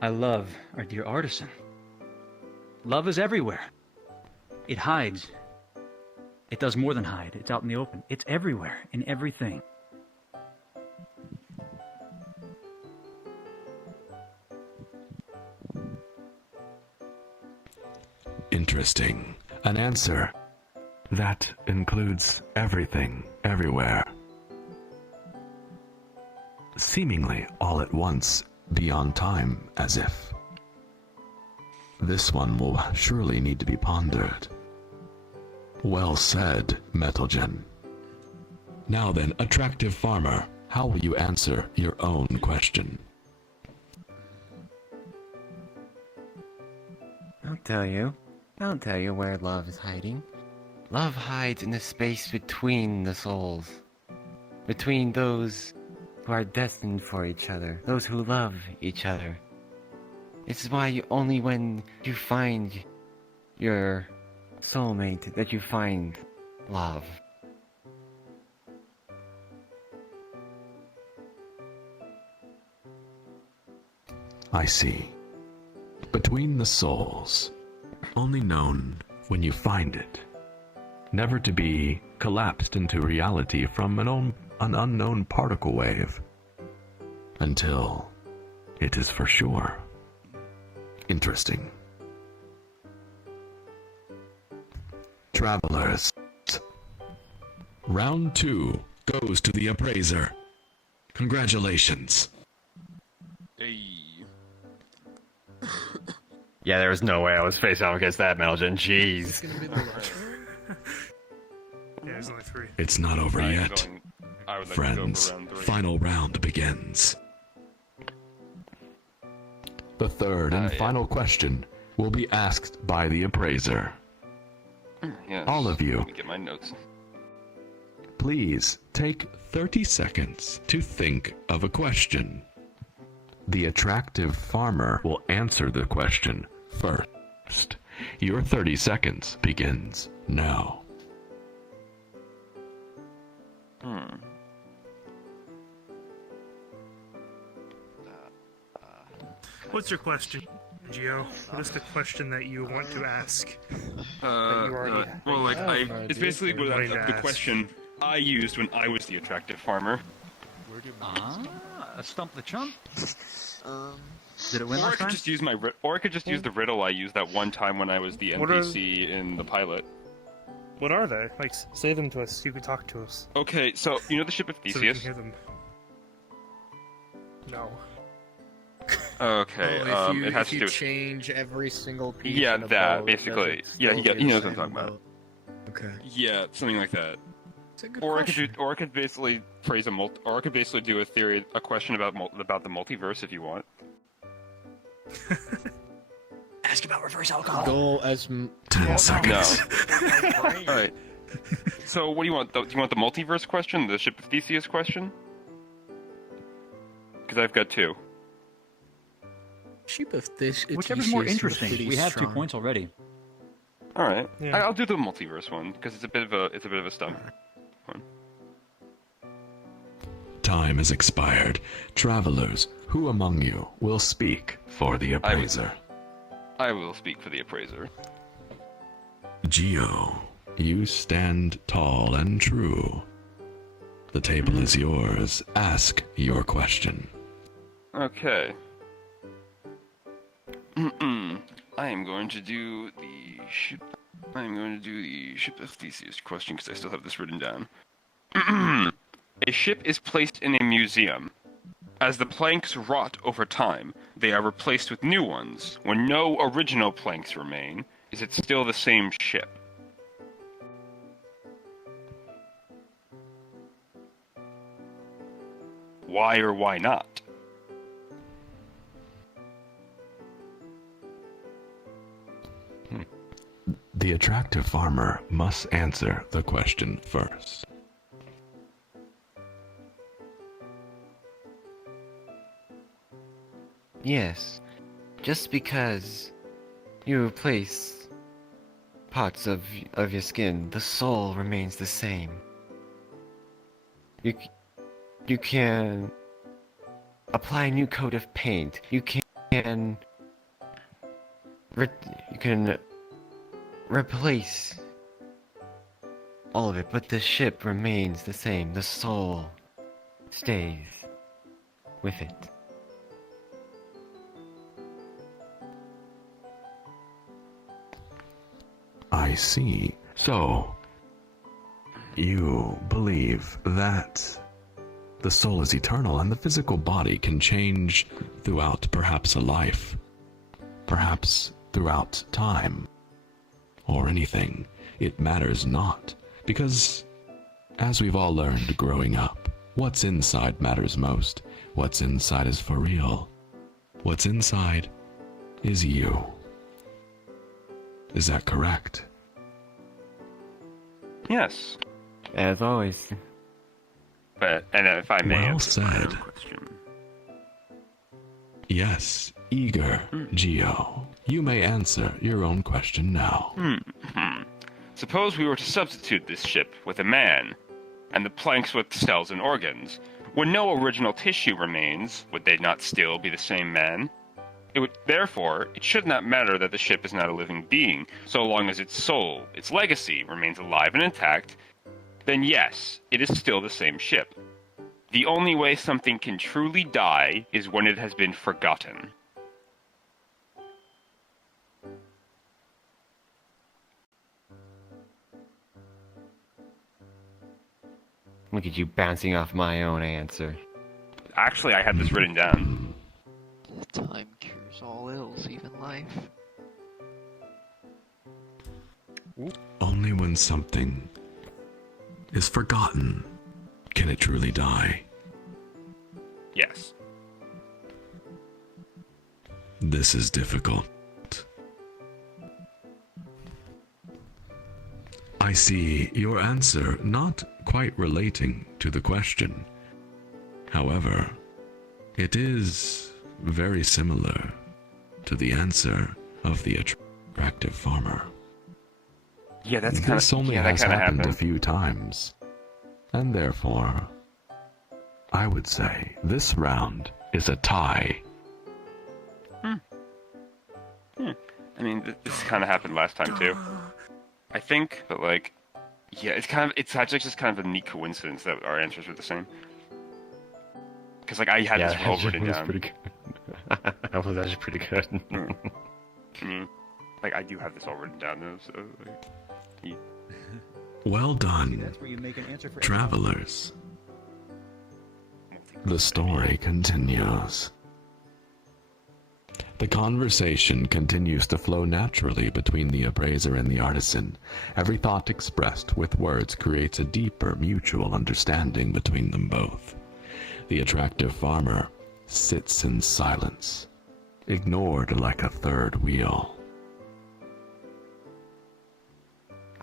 I love our dear artisan. Love is everywhere. It hides. It does more than hide. It's out in the open. It's everywhere, in everything. Interesting. An answer that includes everything, everywhere. Seemingly all at once, beyond time, as if. This one will surely need to be pondered. Well said, Metalgen. Now then, attractive farmer, how will you answer your own question? I'll tell you where love is hiding. Love hides in the space between the souls. Between those who are destined for each other. Those who love each other. It's why only when you find your soulmate that you find love. I see. Between the souls. Only known when you find it. Never to be collapsed into reality from an unknown particle wave. Until it is for sure. Interesting. Travelers. Round 2 goes to the Appraiser. Congratulations. Yeah, there was no way I was face off against that, Metalgen. Jeez. Yeah, there's only 3. It's not over I'm yet. going- I would like Friends, to go for round 3. final round begins. The third and final question will be asked by the Appraiser. Yes. All of you, Let me get my notes. please take 30 seconds to think of a question. The attractive farmer will answer the question first. Your 30 seconds begins now. What's your question, Gio? What is the question that you want to ask? It's basically the question I used when I was the attractive farmer. Stump the chump? Did it win Or I last could time? just use or I could just use the riddle I used that one time when I was the What are- NPC in the pilot. What are they? Like, say them to us so you can talk to us. Okay, so you know the ship of So we can Theseus? hear them. No. Okay, it has if to you do with change every single piece. yeah, in a that boat, basically. does it Yeah, still he be knows the what I'm talking same about. boat? Okay. Yeah, something like that. It's a good Or question. I could basically phrase or I could basically do a question about the multiverse if you want. Ask about reverse alcohol. Go as 10 seconds. No. All right. So what do you want? Do you want the multiverse question, the ship of Theseus question? Because I've got two. Sheep of this. Whichever's more interesting. We have 2 points already. All right. Yeah. I'll do the multiverse one because it's a bit of a stump. One. Time has expired. Travelers, who among you will speak for the appraiser? I will speak for the appraiser. Geo, you stand tall and true. The table is yours. Ask your question. Okay. I am going to do the ship. I am going to do the ship of Theseus question because I still have this written down. A ship is placed in a museum. As the planks rot over time, they are replaced with new ones. When no original planks remain, is it still the same ship? Why or why not? The attractive farmer must answer the question first. Yes, just because you replace parts of your skin, the soul remains the same. You can apply a new coat of paint. You can replace all of it, but the ship remains the same. The soul stays with it. I see. So, you believe that the soul is eternal and the physical body can change throughout perhaps a life, perhaps throughout time, or anything. It matters not, because as we've all learned growing up, what's inside matters most. What's inside is for real. What's inside is you. Is that correct? Yes. As always. But, and if I may Well answer my own said. question. Yes, eager, Geo. You may answer your own question now. Suppose we were to substitute this ship with a man, and the planks with cells and organs. When no original tissue remains, would they not still be the same man? Therefore, it should not matter that the ship is not a living being, so long as its soul, its legacy, remains alive and intact. Then yes, it is still the same ship. The only way something can truly die is when it has been forgotten. Look at you bouncing off my own answer. Actually, I had this written down. Time cures all ills, even life. Only when something is forgotten can it truly die. Yes. This is difficult. I see your answer not quite relating to the question. However, it is very similar to the answer of the attractive farmer. Yeah, that's kind This of only yeah, that has kind of happened happened. a few times, and therefore, I would say this round is a tie. I mean, this kind of happened last time too. I think, but like, yeah, it's actually just kind of a neat coincidence that our answers were the same. Because like I had this all written down. Pretty good. That was actually pretty good. Like I do have this all written down though, so like, yeah. Well done, That's where you make an answer for travelers. The story continues. The conversation continues to flow naturally between the appraiser and the artisan. Every thought expressed with words creates a deeper mutual understanding between them both. The attractive farmer sits in silence, ignored like a third wheel.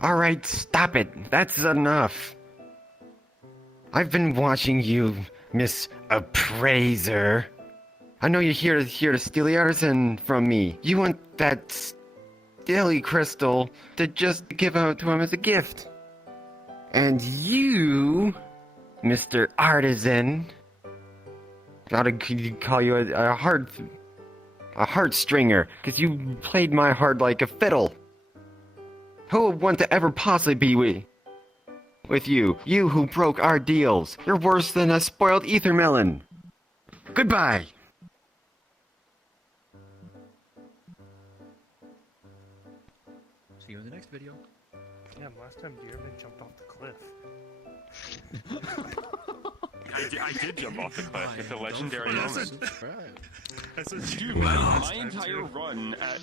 Alright, stop it. That's enough. I've been watching you, Miss Appraiser. I know you're here to steal the artisan from me. You want that Stilly crystal to just give out to him as a gift. And you, Mr. Artisan, gotta call you a heartstringer, because you played my heart like a fiddle. Who would want to ever possibly be with you? You who broke our deals. You're worse than a spoiled ether melon. Goodbye. See you in the next video. Damn, last time Dearman jumped off the cliff. I did jump off the cliff. It's a legendary moment. Dude, Well.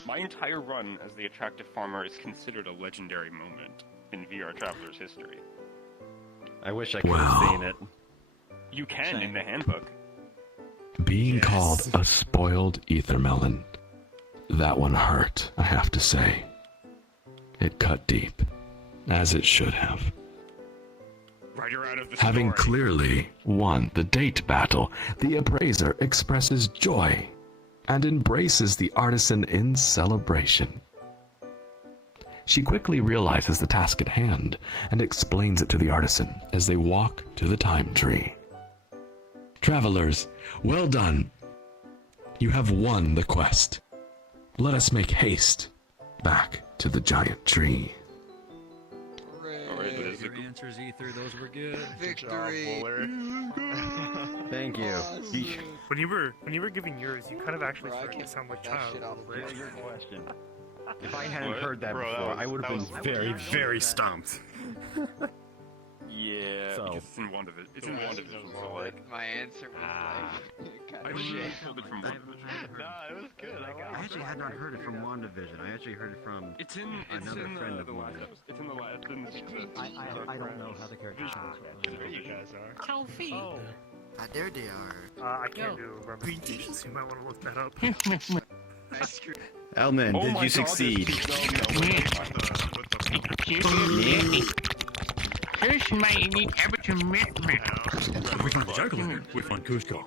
my entire run as the attractive farmer is considered a legendary moment in VRTravellers history. I wish I could have seen it. You can in the handbook. Being called a spoiled ether melon. That one hurt, I have to say. It cut deep, as it should have. Writer out of the Having story. clearly won the date battle, the appraiser expresses joy and embraces the artisan in celebration. She quickly realizes the task at hand and explains it to the artisan as they walk to the time tree. Travelers, well done. You have won the quest. Let us make haste back to the giant tree. Your answers, Ether. Those were good. Victory. Thank you. When you were giving yours, you kind of actually started to sound like child. Your question. If I hadn't heard that before, I would have been very, very stumped. Yeah, So- because it's in WandaVision. It's in WandaVision, so like... My answer was like, I really pulled it from WandaVision. Nah, it was good. I actually had not heard it from WandaVision. I actually heard it from It's in another friend of the mine. last. It's in the last. I don't know how the character sounds. There you guys are. Kofi. Oh. there they are. I can't do representations, so you might want to look that up. Elman, Oh did my you God, succeed? This might need ever to meet me. We found the jack-o'-lantern. We found Cusco.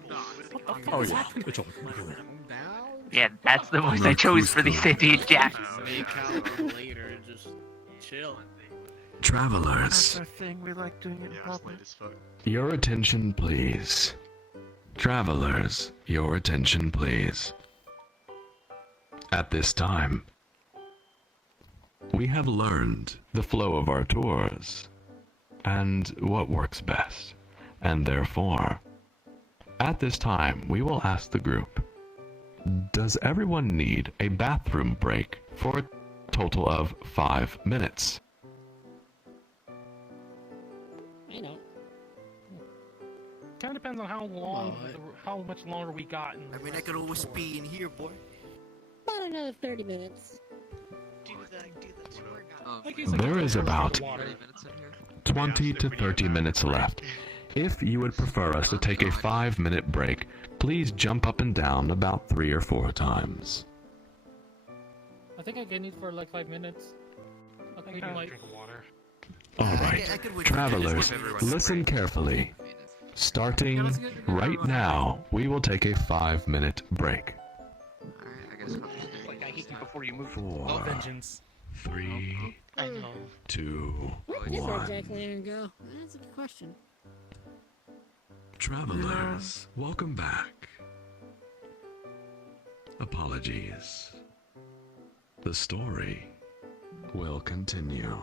Oh yeah, it's all. Yeah, that's the voice I chose for the city, Jack. Make out later, just chill. Travelers, our thing. We like doing it in public. your attention please. Travelers, your attention please. At this time, we have learned the flow of our tours and what works best, and therefore, at this time, we will ask the group, does everyone need a bathroom break for a total of 5 minutes? I know. Kind of depends on how much longer we got. I mean, I could always be in here, boy. About another 30 minutes. Do the tour There is about 20 to 30 minutes left. If you would prefer us to take a 5-minute break, please jump up and down about 3 or 4 times. I think I can eat for like 5 minutes. I think I might drink water. Alright, travelers, listen carefully. Starting right now, we will take a 5-minute break. Like I hit you before you moved. 4, vengeance. 3, I know. 2, Where did that 1. Jack Lantern go? That's a good question. Travelers, welcome back. Apologies. The story will continue.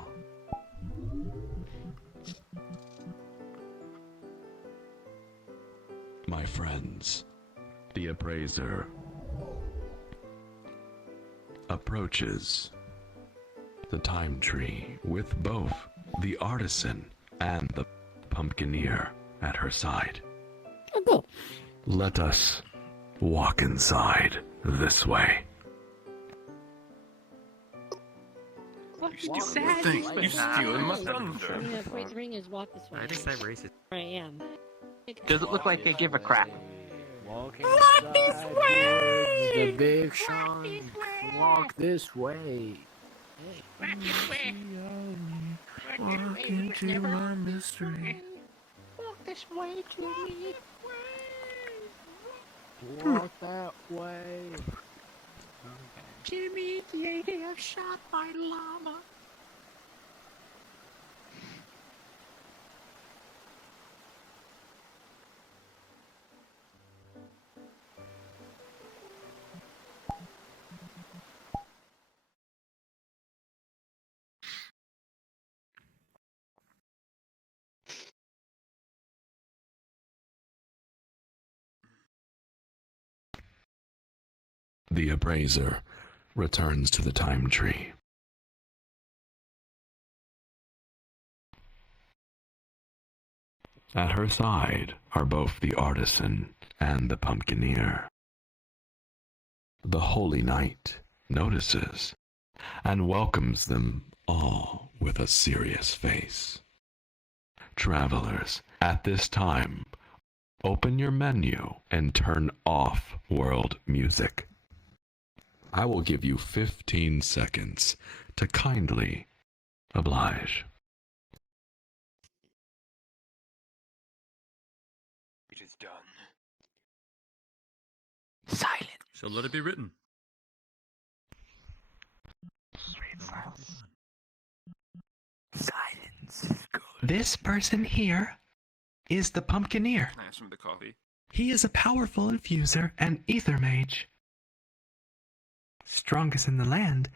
My friends, the Appraiser approaches the time tree with both the artisan and the pumpkineer at her side. Let us walk inside this way. You stealing my thunder. Yeah, Great Ring is walk this way. I think I'm racist. I am. Does it look like they give a crap? Walk this way! The Big Sean. Walk this way. Walk this way. Walk into my mystery. Walk this way to me. Walk that way. Jimmy the ADF shot my llama. The Appraiser returns to the time tree. At her side are both the artisan and the pumpkineer. The Holy Knight notices and welcomes them all with a serious face. Travelers, at this time, open your menu and turn off world music. I will give you 15 seconds to kindly oblige. It is done. Silent. So let it be written. Silence is good. This person here is the pumpkineer. Can I ask him the coffee? He is a powerful infuser and ether mage. Strongest in the land.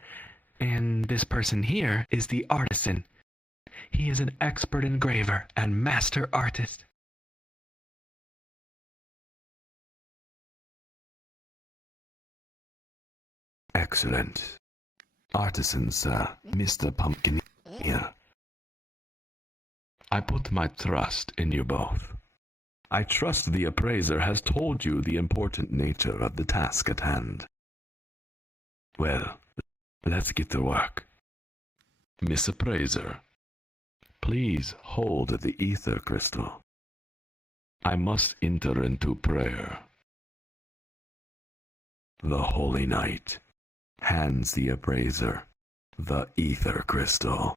And this person here is the artisan. He is an expert engraver and master artist. Excellent. Artisan, sir, Mr. Pumpkineer. I put my trust in you both. I trust the Appraiser has told you the important nature of the task at hand. Well, let's get to work. Miss Appraiser, please hold the ether crystal. I must enter into prayer. The Holy Knight hands the Appraiser the ether crystal.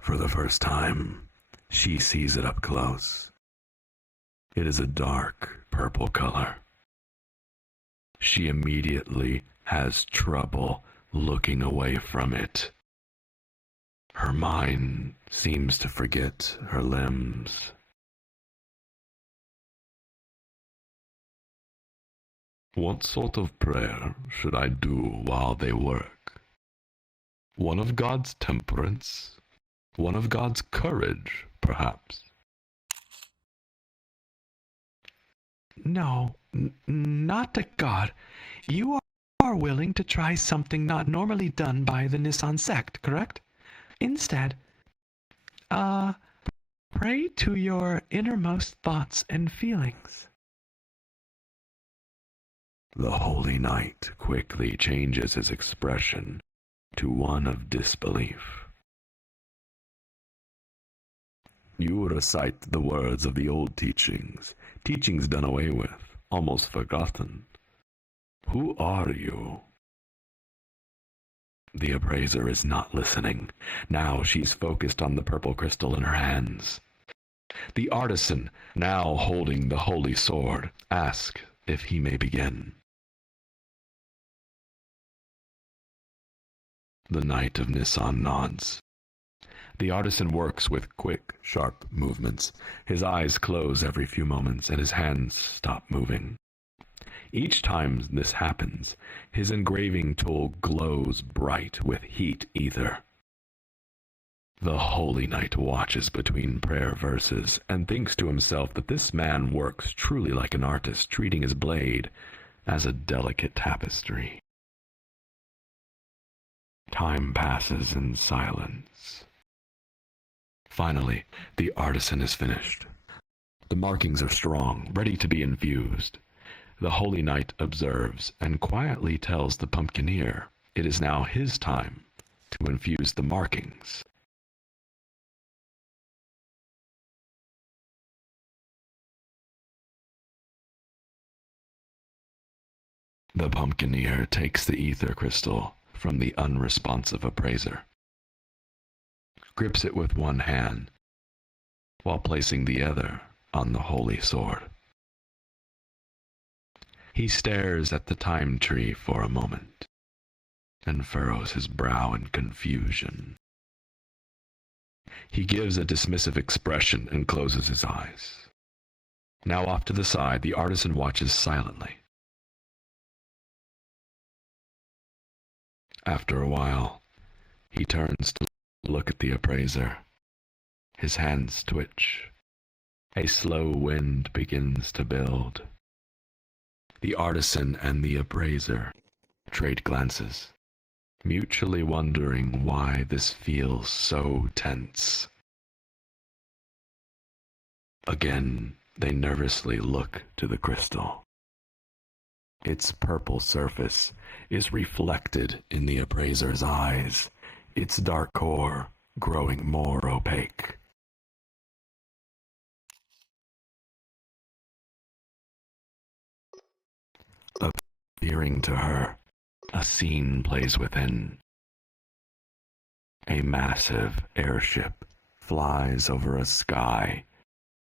For the first time, she sees it up close. It is a dark purple color. She immediately has trouble looking away from it. Her mind seems to forget her limbs. What sort of prayer should I do while they work? One of God's temperance? One of God's courage, perhaps? No, not to God. You are willing to try something not normally done by the Nissan sect, correct? Instead, pray to your innermost thoughts and feelings. The Holy Knight quickly changes his expression to one of disbelief. You recite the words of the old teachings, teachings done away with, almost forgotten. Who are you? The appraiser is not listening. Now she's focused on the purple crystal in her hands. The artisan, now holding the holy sword, asks if he may begin. The Knight of Nisan nods. The artisan works with quick, sharp movements. His eyes close every few moments and his hands stop moving. Each time this happens, his engraving tool glows bright with heat ether. The Holy Knight watches between prayer verses and thinks to himself that this man works truly like an artist, treating his blade as a delicate tapestry. Time passes in silence. Finally, the artisan is finished. The markings are strong, ready to be infused. The Holy Knight observes and quietly tells the pumpkineer it is now his time to infuse the markings. The pumpkineer takes the ether crystal from the unresponsive appraiser, grips it with one hand, while placing the other on the holy sword. He stares at the time tree for a moment, and furrows his brow in confusion. He gives a dismissive expression and closes his eyes. Now off to the side, the artisan watches silently. After a while, he turns to look at the appraiser. His hands twitch. A slow wind begins to build. The artisan and the appraiser trade glances, mutually wondering why this feels so tense. Again, they nervously look to the crystal. Its purple surface is reflected in the appraiser's eyes, its dark core growing more opaque. Appearing to her, a scene plays within. A massive airship flies over a sky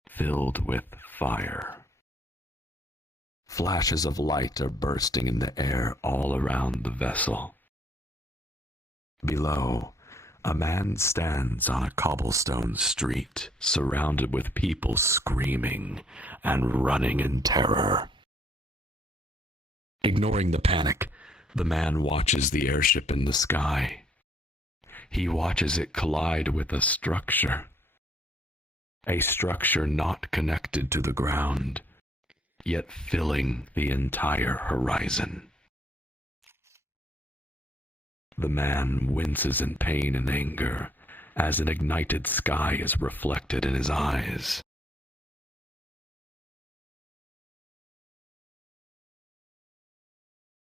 filled with fire. Flashes of light are bursting in the air all around the vessel. Below, a man stands on a cobblestone street, surrounded with people screaming and running in terror. Ignoring the panic, the man watches the airship in the sky. He watches it collide with a structure not connected to the ground, yet filling the entire horizon. The man winces in pain and anger as an ignited sky is reflected in his eyes.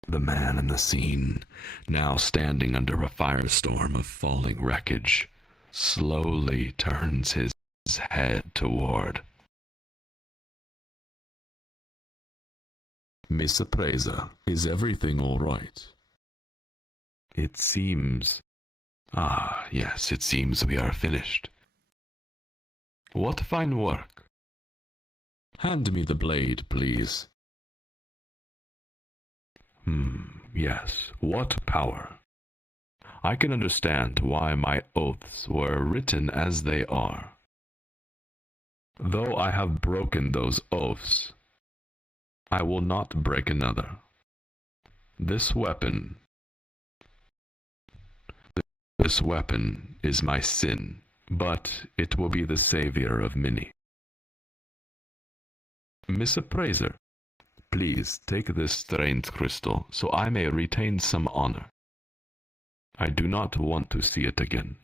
The man in the scene, now standing under a firestorm of falling wreckage, slowly turns his head toward. Miss Appraiser, is everything all right? It seems... yes, it seems we are finished. What fine work. Hand me the blade, please. Yes, what power. I can understand why my oaths were written as they are. Though I have broken those oaths, I will not break another. This weapon is my sin, but it will be the savior of many. Miss Appraiser, please take this strange crystal so I may retain some honor. I do not want to see it again.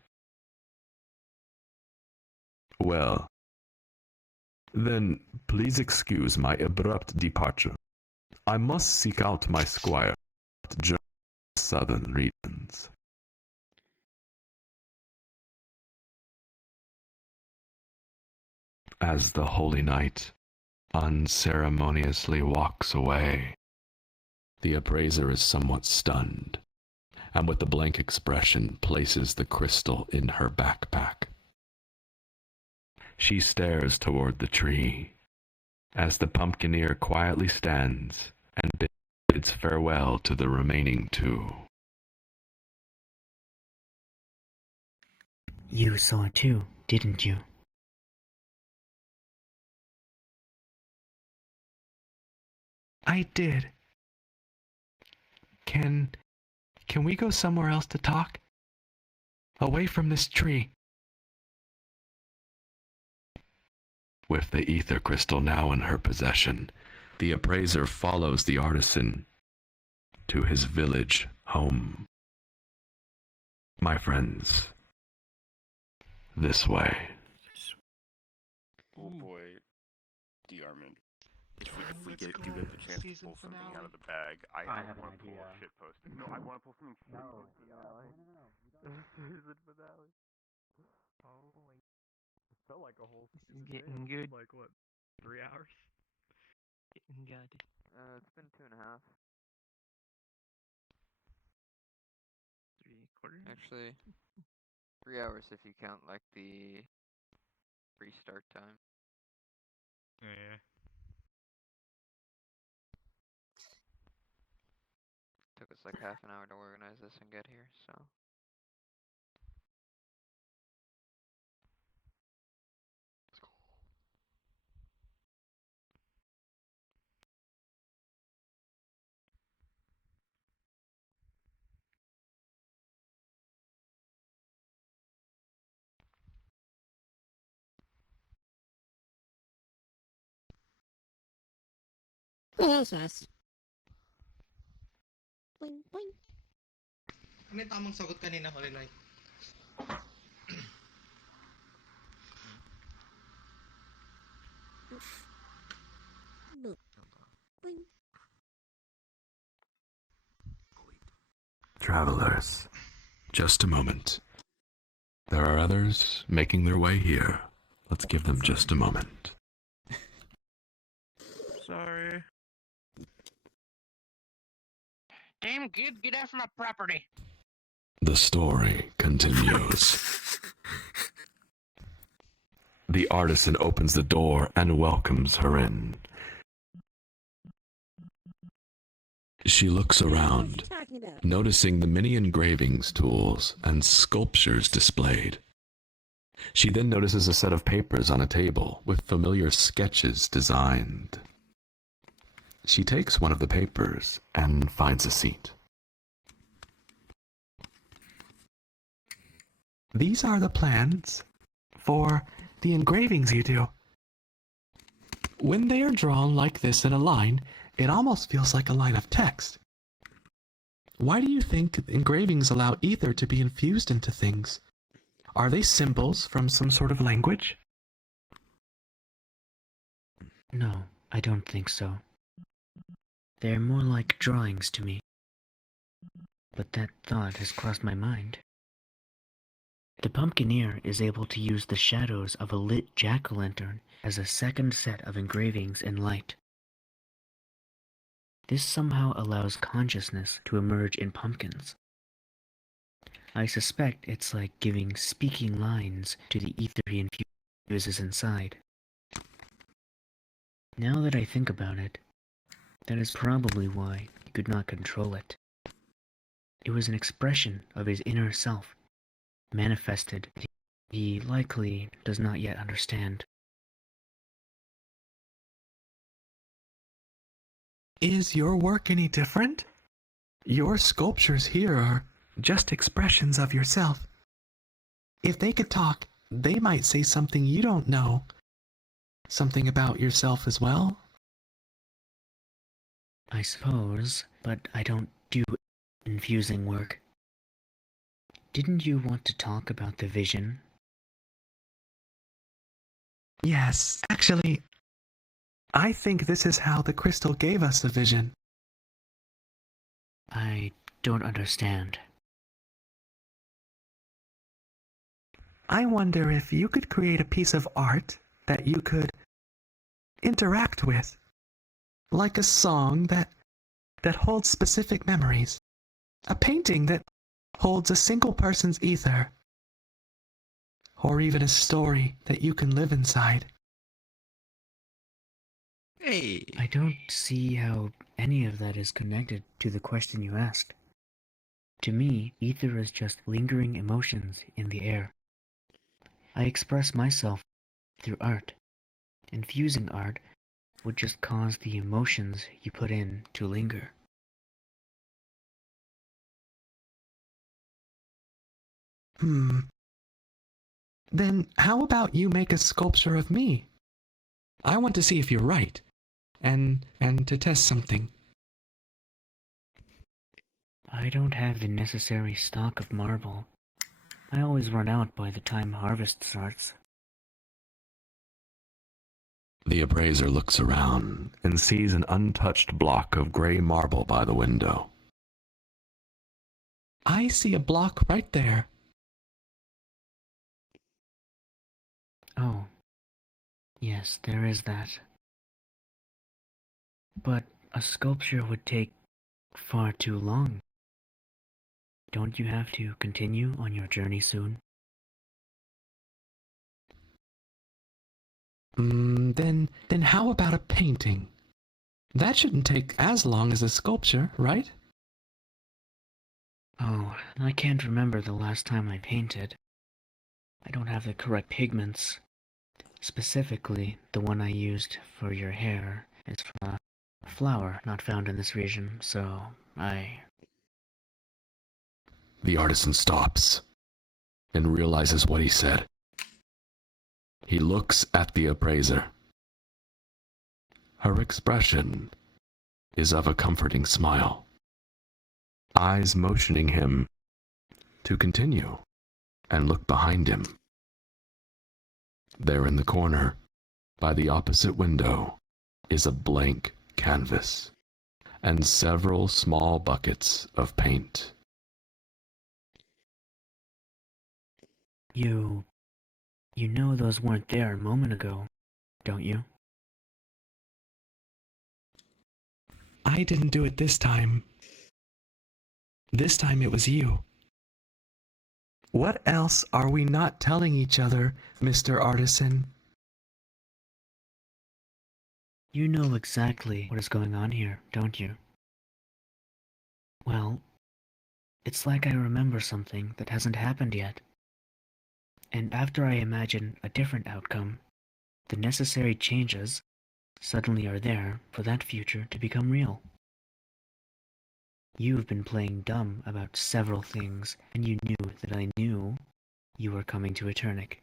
Well, then please excuse my abrupt departure. I must seek out my squire at the southern regions. As the Holy Knight unceremoniously walks away, the appraiser is somewhat stunned. and with a blank expression places the crystal in her backpack. She stares toward the tree as the pumpkineer quietly stands and bids farewell to the remaining two. You saw it too, didn't you? I did. Can we go somewhere else to talk? Away from this tree. With the ether crystal now in her possession, the appraiser follows the artisan to his village home. My friends, this way. Oh boy, the Armin. If we do get the chance to pull something out of the bag, I have want an to pull idea. a shit post. No, I want to pull something shit posted. Season finale. Oh, it felt like a whole season. Getting good. Like what? 3 hours? Getting good. It's been 2.5. 3/4. Actually, 3 hours if you count like the restart time. Yeah. Took us like half an hour to organize this and get here, so. Oh, that was fast. Boing, boing. Ano yung tamang sagot kanina, Holy Knight? Boop. Boing. Travelers, just a moment. There are others making their way here. Let's give them just a moment. Sorry. Damn good, get off my property. The story continues. The artisan opens the door and welcomes her in. She looks around, noticing the many engravings tools and sculptures displayed. She then notices a set of papers on a table with familiar sketches designed. She takes one of the papers and finds a seat. These are the plans for the engravings you do. When they are drawn like this in a line, it almost feels like a line of text. Why do you think engravings allow ether to be infused into things? Are they symbols from some sort of language? No, I don't think so. They're more like drawings to me. But that thought has crossed my mind. The pumpkineer is able to use the shadows of a lit jack-o'-lantern as a second set of engravings in light. This somehow allows consciousness to emerge in pumpkins. I suspect it's like giving speaking lines to the ether he infuses inside. Now that I think about it, that is probably why he could not control it. It was an expression of his inner self, manifested that he likely does not yet understand. Is your work any different? Your sculptures here are just expressions of yourself. If they could talk, they might say something you don't know. Something about yourself as well? I suppose, but I don't do infusing work. Didn't you want to talk about the vision? Yes, actually, I think this is how the crystal gave us the vision. I don't understand. I wonder if you could create a piece of art that you could interact with, like a song that holds specific memories, a painting that holds a single person's ether, or even a story that you can live inside. Hey! I don't see how any of that is connected to the question you asked. To me, ether is just lingering emotions in the air. I express myself through art. Infusing art would just cause the emotions you put in to linger. Then how about you make a sculpture of me? I want to see if you're right, and to test something. I don't have the necessary stock of marble. I always run out by the time harvest starts. The appraiser looks around and sees an untouched block of gray marble by the window. I see a block right there. Oh, yes, there is that. But a sculpture would take far too long. Don't you have to continue on your journey soon? Then how about a painting? That shouldn't take as long as a sculpture, right? Oh, I can't remember the last time I painted. I don't have the correct pigments. Specifically, the one I used for your hair is from a flower not found in this region, so The artisan stops and realizes what he said. He looks at the appraiser. Her expression is of a comforting smile, eyes motioning him to continue and look behind him. There in the corner, by the opposite window, is a blank canvas and several small buckets of paint. You know those weren't there a moment ago, don't you? I didn't do it this time. This time it was you. What else are we not telling each other, Mr. Artisan? You know exactly what is going on here, don't you? Well, it's like I remember something that hasn't happened yet. And after I imagine a different outcome, the necessary changes suddenly are there for that future to become real. You've been playing dumb about several things, and you knew that I knew you were coming to Eternic.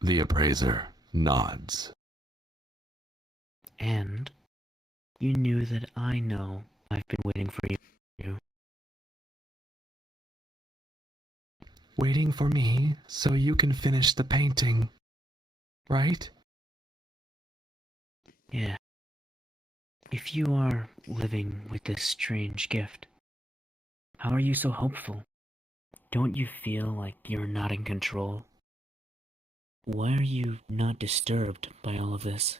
The appraiser nods. And you knew that I know I've been waiting for you. Waiting for me so you can finish the painting, right? Yeah. If you are living with this strange gift, how are you so hopeful? Don't you feel like you're not in control? Why are you not disturbed by all of this?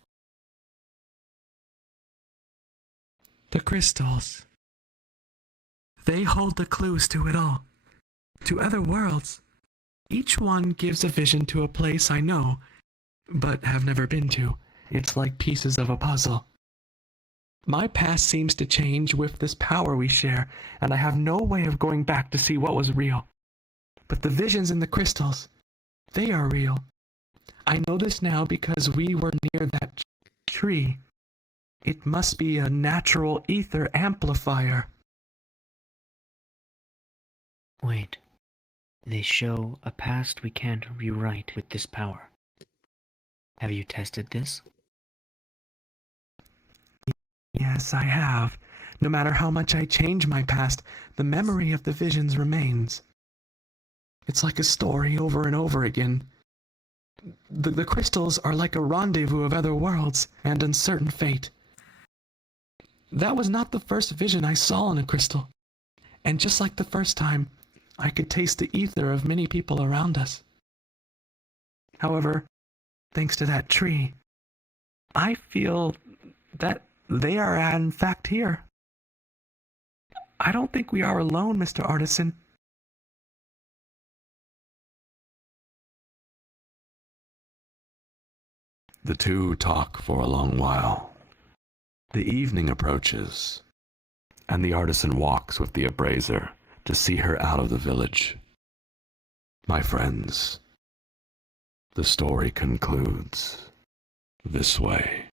The crystals. They hold the clues to it all. To other worlds. Each one gives a vision to a place I know, but have never been to. It's like pieces of a puzzle. My past seems to change with this power we share, and I have no way of going back to see what was real. But the visions in the crystals, they are real. I know this now because we were near that tree. It must be a natural ether amplifier. Wait. They show a past we can't rewrite with this power. Have you tested this? Yes, I have. No matter how much I change my past, the memory of the visions remains. It's like a story over and over again. The crystals are like a rendezvous of other worlds and uncertain fate. That was not the first vision I saw in a crystal. And just like the first time, I could taste the ether of many people around us. However, thanks to that tree, I feel that they are in fact here. I don't think we are alone, Mr. Artisan. The two talk for a long while. The evening approaches, and the artisan walks with the appraiser to see her out of the village. My friends, the story concludes this way.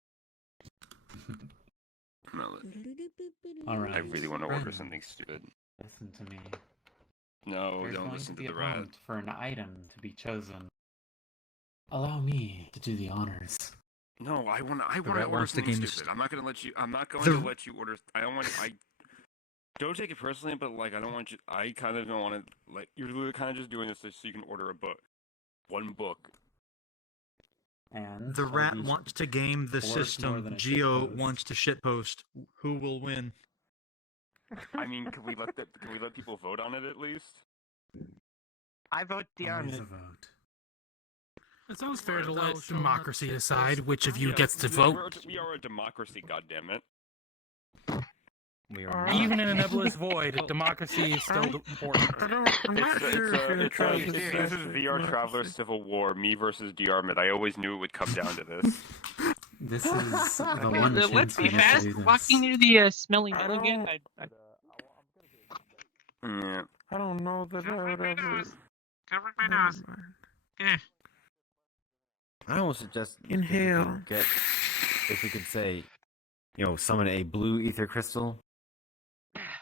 I really want to order something stupid. Listen to me. No, There's don't going listen to to be the a rat. prompt for an item to be chosen. Allow me to do the honors. No, I want to rat order wants the something game to stupid. I'm not going to let you. I'm not going The- to let you order. I don't want. I don't take it personally, but like I don't want you. I kind of don't want to. Like you're literally kind of just doing this so you can order a book, one book. And The rat wants to game the system. Geo wants to shitpost. Who will win? I mean, can we let people vote on it at least? I vote the Always army. a vote. It sounds fair to let democracy decide which of you gets to We vote. are a democracy, goddammit. We are even in a nebulous void, democracy is still important. I'm not sure if you're trying to This is VRTravellers Civil War, me versus DRMit. I always knew it would come down to this. This is the Okay, one let's chance be we get fast. to do this. Walking near the smelly mill again. Yeah. I don't know that I would ever. Cover my nose. Yeah. I almost suggest Inhale. If we could say, summon a blue ether crystal.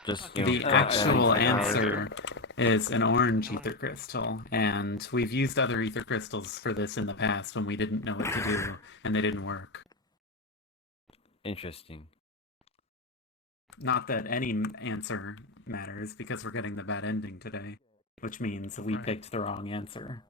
Just The actual answer is an orange ether crystal, and we've used other ether crystals for this in the past when we didn't know what to do, and they didn't work. Interesting. Not that any answer matters, because we're getting the bad ending today, which means we picked the wrong answer.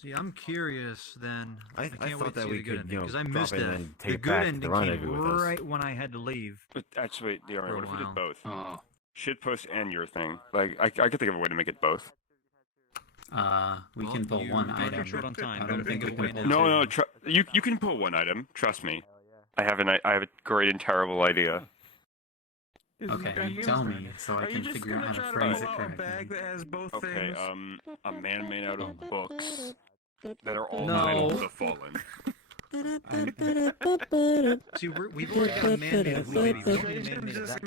See, I'm curious then. I can't thought wait to that see we the good could, ending, because I drop missed in it. and The take good back the ending rendezvous came with us. right when I had to leave. But actually, DRMit, For a what if we did while. both? Oh. Shitpost and your thing. Like, I could think of a way to make it both. We can pull one item. I don't think we can pull No, two. you can pull one item. Trust me. I have a great and terrible idea. Okay, tell me so I can figure out how to phrase it correctly. Okay, a man made out of books that are all No. titled The Fallen. See, we've already got a man made of blue baby. We don't need a man made of that.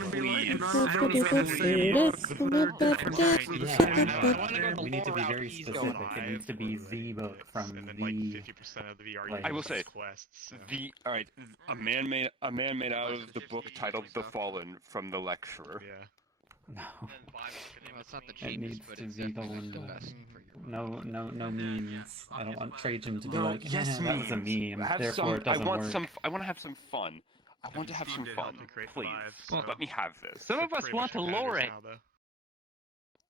We need to be very specific. It needs to be the book from the. Like 50% of the VR. I will say, a man made out of the book titled The Fallen from the lecturer. Yeah. No. Well, it's not the It cheapest, needs but to it's be the definitely the one. best. No memes. I don't want Trajan to be No, like, yes, that was a meme, Have therefore some, it doesn't I want work. some. I want to have some fun. I want to have some fun. Please, let me have this. Some of us want to lower it.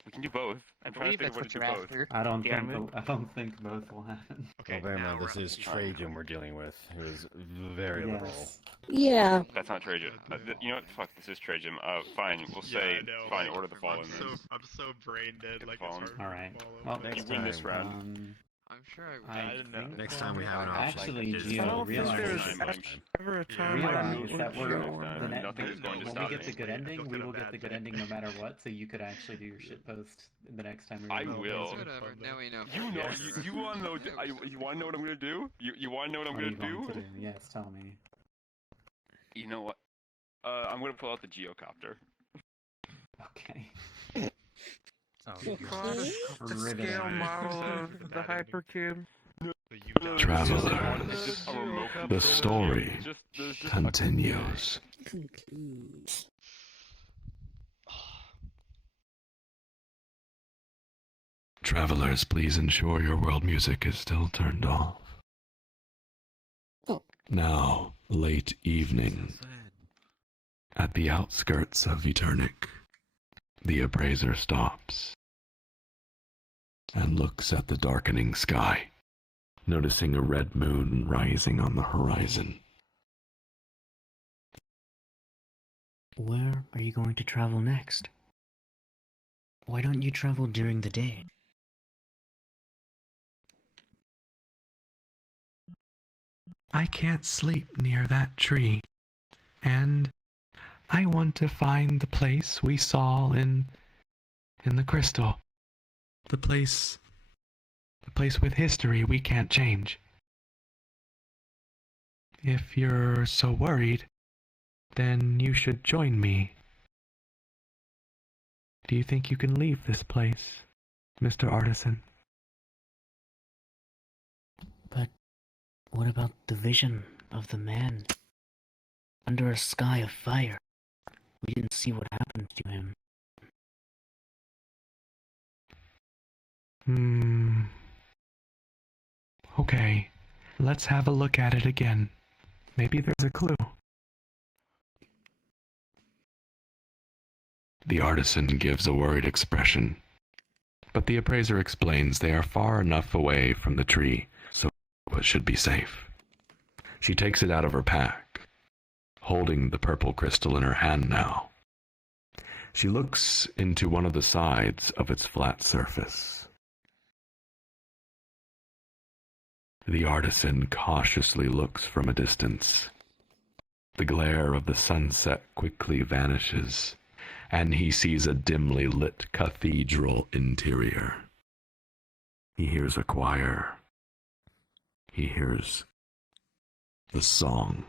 We can do both. I'm trying to believe think of that's a way what to do you're both. I don't think both will happen. Okay, bear in mind, this is Trajan we're dealing with, who is very liberal. Yeah. That's not Trajan. You know what? Fuck, this is Trajan. Fine, we'll say, fine, Order the Fallen. I'm so brain dead, like it's hard to Alright. follow. Well, You win this round. I'm sure I think Next time we have an option. Actually, Just Gio, don't think realize ever a time that we're Nothing is going to when stop we get the me. good ending, we will get the good ending no matter what. So you could actually do your shit post the next time we. I will. Whatever. Now we know. You know. You want to know? You want to know what I'm gonna do? You want to know what I'm What are gonna you going do? to do? Yes, tell me. You know what? I'm gonna pull out the geocopter. Okay. The scale model of the hypercube. Travelers, the story continues. Travelers, please ensure your world music is still turned off. Now, late evening. At the outskirts of Eternic, the appraiser stops and looks at the darkening sky, noticing a red moon rising on the horizon. Where are you going to travel next? Why don't you travel during the day? I can't sleep near that tree, and I want to find the place we saw in the crystal. The place with history we can't change. If you're so worried, then you should join me. Do you think you can leave this place, Mr. Artisan? But what about the vision of the man under a sky of fire? We didn't see what happened to him. Okay, let's have a look at it again. Maybe there's a clue. The artisan gives a worried expression, but the appraiser explains they are far enough away from the tree, so it should be safe. She takes it out of her pack, holding the purple crystal in her hand now. She looks into one of the sides of its flat surface. The artisan cautiously looks from a distance. The glare of the sunset quickly vanishes, and he sees a dimly lit cathedral interior. He hears a choir. He hears the song.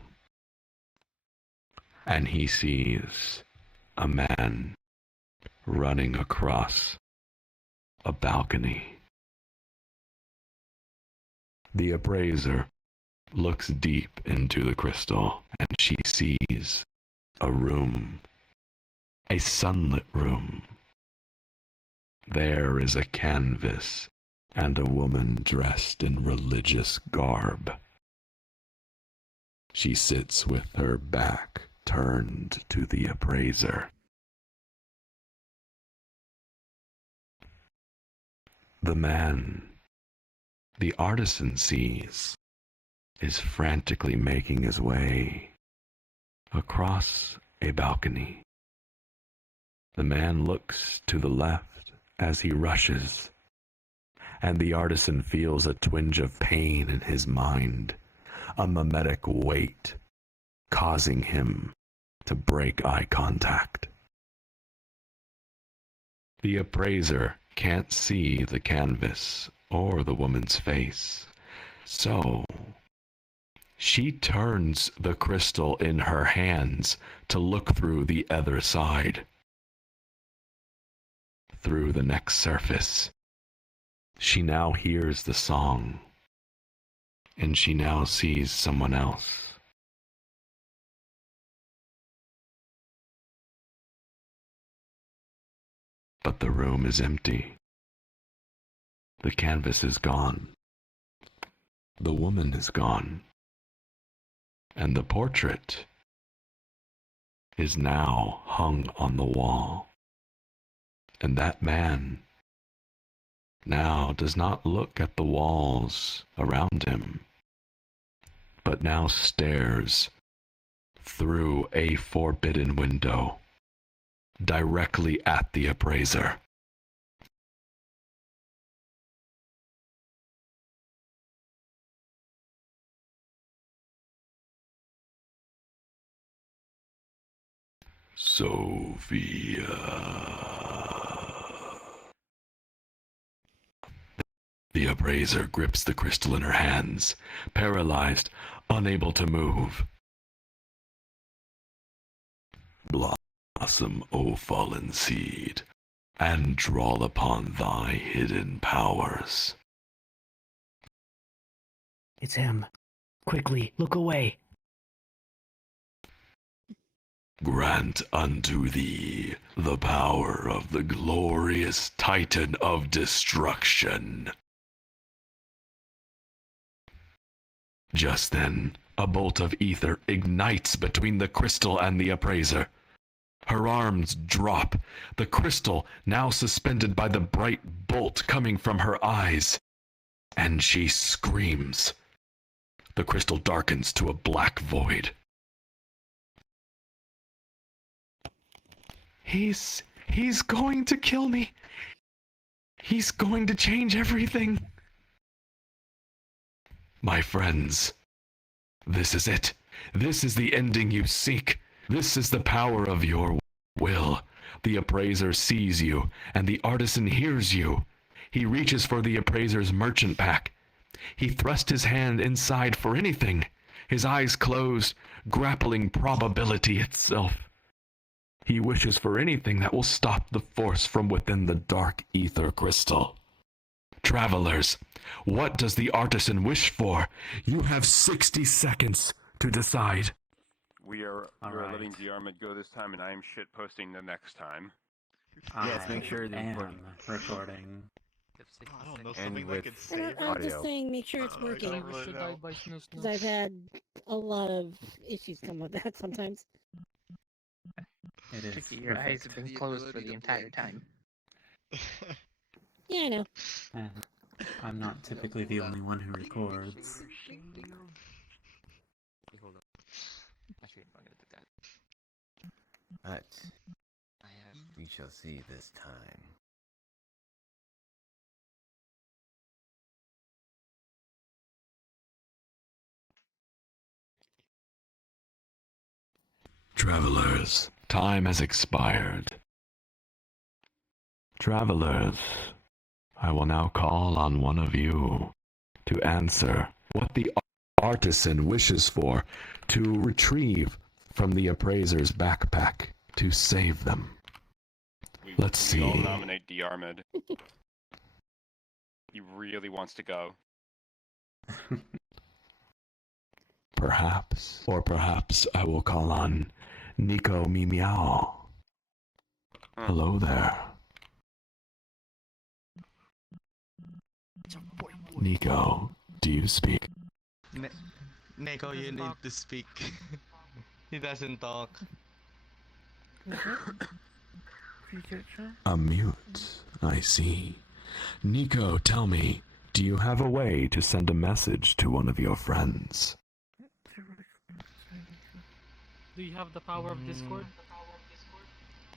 And he sees a man running across a balcony. The appraiser looks deep into the crystal, and she sees a room. A sunlit room. There is a canvas and a woman dressed in religious garb. She sits with her back turned to the appraiser. The man the artisan sees is frantically making his way across a balcony. The man looks to the left as he rushes, and the artisan feels a twinge of pain in his mind, a mimetic weight, causing him to break eye contact. The appraiser can't see the canvas or the woman's face, so she turns the crystal in her hands to look through the other side. Through the next surface, she now hears the song, and she now sees someone else. But the room is empty. The canvas is gone. The woman is gone. And the portrait is now hung on the wall. And that man now does not look at the walls around him, but now stares through a forbidden window directly at the appraiser. Sophia. The appraiser grips the crystal in her hands, paralyzed, unable to move. Blossom, O fallen seed, and draw upon thy hidden powers. It's him. Quickly, look away. Grant unto thee the power of the glorious Titan of Destruction. Just then, a bolt of ether ignites between the crystal and the appraiser. Her arms drop, the crystal now suspended by the bright bolt coming from her eyes, and she screams. The crystal darkens to a black void. He's going to kill me. He's going to change everything. My friends, this is it. This is the ending you seek. This is the power of your will. The appraiser sees you, and the artisan hears you. He reaches for the appraiser's merchant pack. He thrust his hand inside for anything, his eyes closed, grappling probability itself. He wishes for anything that will stop the force from within the dark ether crystal. Travelers, what does the artisan wish for? You have 60 seconds to decide. We are right. letting Diarmid go this time, and I am shit posting the next time. Yes, make sure the am recording. I don't know, And something with that could save I'm just audio. saying, make sure it's working. Because I've had a lot of issues come with that sometimes. It is. Tricky, your eyes have been closed for the entire time. Yeah, I know. And I'm not typically the only one who records. Hold up. Actually, I'm gonna do that. But we shall see this time. Travelers, time has expired. Travelers, I will now call on one of you to answer what the artisan wishes for to retrieve from the appraiser's backpack to save them. Let's We all see. nominate Diarmid. He really wants to go. Perhaps, or perhaps I will call on Nico Meow. Hello there. Nico, do you speak? Neko, you need to speak. He doesn't talk. A mute, I see. Nico, tell me, do you have a way to send a message to one of your friends? Do you have the power of Discord?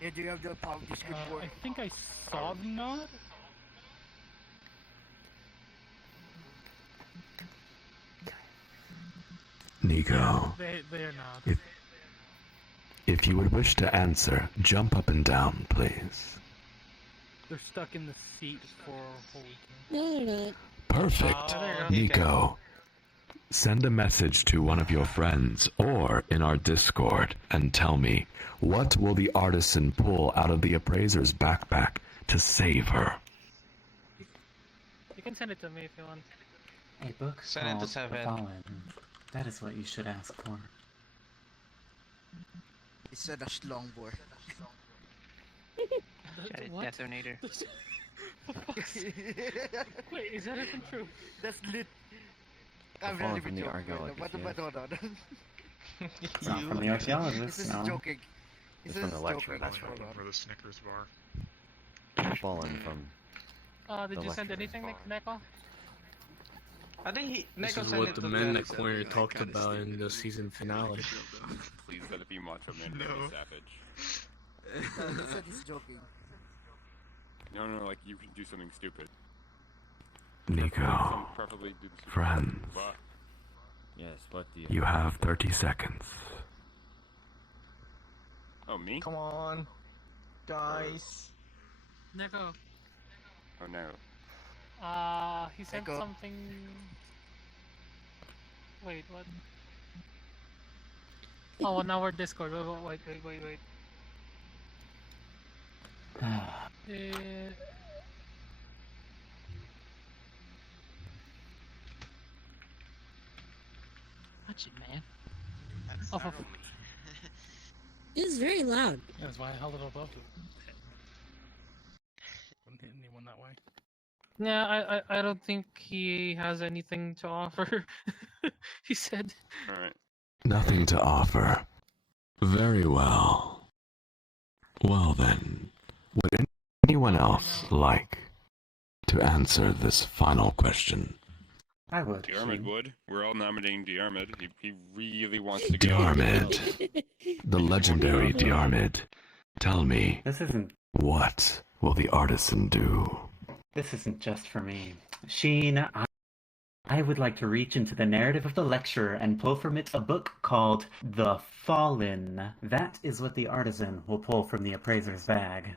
Yeah, do you have the power of Discord? I think I saw the nod. Nico, They're not. if you would wish to answer, jump up and down, please. They're stuck in the seat for a whole weekend. No, they're not. Perfect. Oh, Nico, send a message to one of your friends or in our Discord and tell me, what will the artisan pull out of the appraiser's backpack to save her? You can send it to me if you want. A book Send it to called The 7. Fallen. That is what you should ask for. It's a Longboard. What? Detonator. Wait, is that even true? That's lit. The I'm Fallen really from the joking. archaeologist, yes. It's not from the archaeologists, This is no. joking. It's This from the is lecturer, joking. that's right. For the Snickers bar. Fallen from Did the you send lecturer. anything, Neko? I think This Neko is sent what it the to men the- that Corner talked about in the season finale. Please let it be Macho Man No. Savage. He said he's joking. No, like you can do something stupid. Nico, Preferably do the stupid friends, But Yes, what do you have 30 seconds. oh, me? Come on, guys. Neko. Oh no. He sent Neko. something. Wait, what? Oh, on our Discord. Wait. Watch it, man. Oh, It is very loud. that's why I held it above you. Wouldn't hit anyone that way. Yeah, I don't think he has anything to offer. He said. Alright. Nothing to offer. Very well. Well then, would anyone else like to answer this final question? I would. Diarmid would. We're all nominating Diarmid. He really wants to go. Diarmid, the legendary Diarmid, tell me, This isn't what will the artisan do? This isn't just for me. Sheen, I would like to reach into the narrative of the lecturer and pull from it a book called The Fallen. That is what the artisan will pull from the appraiser's bag.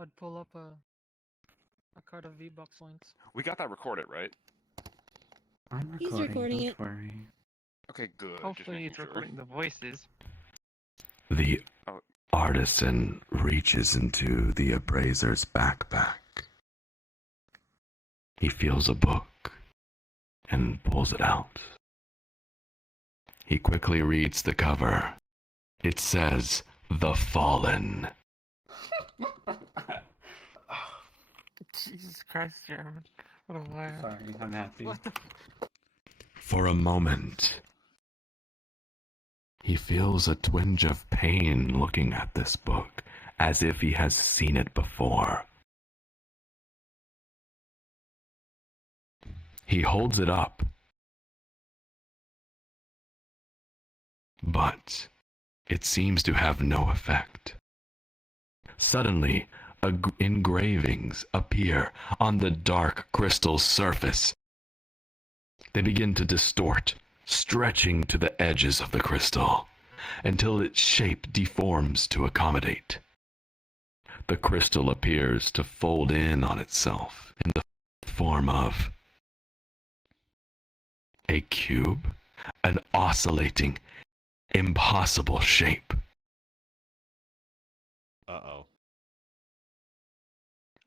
I'd pull up a card of V-Bucks points. We got that recorded, right? I'm He's recording, recording don't it. worry. Okay, good. Hopefully he's recording the voices. The artisan reaches into the appraiser's backpack. He feels a book and pulls it out. He quickly reads the cover. It says, The Fallen. Jesus Christ, Jeremy. What a liar. Sorry, I'm happy. What the For a moment, he feels a twinge of pain looking at this book, as if he has seen it before. He holds it up, but it seems to have no effect. Suddenly, engravings appear on the dark crystal surface. They begin to distort, stretching to the edges of the crystal, until its shape deforms to accommodate. The crystal appears to fold in on itself in the form of a cube, an oscillating, impossible shape. Uh-oh.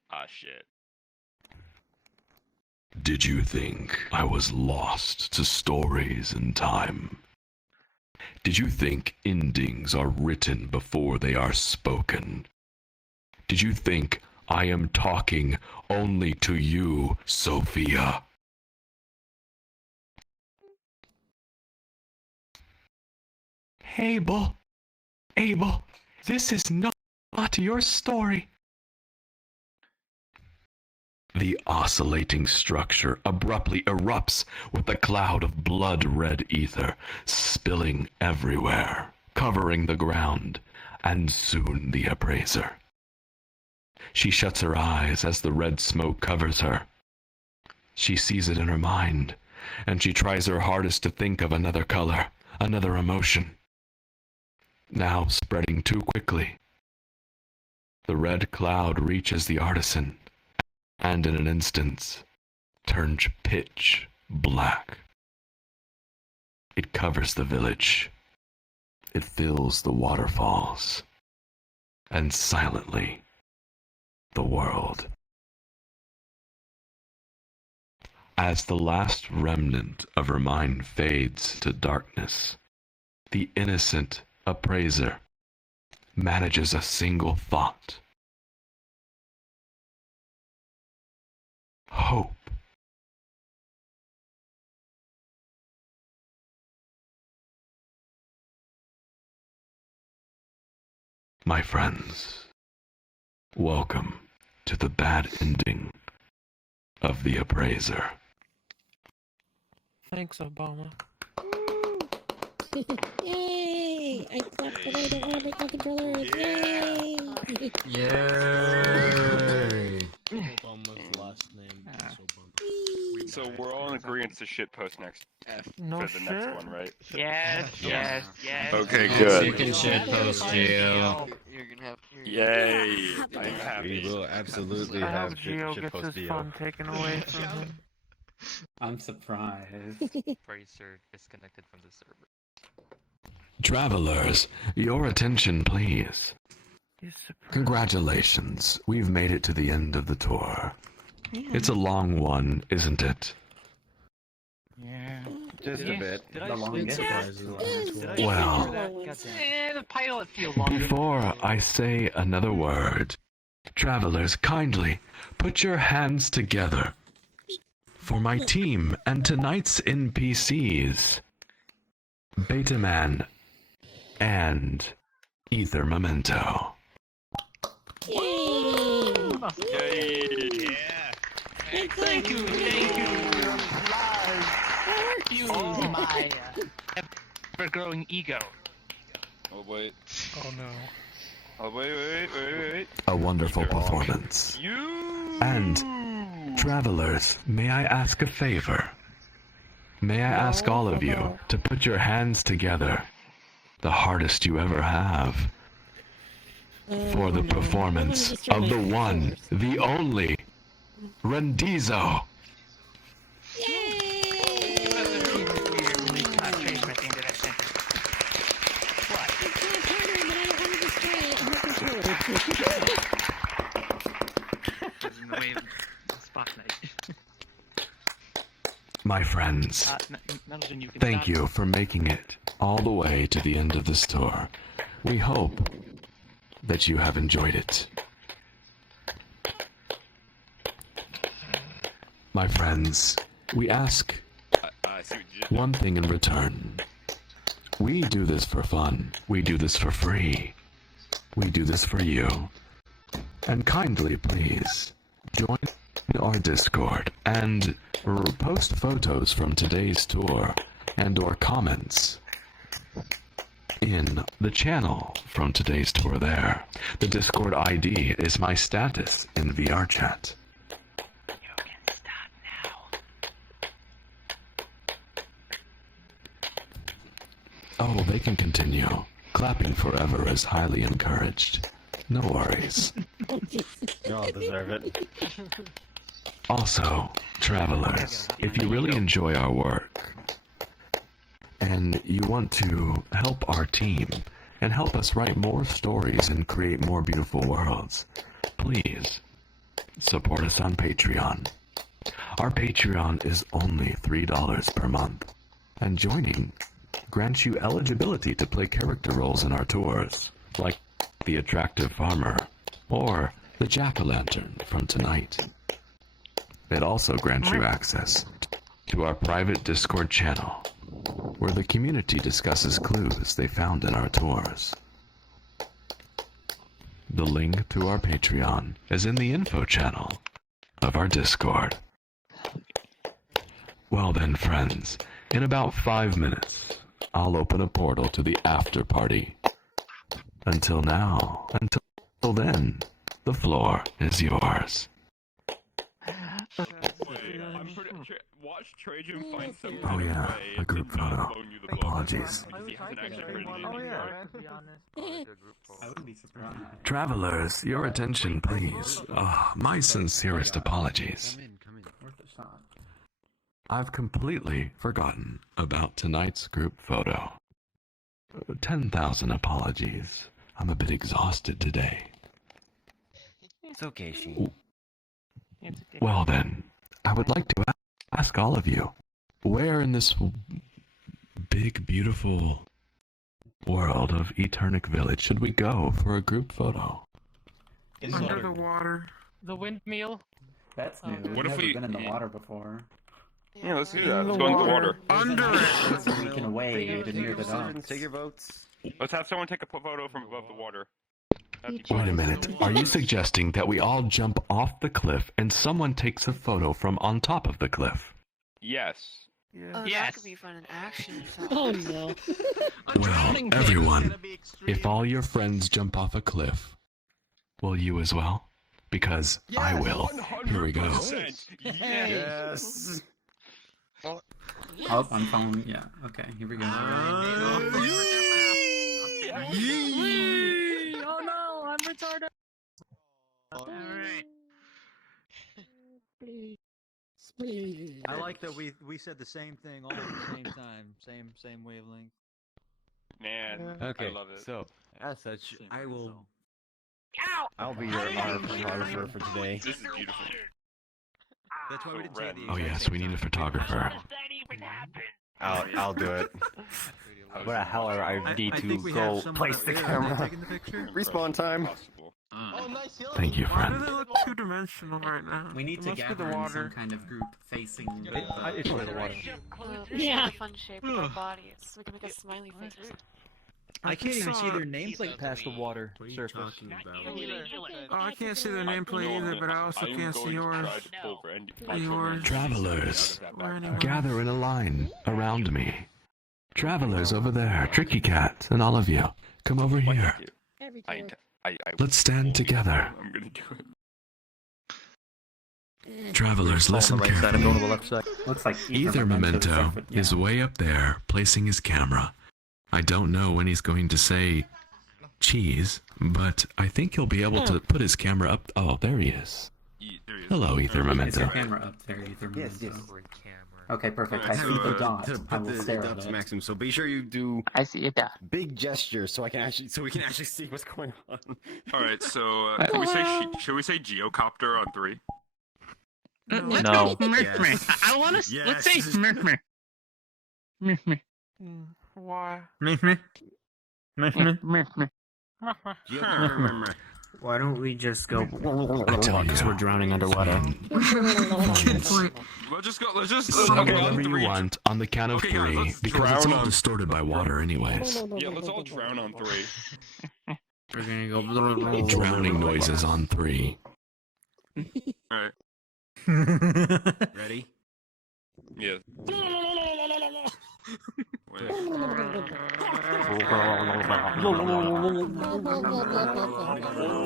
Ah, shit. Did you think I was lost to stories and time? Did you think endings are written before they are spoken? Did you think I am talking only to you, Sophia? Abel, this is not your story. The oscillating structure abruptly erupts with a cloud of blood-red ether spilling everywhere, covering the ground, and soon the appraiser. She shuts her eyes as the red smoke covers her. She sees it in her mind, and she tries her hardest to think of another color, another emotion. Now spreading too quickly. The red cloud reaches the artisan, and in an instant turns pitch black. It covers the village. It fills the waterfalls. And silently, the world. As the last remnant of her mind fades to darkness, the innocent appraiser manages a single thought. Hope. My friends, welcome to the bad ending of The Appraiser. Thanks, Obama. Yay! I clapped the way to one of my controllers. Yay! Yay! Obama's last name is Obama. So we're all in agreement to shit post next No for the next shit? one, right? Yes, yes, yes. Okay, Yes, good. you can shit post, Gio. You're gonna have. Yay! I'm happy. We will absolutely I have hope Gio shit gets post his Dio. fun taken away from him. I'm surprised. Appraiser disconnected from the server. Travelers, your attention please. Congratulations, we've made it to the end of the tour. It's a long one, isn't it? Yeah. Just a bit. The longest. Well, The pilot feels longer. before I say another word, travelers, kindly put your hands together for my team and tonight's NPCs, Betaman and Ether Memento. Yay! Thank you. Fuse my ever-growing ego. Oh wait. Oh no. Oh, wait. A wonderful performance. And, travelers, may I ask a favor? May I ask all of you to put your hands together, the hardest you ever have, for the performance of the one, the only, Rendizo. My friends, thank you for making it all the way to the end of this tour. We hope that you have enjoyed it. My friends, we ask one thing in return. We do this for fun. We do this for free. We do this for you. And kindly, please, join our Discord and post photos from today's tour and or comments in the channel from today's tour there. The Discord ID is my status in VR chat. You can stop now. Oh, they can continue. Clapping forever is highly encouraged. No worries. You all deserve it. Also, travelers, if you really enjoy our work and you want to help our team and help us write more stories and create more beautiful worlds, please support us on Patreon. Our Patreon is only $3 per month, and joining grants you eligibility to play character roles in our tours, like the attractive farmer or the jack-o'-lantern from tonight. It also grants you access to our private Discord channel, where the community discusses clues they found in our tours. The link to our Patreon is in the info channel of our Discord. Well then, friends, in about 5 minutes, I'll open a portal to the after party. Until then, the floor is yours. Watch Trajan find some Oh yeah, a group photo. Apologies. Travelers, your attention please. My sincerest apologies. I've completely forgotten about tonight's group photo. 10,000 apologies. I'm a bit exhausted today. It's okay, Sheen. Well then, I would like to ask all of you, where in this big, beautiful world of Eternic Village should we go for a group photo? Under the water. The windmill. That's new. What We've if never we- been in the water before. Yeah, let's do that. Let's go into the water. Under it. So we can wade near the docks. Take your votes. Let's have someone take a photo from above the water. Wait a minute, are you suggesting that we all jump off the cliff and someone takes a photo from on top of the cliff? Yes. Oh, that could be fun in action. Oh no. Well, everyone, if all your friends jump off a cliff, will you as well? Because I will. Here we go. 100%. Yes. Oh, I'm following. Yeah. Okay. Here we go. Oh no, I'm retarded. Alright. I like that we said the same thing all at the same time, same wavelength. Man, Okay, I love it. so as such, Ow! I'll be your art photographer for today. This is beautiful. That's why we didn't say the Oh yes, we need a photographer. I'll do it. But however, I need I to think we go have someone place up the there. Are they camera. taking the picture? Respawn time. Oh, nice. Thank you, Why do friend. they look two-dimensional right now? We need to It must be gather the in water. some kind of group facing the. It's really the water. We should have a fun shape with our bodies. We can make a smiley face. I can't even see their name. nameplate past the water surface. Oh, I can't see their nameplate either, but I also can't see yours. Yours. Travelers, Or anyone. gather in a line around me. Travelers over there, Tricky Cat, and all of you, come over here. Let's stand together. I'm gonna do it. Travelers, listen carefully. Looks like Ether Memento is way up there, placing his camera. I don't know when he's going to say cheese, but I think he'll be able to put his camera up. Oh, there he is. Hello, Ether Is Memento. your camera up there, Ether Memento? Yes. Okay, perfect. I see the dot. I will stare at it. Maximum. So be sure you do. I see a dot. Big gestures so we can actually see what's going on. All right, so should we say geocopter on 3? Let's No. go Murmur. I want to. Let's say Murmur. Murmur. Why? Why don't we just go? Because we're drowning underwater. Let's just Say whatever you want on the count of 3, because it's all distorted by water anyways. Yeah, let's all drown on 3. We're gonna go. Drowning noises on 3. Alright. Ready? Yeah.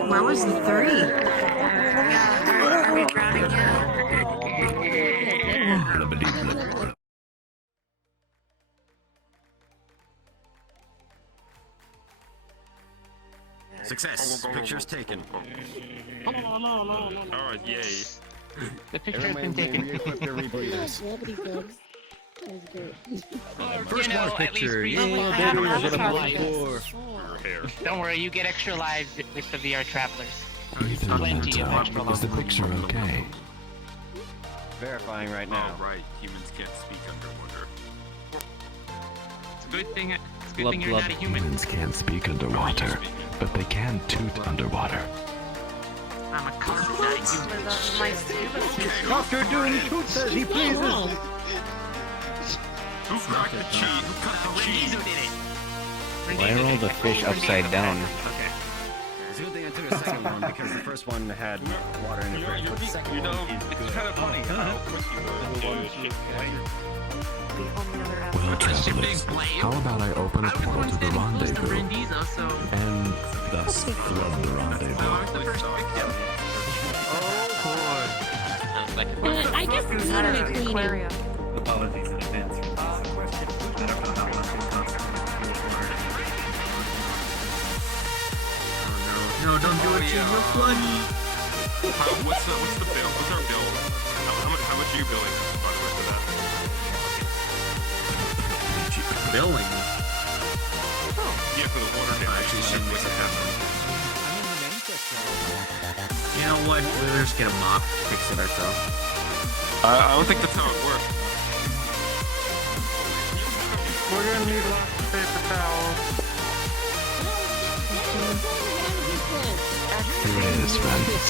Where was the 3? Yeah, are we drowning yet? Success. Pictures taken. Alright, yay. The picture has been taken. First You know, class at least picture. recently Yeah, I have baby, an that's what I'm avatar looking life. for. Don't worry, you get extra lives with the VR Travelers. Ether Plenty of extra Memento, is the picture okay? Verifying right now. Right, humans can't speak underwater. It's a good thing. It's a good thing you're not a human. Humans can't speak underwater, but they can toot underwater. I'm a cop, not a human. Dr. Doom toots as he pleases. Who cracked the cheese? Who cut the cheese? Why are all the fish upside down? It's a good thing I took a second one because the first one had water in it. But the second one is good. It's kind of funny how quick you were to ship Well, travelers, how about I open a portal to the rendezvous, and thus flood the rendezvous? I guess it's not a cleaning. Apologies in advance for this question. I don't know how much it costs. No, don't do it, Jim. You're funny. What's the bill? What's our bill? How much are you billing us, by the way, for that? Billing? Yeah, for the water damage. What's the happening? You know what? We'll just get a mop, fix it ourselves. I don't think that's how it works. We're gonna need lots of paper towels. Here it is, friends.